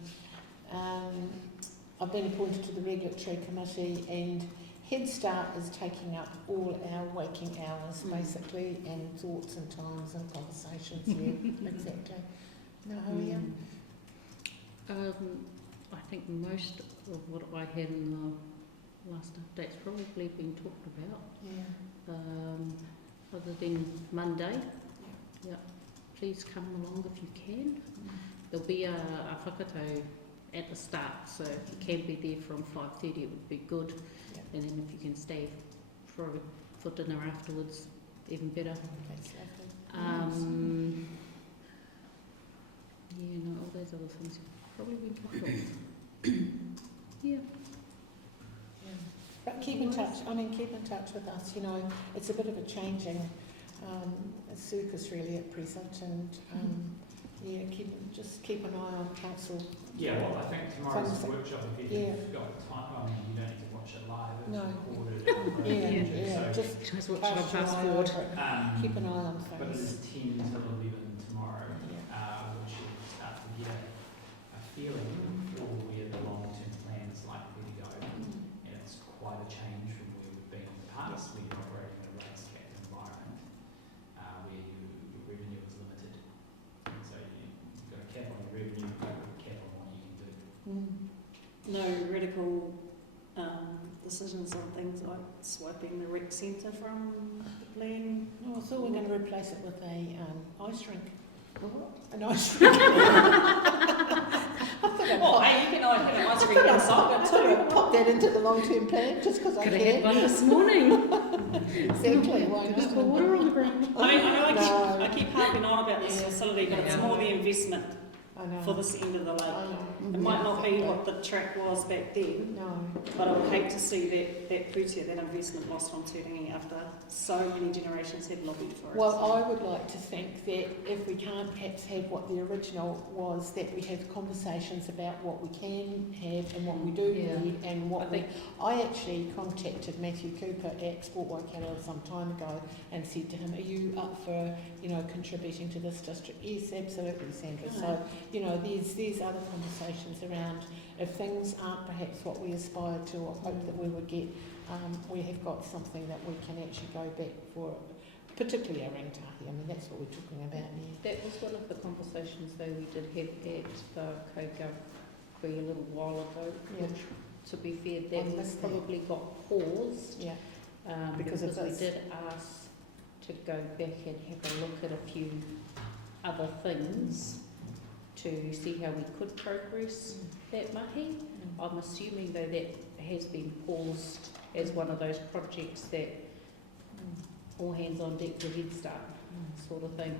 I've been appointed to the regulatory committee, and Head Start is taking up all our waking hours, basically, and thoughts and times and conversations. Yeah, exactly. No, I think most of what I had in the last update's probably been talked about. Yeah. Other than Monday. Yeah. Please come along if you can. There'll be a whakatau at the start, so if you can be there from 5:30, it would be good. Yeah. And then if you can stay for dinner afterwards, even better. That's lovely. All those other things have probably been talked about. Yeah. But keep in touch. Keep in touch with us. It's a bit of a changing circus really at present, and keep an eye on council. Yeah, well, I think tomorrow's workshop, if you've got time, you don't need to watch it live. It's recorded. Just watch it on fast forward. Keep an eye on things. But it is 10 till 11 tomorrow, which you'll start to get a feeling for where the long-term plan is likely to go. And it's quite a change from where we've been in the past, where you're operating in a race-capped environment, where your revenue is limited. And so you've got a cap on your revenue, you've got a cap on what you can do. No radical decisions on things like swiping the rec centre from the plan. No, I thought we were going to replace it with a ice rink. An ice rink. Well, hey, you can I had a advisory I consultant thought I'd too. pop that into the long-term plan just because I Could have had can. one this morning. Exactly, why Just not? put water on the ground. I mean, I know No. I keep harping on about this facility, but it's more the investment I know. for this end of the lake. I know. It might not be what the track was back then, No. but I would hate to see that putia, that investment lost on Turangi after so many generations had lobbied for it. Well, I would like to think that if we can't perhaps have what the original was, that we have conversations about what we can have and what we do Yeah. need and what I think- I actually contacted Matthew Cooper at Sport Waikato some time ago and said to him, are you up for, contributing to this district? Yes, absolutely, Sandra. So, there's other conversations around if things aren't perhaps what we aspired to or hoped that we would get, we have got something that we can actually go back for, particularly our rangatahi. I mean, that's what we're talking about here. That was one of the conversations though we did have at the co-gov a little while ago, Yeah. which, to be fair, I that was missed that. probably got paused Yeah. because Because of we this. did ask to go back and have a look at a few other things to see how we could progress that mahi. I'm assuming though that has been paused as one of those projects that all hands on deck for Head Start sort of thing,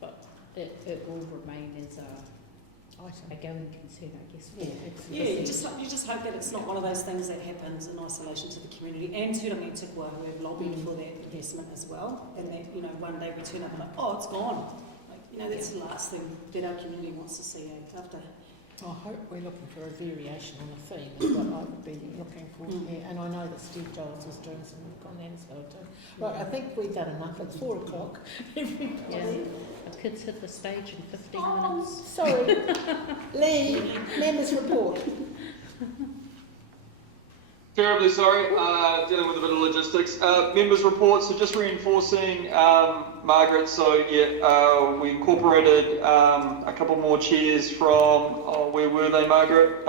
but it will remain as a going concern, I guess. Yeah, Yeah, absolutely. you just hope that it's not one of those things that happens in isolation to the community and Turangi and Tikwa who have lobbied for that investment as well, and that one day we turn up and like, oh, it's gone. That's the last thing that our community wants to see after. I hope we're looking for a variation on the theme is what I would be looking for. Yeah, and I know that Steve Giles was doing some work on that as well too. Right, I think we've done enough. It's 4 o'clock. Everybody. Yeah. The kids hit the stage in 15 minutes. Sorry. Lee, members report. Terribly sorry, dealing with a bit of logistics. Members report, so just reinforcing Margaret, so yeah, we incorporated a couple more chairs from, where were they, Margaret?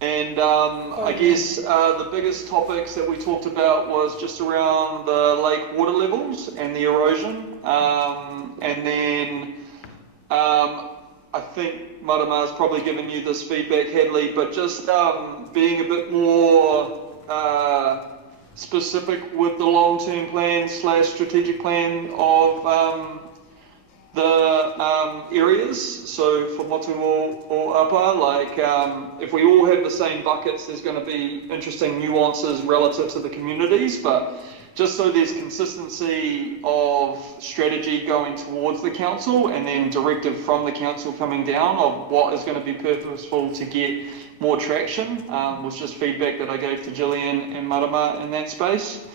And I guess the biggest topics that we talked about was just around the lake water levels and the erosion. And then I think Marama's probably given you this feedback, Hadley, but just being a bit more specific with the long-term plan / strategic plan of the areas. So for Motu or Apa, if we all have the same buckets, there's going to be interesting nuances relative to the communities, but just so there's consistency of strategy going towards the council and then directive from the council coming down of what is going to be purposeful to get more traction, was just feedback that I gave to Gillian and Marama in that space.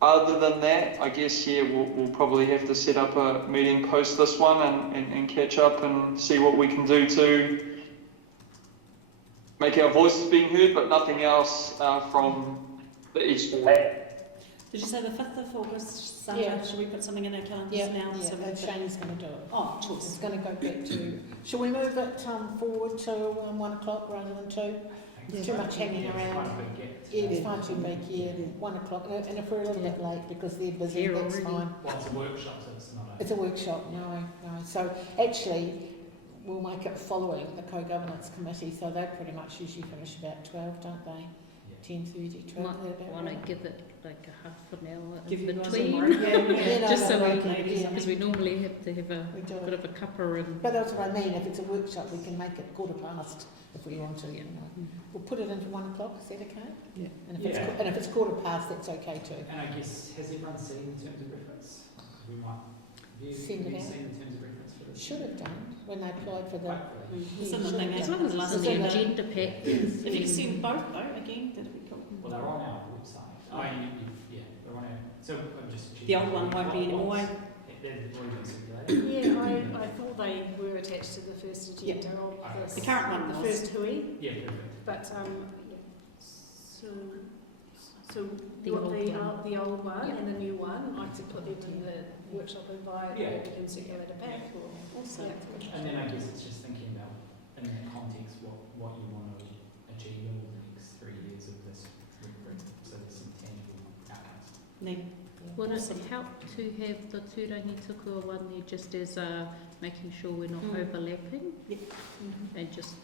Other than that, I guess, yeah, we'll probably have to set up a meeting post this one and catch up and see what we can do to make our voices being heard, but nothing else from the East Rural. Did you say the 5th of August, Sandra? Yeah. Should we put something in our calendars Yeah, now? yeah, So we and put- Shane's going to do it. Oh, It's choice. going to go back to... Shall we move it forward to 1 o'clock rather than 2? There's too much hanging around. Yeah, it's far too big, yeah. 1 o'clock. And if we're a little bit late because they're busy, Here that's already. fine. Well, it's a workshop, so it's not It's a workshop, no. So actually, we'll make it following the co-governance committee, so they pretty much usually finish about 12, don't they? 10:30, 12, Might thereabout. want to give it like a half an hour Give in you guys a between. break. Yeah, no, Just so no, we no, can, yeah. because we normally have to have a We do bit it. of a cuppa and But that's what I mean, if it's a workshop, we can make it 1:15 if we want to, We'll put it into 1 o'clock, is that okay? Yeah. And if, Yeah. and if it's 1:15, that's okay too. And I guess, has everyone seen the terms of reference? We might Send it have you out. seen the terms of reference for this? Should have done when they applied for the... Hopefully. It's in the Yeah, thing, sure. as isn't long it? as Last it's in the agenda. agenda pack. If you could send both though, again, that'd be cool. Well, they're on our website. Yeah, they're on our. So I'm just. The old one won't be anymore. They've already been circulated. Yeah, I thought they were attached to the first agenda of this. The current one The was. first hui, Yeah, perfect. but so The what old one. the old one Yeah. and the new one, I could put it in the workshop invite, Yeah. or we can circulate a pack or Also. yeah. And then I guess it's just thinking about, in that context, what you want to achieve over the next 3 years of this group, so there's some tangible outcomes. Neat. Would Awesome. it help to have the Turangi tukua one there just as making sure we're not overlapping? And just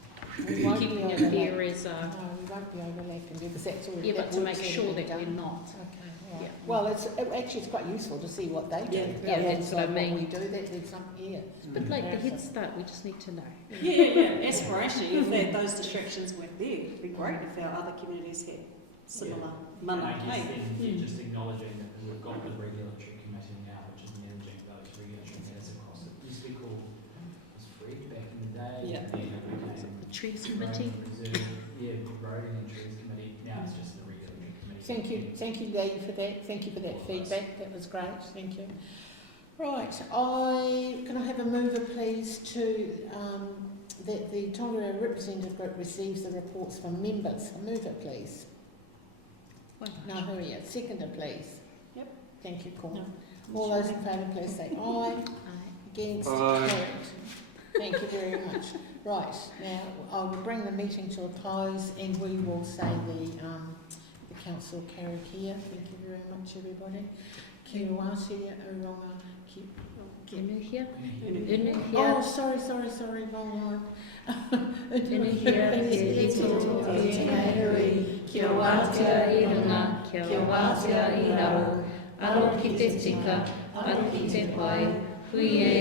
We won't be keeping it overlapping. there as a... No, we won't be overlapping because that's already. Yeah, but to make work's sure already that we're done. not. Okay, right. Yeah. Well, actually it's quite useful to see what they do. Yeah, that's what I mean. What we do, there's some here. But like the head start, we just need to know. Yeah. Aspirationally, if those distractions weren't there, it'd be great if our other communities had similar And mana. I guess Hey, then just acknowledging that we've got the regulatory committee now, which is managing those regulatory matters across it. Used to be called, it was Fred back in the day. Yeah. And then it became The trees Road committee. Reserve, Roading and Trees Committee. Now it's just the regulatory committee. Thank you, Lee, for that. Thank you for that feedback. That was great. Thank you. Right, can I have a mover, please, to that the Tongariro representative group receives the reports from members. A mover, please. No, hurry up. Seconder, please. Yep. Thank you, Corn. All those in favour, please say aye. Against? Aye. Carried. Thank you very much. Right, now I will bring the meeting to a close and we will say the council karakia. Thank you very much, everybody. Kia wātea, aronga, Inuhia. Oh, sorry, wrong one. Inuhia e tō e ngāiui, kia wātea I runga, kia wātea I raro, aro ki te tika, aro ki te pai, hui e